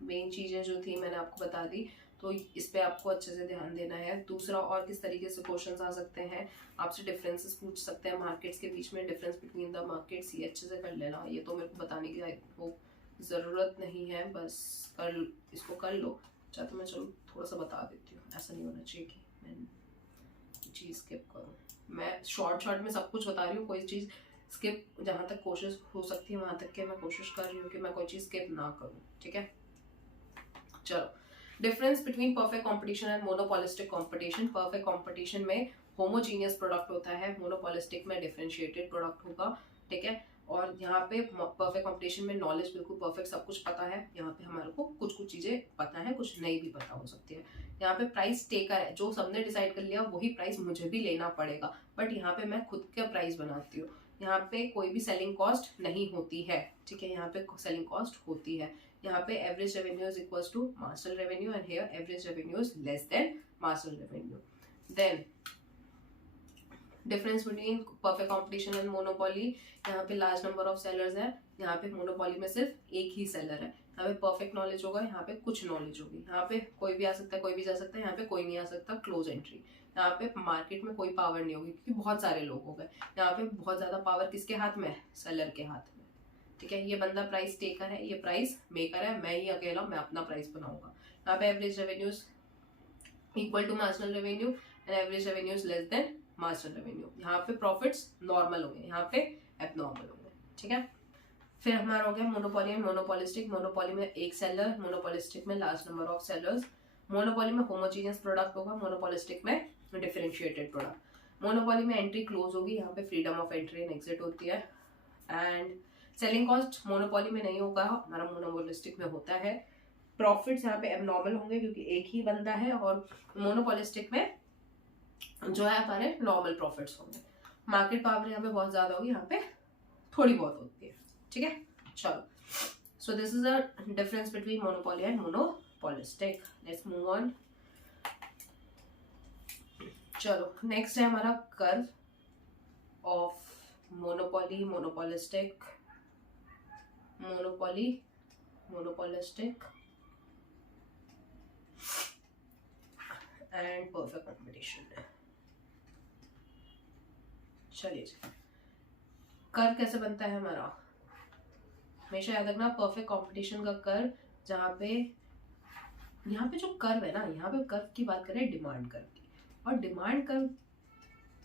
मेन चीज़ें जो थी मैंने आपको बता दी, तो इस पे आपको अच्छे से ध्यान देना है। दूसरा, और किस तरीके से क्वेश्चंस आ सकते हैं, आपसे डिफरेंसेस पूछ सकते हैं मार्केट्स के बीच में, डिफरेंस बिटवीन द मार्केट्स, ये अच्छे से कर लेना। ये तो मेरे को बताने की वो ज़रूरत नहीं है, बस कर इसको कर लो। अच्छा तो मैं चलो थोड़ा सा बता देती हूँ, ऐसा नहीं होना चाहिए कि मैं चीज़ स्किप करूँ। मैं शॉर्ट में सब कुछ बता रही हूँ, कोई चीज़ स्किप जहाँ तक कोशिश हो सकती है वहाँ तक के मैं कोशिश कर रही हूँ कि मैं कोई चीज़ स्किप ना करूँ, ठीक है। चलो, difference between perfect competition and monopolistic competition. Perfect competition में होमोजीनियस प्रोडक्ट होता है, मोनोपोलिस्टिक में डिफरेंशिएटेड प्रोडक्ट होगा, ठीक है। और यहाँ पे परफेक्ट कंपटीशन में नॉलेज बिल्कुल परफेक्ट सब कुछ पता है, यहाँ पे हमारे को कुछ कुछ चीजें पता है, कुछ नहीं भी पता हो सकती है। यहाँ पे प्राइस टेकर है, जो सबने डिसाइड कर लिया वही प्राइस मुझे भी लेना पड़ेगा, बट यहाँ पे मैं खुद का प्राइस बनाती हूँ। यहाँ पे कोई भी सेलिंग कॉस्ट नहीं होती है, ठीक है, यहाँ पे सेलिंग कॉस्ट होती है। यहाँ पे average revenue is equal to marginal revenue, and here average revenue is less than marginal revenue. Then difference between perfect competition and monopoly, यहाँ पे लार्ज नंबर ऑफ सेलर्स है, यहाँ पे मोनोपोली में सिर्फ एक ही सेलर है। यहाँ पे परफेक्ट नॉलेज होगा, यहाँ पे कुछ नॉलेज होगी। यहाँ पे कोई भी आ सकता है, कोई भी जा सकता है, यहाँ पे कोई नहीं आ सकता, क्लोज एंट्री। यहाँ पे मार्केट में कोई पावर नहीं होगी क्योंकि बहुत सारे लोग हो गए। यहाँ पे बहुत ज्यादा पावर किसके हाथ में है, सेलर के हाथ में, ठीक है। ये बंदा प्राइस टेकर है, ये प्राइस मेकर है, मैं ही अकेला, मैं अपना प्राइस बनाऊंगा। यहाँ पे average revenue's equal to marginal revenue and average revenue is less than marginal revenue. यहाँ पे प्रॉफिट्स नॉर्मल होंगे, यहाँ पे एबनॉर्मल होंगे, ठीक है। फिर हमारा हो गया मोनोपोली एंड मोनोपोलिस्टिक। मोनोपोली में एक सेलर, मोनोपोलिस्टिक में large number of sellers. Monopoly में होमोजीनियस प्रोडक्ट होगा, मोनोपोलिस्टिक में डिफरेंशिएटेड प्रोडक्ट। मोनोपोली में एंट्री क्लोज होगी, यहाँ पे freedom of entry and exit होती है। एंड सेलिंग कॉस्ट मोनोपोली में नहीं होगा, हमारा मोनोपोलिस्टिक में होता है। प्रॉफिट्स यहाँ पे एबनॉर्मल होंगे क्योंकि एक ही बंदा है, और मोनोपोलिस्टिक में जो है हमारे नॉर्मल प्रॉफिट्स होंगे। मार्केट पावर यहाँ पे बहुत ज्यादा होगी, यहाँ पे थोड़ी बहुत होती है, ठीक है। चलो, सो this is the difference between monopoly and monopolistic. Let's move on. चलो, नेक्स्ट है हमारा curve of monopoly, monopolistic, monopoly, monopolistic and perfect competition. चलिए, कर्व कैसे बनता है हमारा, हमेशा याद रखना, परफेक्ट कंपटीशन का कर्व, जहाँ पे यहाँ पे जो कर्व है ना, यहाँ पे कर्व की बात करें डिमांड कर्व की, और डिमांड कर्व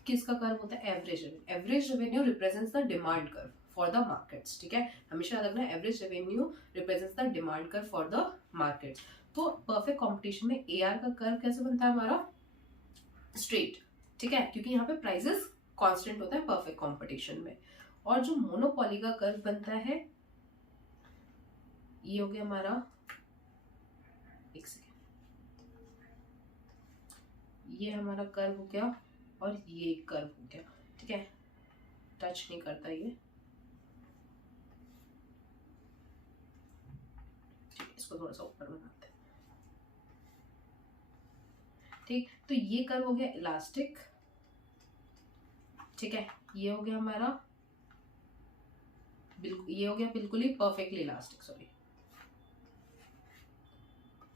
किसका कर्व होता है, average revenue. Average revenue represents the demand curve for the markets, ठीक है, हमेशा याद रखना, average revenue represents the demand curve for the markets. तो परफेक्ट कंपटीशन में एआर का कर्व कैसे बनता है हमारा, स्ट्रेट, ठीक है, क्योंकि यहाँ पे प्राइसेस कांस्टेंट होता है परफेक्ट कंपटीशन में। और जो मोनोपोली का कर्व बनता है, ये हो गया हमारा, एक सेकेंड, ये हमारा कर्व हो गया और ये कर्व हो गया, ठीक है, टच नहीं करता ये, ठीक है, इसको थोड़ा सा ऊपर बनाते हैं, ठीक। तो ये कर्व हो गया इलास्टिक, ठीक है, ये हो गया हमारा बिल्कुल, ये हो गया बिल्कुल ही परफेक्टली इलास्टिक, सॉरी,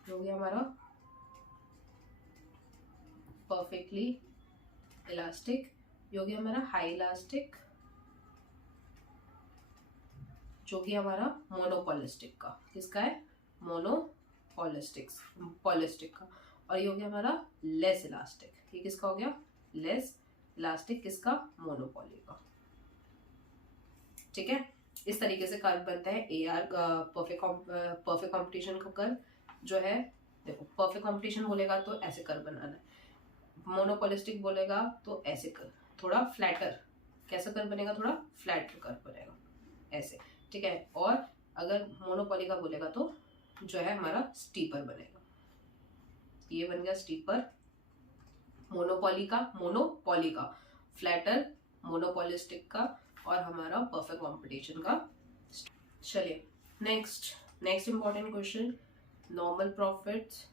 हो गया हमारा परफेक्टली इलास्टिक। ये हो गया हमारा हाई इलास्टिक, जो कि हमारा मोनोपोलिस्टिक का, किसका है, मोनोपोलिस्टिक पॉलिस्टिक का। और ये हो गया हमारा लेस इलास्टिक, ये किसका हो गया, लेस इलास्टिक, किसका, मोनोपोली का, ठीक है। इस तरीके से कर्व बनता है एआर, परफेक्ट कंपटीशन का कर्व जो है। देखो, परफेक्ट कंपटीशन बोलेगा तो ऐसे कर्व बनाना है, मोनोपोलिस्टिक बोलेगा तो ऐसे कर्व, थोड़ा फ्लैटर, कैसा कर्व बनेगा, थोड़ा फ्लैटर कर्व बनेगा, ऐसे, ठीक है। और अगर मोनोपोली का बोलेगा तो जो है हमारा स्टीपर बनेगा, ये बन गया स्टीपर। मोनोपोली का फ्लैटर, मोनोपोलिस्टिक का, और हमारा परफेक्ट कंपटीशन का। चलिए, next important question, normal profits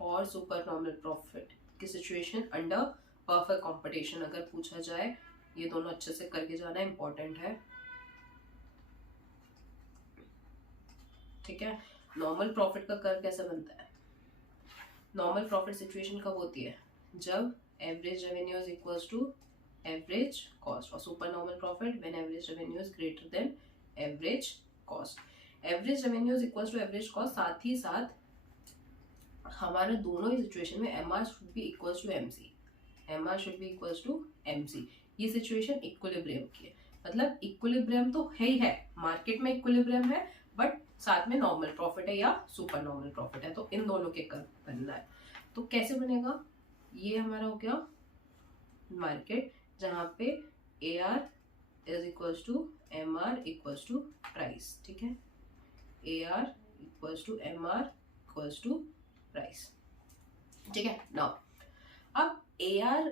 और सुपर नॉर्मल प्रॉफिट की सिचुएशन अंडर परफेक्ट कंपटीशन अगर पूछा जाए, ये दोनों अच्छे से करके जाना इंपॉर्टेंट है। ठीक है। नॉर्मल प्रॉफिट का कर्व कैसे बनता है? नॉर्मल प्रॉफिट सिचुएशन कब होती है? जब average revenue is equals to average cost, और super normal profit when average revenue is greater than average cost. Average revenue is equals to average cost, साथ ही साथ हमारे दोनों ही सिचुएशन में MR should be equals to MC, MR should be equals to MC. ये situation equilibrium की है, मतलब इक्विलिब्रियम तो है ही है, मार्केट में इक्विलिब्रियम है, बट साथ में नॉर्मल प्रॉफिट है या सुपर नॉर्मल प्रॉफिट है, तो इन दोनों के कर्व बनना है। तो कैसे बनेगा? ये हमारा हो गया मार्केट, जहां पे A R is equals to M R equals to price, ठीक है, A R equals to M R equals to price, ठीक है। नाउ अब ए आर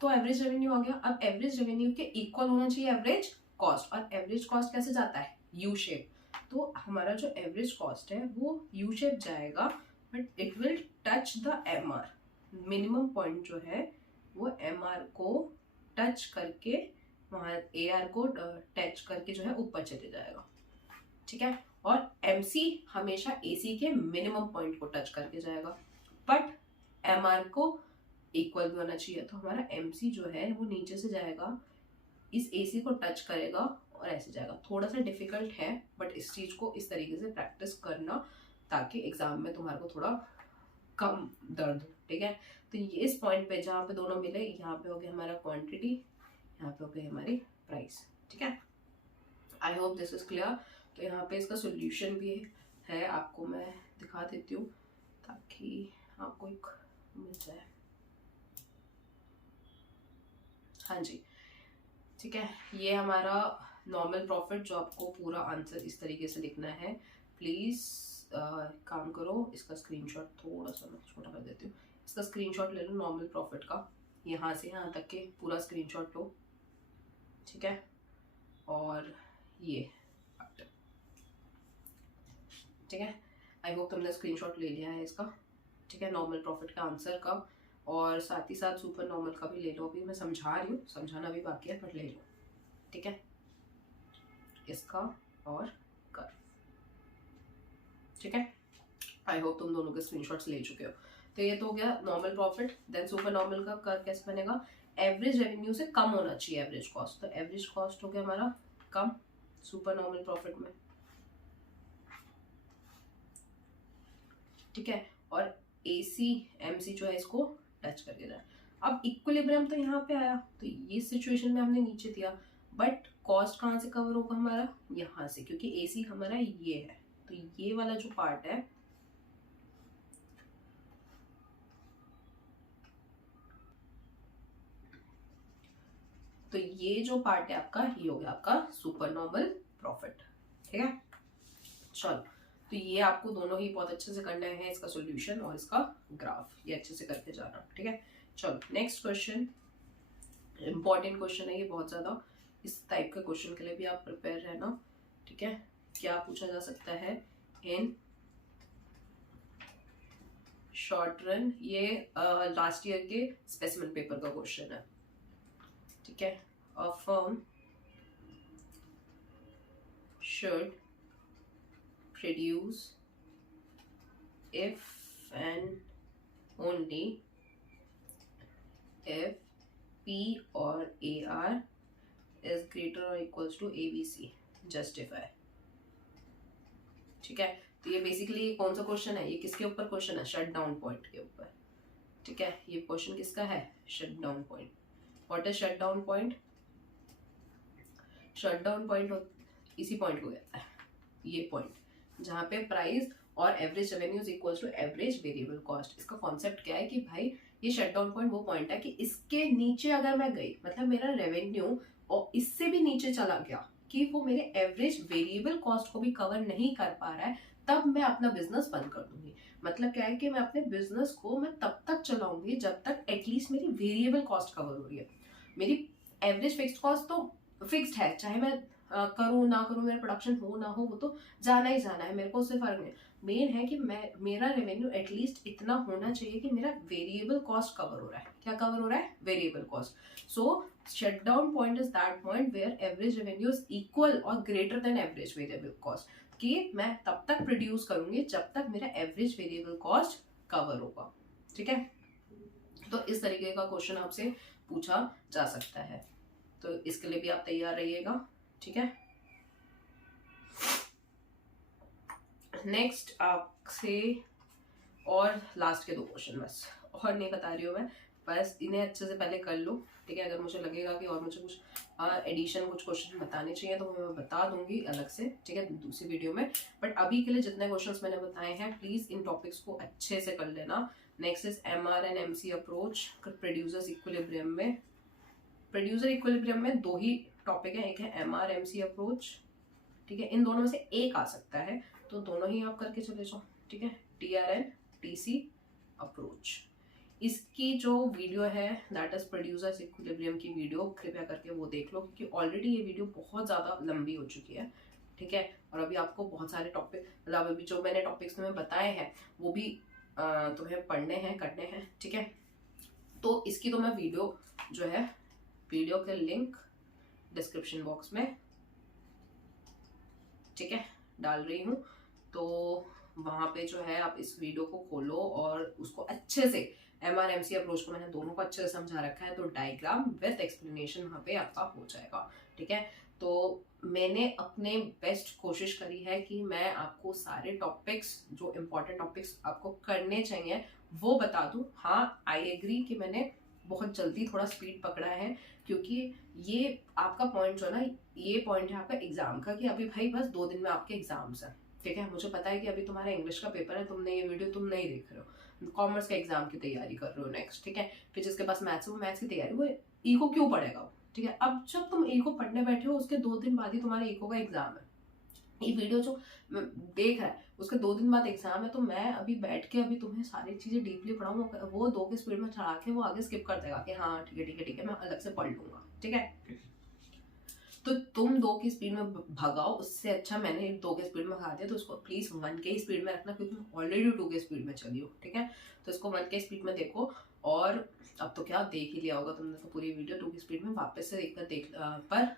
तो एवरेज रेवेन्यू आ गया, अब एवरेज रेवेन्यू के इक्वल होना चाहिए एवरेज कॉस्ट, और एवरेज कॉस्ट कैसे जाता है? U shape. तो हमारा जो एवरेज कॉस्ट है वो यू शेप जाएगा, but it will touch the M are, minimum point जो है वो एम आर को टच करके वहां ए आर को टच करके जो है ऊपर चले जाएगा, ठीक है। और एमसी हमेशा एसी के मिनिमम पॉइंट को टच करके जाएगा, बट एम आर को इक्वल भी होना चाहिए, तो हमारा एमसी जो है वो नीचे से जाएगा, इस एसी को टच करेगा और ऐसे जाएगा। थोड़ा सा डिफिकल्ट है, बट इस चीज को इस तरीके से प्रैक्टिस करना ताकि एग्जाम में तुम्हारे को थोड़ा कम दर्द हो, ठीक है। तो ये इस पॉइंट पे जहाँ पे दोनों मिले, यहाँ पे हो गया हमारा क्वांटिटी, यहाँ पे हो गई हमारी प्राइस, ठीक है। I hope this is clear. तो यहाँ पे इसका सोल्यूशन भी है, आपको मैं दिखा देती हूँ ताकि आपको एक मिल जाए। हाँ जी, ठीक है। ये हमारा नॉर्मल प्रॉफिट, जो आपको पूरा आंसर इस तरीके से लिखना है। प्लीज काम करो, इसका स्क्रीनशॉट थोड़ा सा मैं छोटा कर देती हूँ, इसका स्क्रीनशॉट ले लो नॉर्मल प्रॉफिट का, यहाँ से यहाँ तक के पूरा स्क्रीनशॉट लो, ठीक है। और ये ठीक है, आई होप तुमने स्क्रीनशॉट ले लिया है इसका, ठीक है, नॉर्मल प्रॉफिट का आंसर का, और साथ ही साथ सुपर नॉर्मल का भी ले लो। अभी मैं समझा रही हूँ, समझाना भी बाकी है, बट ले लो, ठीक है, इसका और कर्व, ठीक है। आई होप तुम दोनों के स्क्रीनशॉट्स ले चुके हो। तो ये तो हो गया normal profit. Then super normal का कर्व कैसे बनेगा? एवरेज रेवेन्यू से कम होना चाहिए एवरेज कॉस्ट, तो एवरेज कॉस्ट हो गया हमारा कम सुपर नॉर्मल प्रॉफिट में, ठीक है। और एसी एमसी जो है इसको टच करके जाए। अब इक्विलिब्रियम तो यहाँ पे आया, तो ये सिचुएशन में हमने नीचे दिया, बट कॉस्ट कहाँ से कवर होगा हमारा? यहाँ से, क्योंकि एसी हमारा ये है, तो ये वाला जो पार्ट है तो ये जो पार्ट है आपका, ये हो गया आपका सुपर नॉर्मल प्रॉफिट, ठीक है। चलो, तो ये आपको दोनों ही बहुत अच्छे से करना है, इसका सॉल्यूशन और इसका ग्राफ, ये अच्छे से करके जाना, ठीक है। चलो नेक्स्ट क्वेश्चन, इंपॉर्टेंट क्वेश्चन है ये बहुत ज्यादा, इस टाइप के क्वेश्चन के लिए भी आप प्रिपेयर रहना, ठीक है। क्या पूछा जा सकता है इन शॉर्ट रन? ये लास्ट ईयर के स्पेसिमेन पेपर का क्वेश्चन है, ठीक है। A firm should produce if and only if P or AR is greater or equals to ABC. Justify, ठीक है। तो ये बेसिकली कौन सा क्वेश्चन है? ये किसके ऊपर क्वेश्चन है? शट डाउन पॉइंट के ऊपर, ठीक है। ये क्वेश्चन किसका है? Shut down point. What is shut down point? Shut down point इसी पॉइंट को कहता है, ये पॉइंट जहाँ पे प्राइस और average revenue's equals to average variable cost. इसका कॉन्सेप्ट क्या है कि भाई ये शट डाउन पॉइंट वो पॉइंट है कि इसके नीचे अगर मैं गई, मतलब मेरा रेवेन्यू और इससे भी नीचे चला गया कि वो मेरे एवरेज वेरिएबल कॉस्ट को भी कवर नहीं कर पा रहा है, तब मैं अपना बिजनेस बंद कर दूंगी। मतलब क्या है कि मैं अपने बिजनेस को मैं तब तक चलाऊंगी जब तक एटलीस्ट मेरी वेरिएबल कॉस्ट कवर हो रही है। मेरी एवरेज फिक्स्ड कॉस्ट तो फिक्स्ड है, चाहे मैं करूँ ना करूँ, मेरा प्रोडक्शन हो ना हो, वो तो जाना ही जाना है, मेरे को उससे फर्क नहीं। मेन है कि मेरा रेवेन्यू एटलीस्ट इतना होना चाहिए कि मेरा वेरिएबल कॉस्ट कवर हो रहा है। क्या कवर हो रहा है? Variable cost. So shut down point is that point where average revenue is equal और greater than average variable cost. कि मैं तब तक प्रोड्यूस करूंगी जब तक मेरा एवरेज वेरिएबल कॉस्ट कवर होगा। ठीक है, तो इस तरीके का क्वेश्चन आपसे पूछा जा सकता है, तो इसके लिए भी आप तैयार रहिएगा। ठीक है, नेक्स्ट आपसे और लास्ट के 2 क्वेश्चन, बस और नहीं बता रही हूँ मैं, बस इन्हें अच्छे से पहले कर लो। ठीक है, अगर मुझे लगेगा कि और मुझे कुछ एडिशन कुछ क्वेश्चन बताने चाहिए तो मैं बता दूंगी अलग से। ठीक है, दूसरी वीडियो में, बट अभी के लिए जितने क्वेश्चंस मैंने बताए हैं प्लीज इन टॉपिक्स को अच्छे से कर लेना। Next is MR and MC approach producers equilibrium में। प्रोड्यूसर इक्विलिब्रियम में 2 ही टॉपिक है, एक है MR MC अप्रोच। ठीक है, इन दोनों में से एक आ सकता है, तो दोनों ही आप करके चले जाओ। ठीक है, TR एंड TC अप्रोच। इसकी जो वीडियो है दैट इज प्रोड्यूसर्स इक्विलिब्रियम की वीडियो, कृपया करके वो देख लो, क्योंकि ऑलरेडी ये वीडियो बहुत ज़्यादा लंबी हो चुकी है। ठीक है, और अभी आपको बहुत सारे टॉपिक, मतलब अभी जो मैंने टॉपिक्स तुम्हें बताए हैं वो भी तुम्हें पढ़ने हैं, करने हैं। ठीक है, तो इसकी तो मैं वीडियो जो है, वीडियो के लिंक डिस्क्रिप्शन बॉक्स में, ठीक है, डाल रही हूँ, तो वहां पे जो है आप इस वीडियो को खोलो और उसको अच्छे से, MR MC अप्रोच को मैंने दोनों को अच्छे से समझा रखा है, तो डायग्राम विद एक्सप्लेनेशन वहां पे आपका हो जाएगा। ठीक है, तो मैंने अपने बेस्ट कोशिश करी है कि मैं आपको सारे टॉपिक्स, जो इम्पोर्टेंट टॉपिक्स आपको करने चाहिए वो बता दूं। हाँ, आई एग्री कि मैंने बहुत जल्दी थोड़ा स्पीड पकड़ा है, क्योंकि ये आपका पॉइंट जो है ना, ये पॉइंट है आपका एग्जाम का, कि अभी भाई बस 2 दिन में आपके एग्जाम्स हैं। ठीक है, मुझे पता है कि अभी तुम्हारा इंग्लिश का पेपर है, तुमने ये वीडियो तुम नहीं देख रहे हो, कॉमर्स के एग्जाम की तैयारी कर रहे हो नेक्स्ट। ठीक है, फिर जिसके पास मैथ्स है वो मैथ्स की तैयारी, वो इको क्यों पढ़ेगा। ठीक है, अब जब तुम इको पढ़ने बैठे हो उसके 2 दिन बाद ही तुम्हारे इको का एग्जाम है। ये वीडियो जो देख रहा है उसके 2 दिन बाद एग्जाम है, तो मैं अभी बैठ के अभी तुम्हें सारी चीजें डीपली पढ़ाऊंगा, वो 2 की स्पीड में चढ़ा के वो आगे स्किप कर देगा कि हाँ ठीक है ठीक है ठीक है, मैं अलग से पढ़ लूंगा। ठीक है, तो तुम 2 की स्पीड में भगाओ, उससे अच्छा मैंने 2 की स्पीड में भगा दिया, तो उसको प्लीज 1 के स्पीड में रखना, क्योंकि मैं ऑलरेडी 2 की स्पीड में चली हूँ। ठीक है, तो इसको 1 के स्पीड में देखो, और अब तो क्या देख ही लिया होगा तुमने तो पूरी वीडियो 2 की स्पीड में वापस से देख पर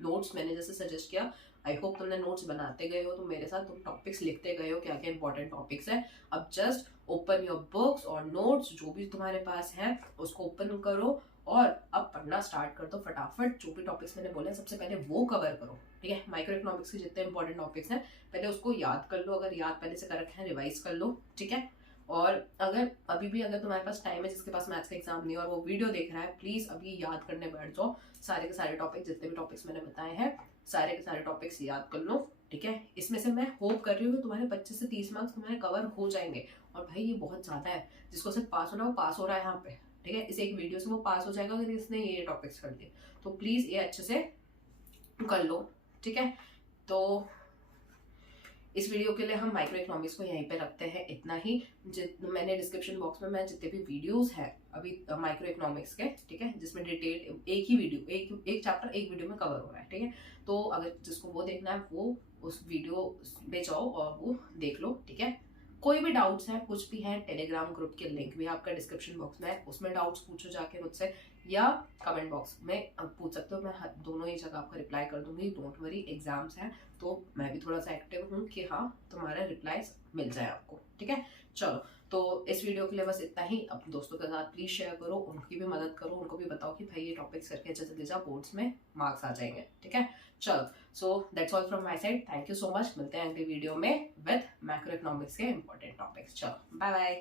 नोट्स मैंने जैसे सजेस्ट किया, आई होप तुमने नोट्स बनाते गए हो, तो मेरे साथ तुम टॉपिक्स लिखते गए हो, क्या क्या इंपॉर्टेंट टॉपिक्स है। अब जस्ट ओपन योर बुक्स और नोट्स जो भी तुम्हारे पास है उसको ओपन करो और अब पढ़ना स्टार्ट कर दो फटाफट। जो भी टॉपिक्स मैंने बोले सबसे पहले वो कवर करो। ठीक है, माइक्रो इकोनॉमिक्स के जितने इंपॉर्टेंट टॉपिक्स हैं पहले उसको याद कर लो, अगर याद पहले से कर रखे हैं रिवाइज कर लो। ठीक है, और अगर अभी भी अगर तुम्हारे पास टाइम है, जिसके पास मैथ्स का एग्जाम नहीं है और वो वीडियो देख रहा है, प्लीज अभी याद करने बैठ जाओ, सारे के सारे टॉपिक, जितने भी टॉपिक्स मैंने बताए हैं सारे के सारे टॉपिक्स याद कर लो। ठीक है, इसमें से मैं होप कर रही हूँ कि तुम्हारे 25 से 30 मार्क्स तुम्हारे कवर हो जाएंगे, और भाई ये बहुत ज्यादा है, जिसको सिर्फ पास होना वो पास हो रहा है यहाँ पे। ठीक है, इस एक वीडियो से वो पास हो जाएगा अगर इसने ये टॉपिक्स कर दिए, तो प्लीज ये अच्छे से कर लो। ठीक है, तो इस वीडियो के लिए हम माइक्रो इकोनॉमिक्स को यहीं पे रखते हैं, इतना ही। मैंने डिस्क्रिप्शन बॉक्स में मैं जितने भी वीडियोस हैं अभी माइक्रो इकोनॉमिक्स के, ठीक है, जिसमें डिटेल एक ही वीडियो, एक चैप्टर एक वीडियो में कवर हो रहा है। ठीक है, तो अगर जिसको वो देखना है वो उस वीडियो में जाओ और वो देख लो। ठीक है, कोई भी डाउट्स हैं, कुछ भी है, टेलीग्राम ग्रुप के लिंक भी आपका डिस्क्रिप्शन बॉक्स में है, उसमें डाउट्स पूछो जाके मुझसे, या कमेंट बॉक्स में पूछ सकते हो, मैं दोनों ही जगह आपका रिप्लाई कर दूंगी। डोंट वरी, एग्जाम्स हैं तो मैं भी थोड़ा सा एक्टिव हूँ कि हाँ तुम्हारा रिप्लाई मिल जाए आपको। ठीक है, चलो, तो इस वीडियो के लिए बस इतना ही। अपने दोस्तों के साथ प्लीज शेयर करो, उनकी भी मदद करो, उनको भी बताओ कि भाई ये टॉपिक्स करके जल्दी जा, बोर्ड्स में मार्क्स आ जाएंगे। ठीक है, चलो, so that's all from my side, thank you so much. मिलते हैं अगली वीडियो में विद मैक्रो इकोनॉमिक्स के इंपॉर्टेंट टॉपिक्स। चलो, बाय बाय।